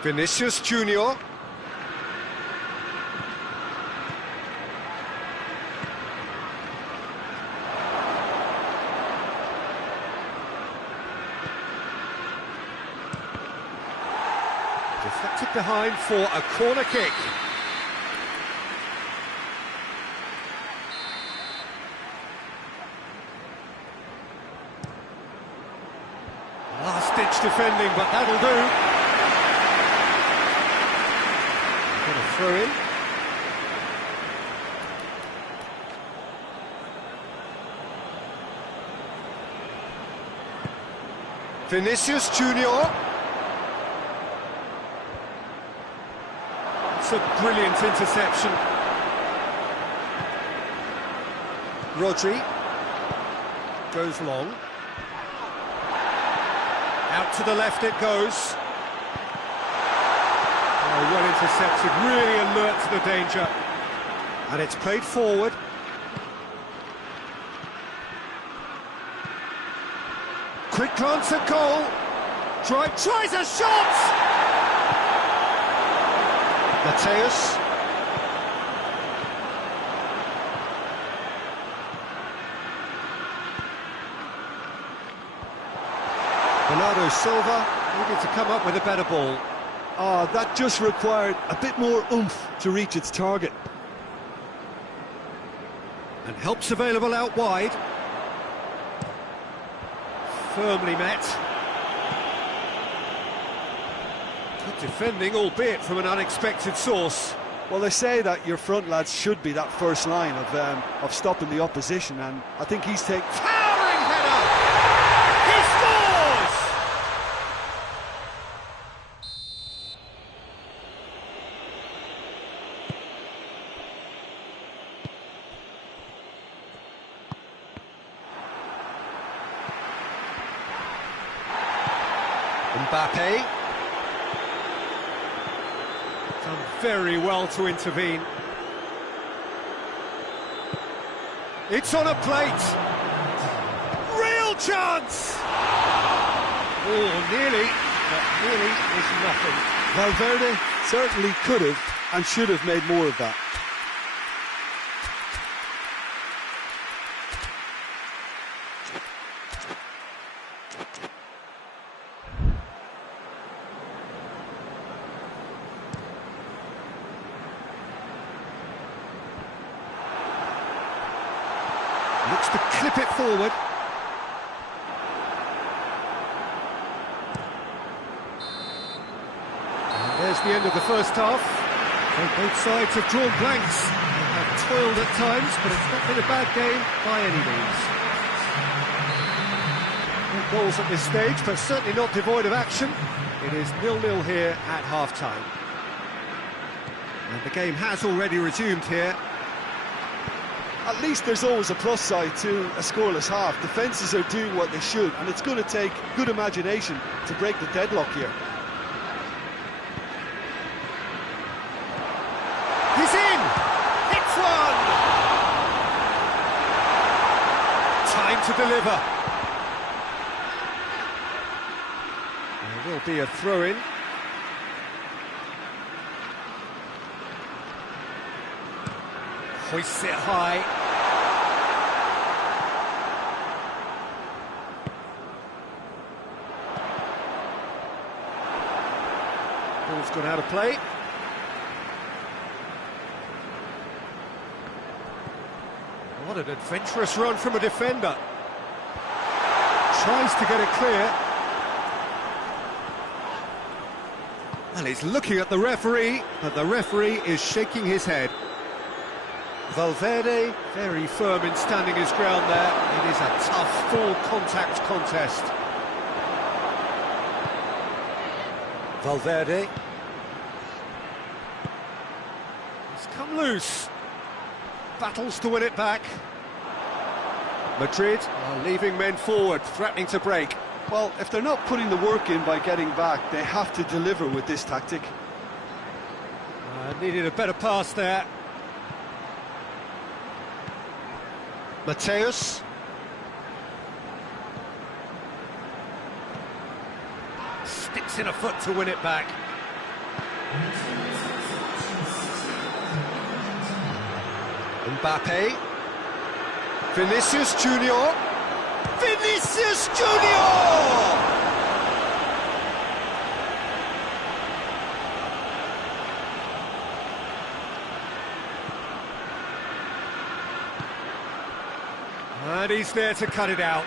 Vinicius Junior. Deflected behind for a corner kick. Last-ditch defending, but that'll do. Got a throw in. Vinicius Junior. It's a brilliant interception. Rodri goes long. Out to the left it goes. Oh, well intercepted, really alert to the danger. And it's played forward. Quick glance at goal. Tries a shot! Mateus. Bernardo Silva needed to come up with a better ball. Oh, that just required a bit more oomph to reach its target. And help's available out wide. Firmly met. Good defending, albeit from an unexpected source. Well, they say that your front lads should be that first line of stopping the opposition, and I think he's taking... Towering header! He scores! Mbappe. Done very well to intervene. It's on a plate. Real chance! Oh, nearly, but nearly is nothing. Valverde certainly could have and should have made more of that. Looks to clip it forward. And there's the end of the first half. So both sides have drawn blanks. They have toiled at times, but it's not been a bad game by any means. No goals at this stage, but certainly not devoid of action. It is 0-0 here at half-time. And the game has already resumed here. At least there's always a plus side to a scoreless half. Defences are doing what they should, and it's going to take good imagination to break the deadlock here. He's in! Hits one! Time to deliver. There will be a throw-in. Hoists it high. Ball's gone out of play. What an adventurous run from a defender. Tries to get it clear. And he's looking at the referee, but the referee is shaking his head. Valverde, very firm in standing his ground there. It is a tough, full-contact contest. Valverde. He's come loose. Battles to win it back. Madrid are leaving men forward, threatening to break. Well, if they're not putting the work in by getting back, they have to deliver with this tactic. Needed a better pass there. Mateus. missing a foot to win it back. Mbappe. Vinicius Junior. Vinicius Junior! And he's there to cut it out.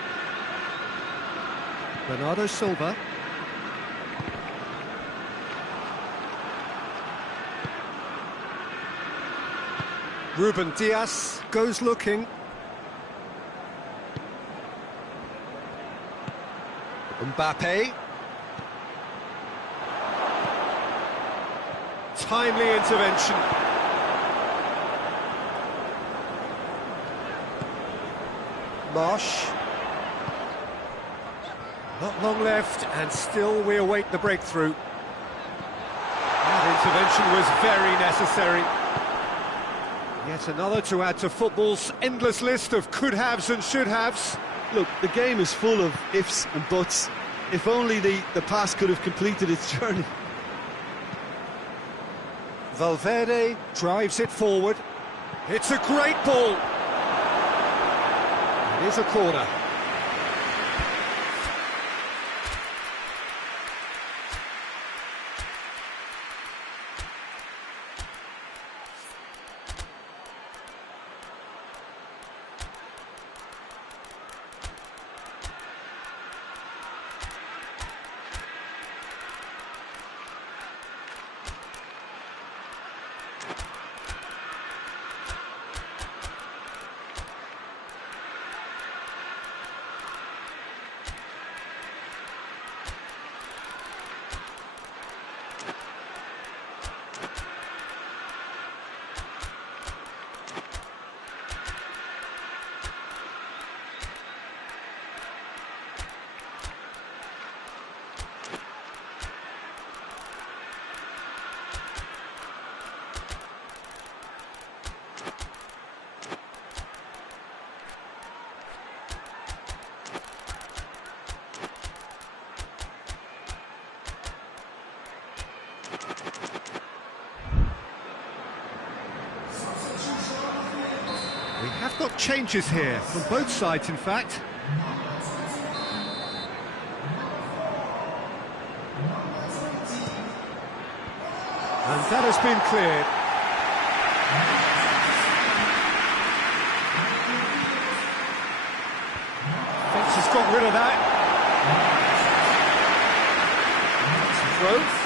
Bernardo Silva. Ruben Dias goes looking. Mbappe. Timely intervention. Marsh. Not long left, and still we await the breakthrough. That intervention was very necessary. Yet another to add to football's endless list of could-haves and should-haves. Look, the game is full of ifs and buts. If only the pass could have completed its journey. Valverde drives it forward. It's a great ball. It is a corner. We have got changes here, from both sides in fact. And that has been cleared. Fence has got rid of that. Throw.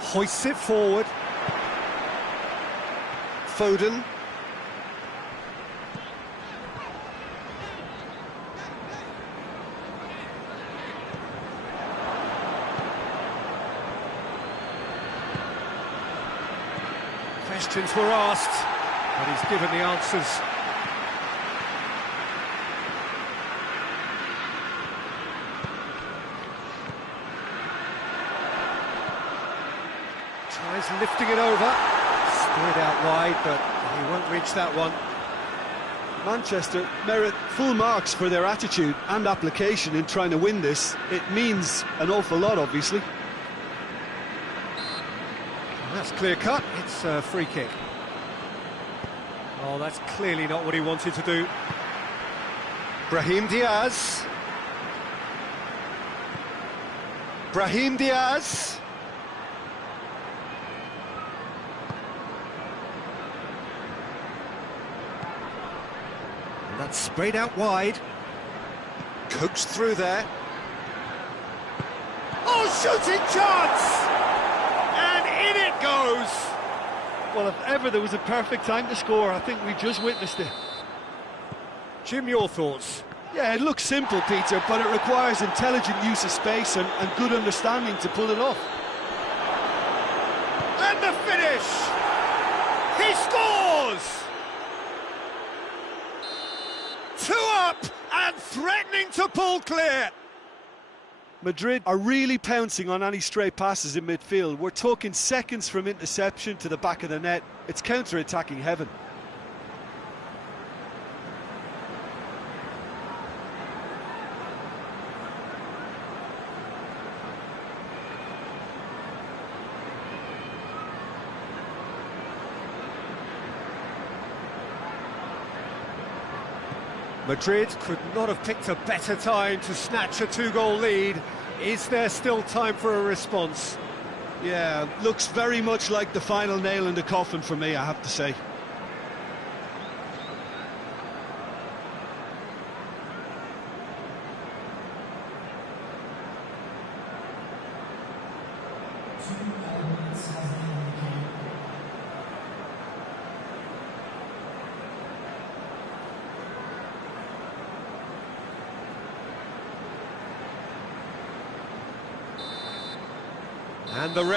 Hoists it forward. Foden. Questions were asked, but he's given the answers. Tries lifting it over, steered out wide, but he won't reach that one. Manchester merit full marks for their attitude and application in trying to win this. It means an awful lot, obviously. That's clear cut, it's a free kick. Oh, that's clearly not what he wanted to do. Brahim Diaz. Brahim Diaz. And that's sprayed out wide. Coaxed through there. Oh, shooting chance! And in it goes! Well, if ever there was a perfect time to score, I think we just witnessed it. Jim, your thoughts? Yeah, it looks simple, Peter, but it requires intelligent use of space and good understanding to pull it off. And the finish! He scores! 2 up and threatening to pull clear. Madrid are really pouncing on any stray passes in midfield. We're talking seconds from interception to the back of the net. It's counter-attacking heaven. Madrid could not have picked a better time to snatch a two-goal lead. Is there still time for a response? Yeah, looks very much like the final nail in the coffin for me, I have to say. And the ref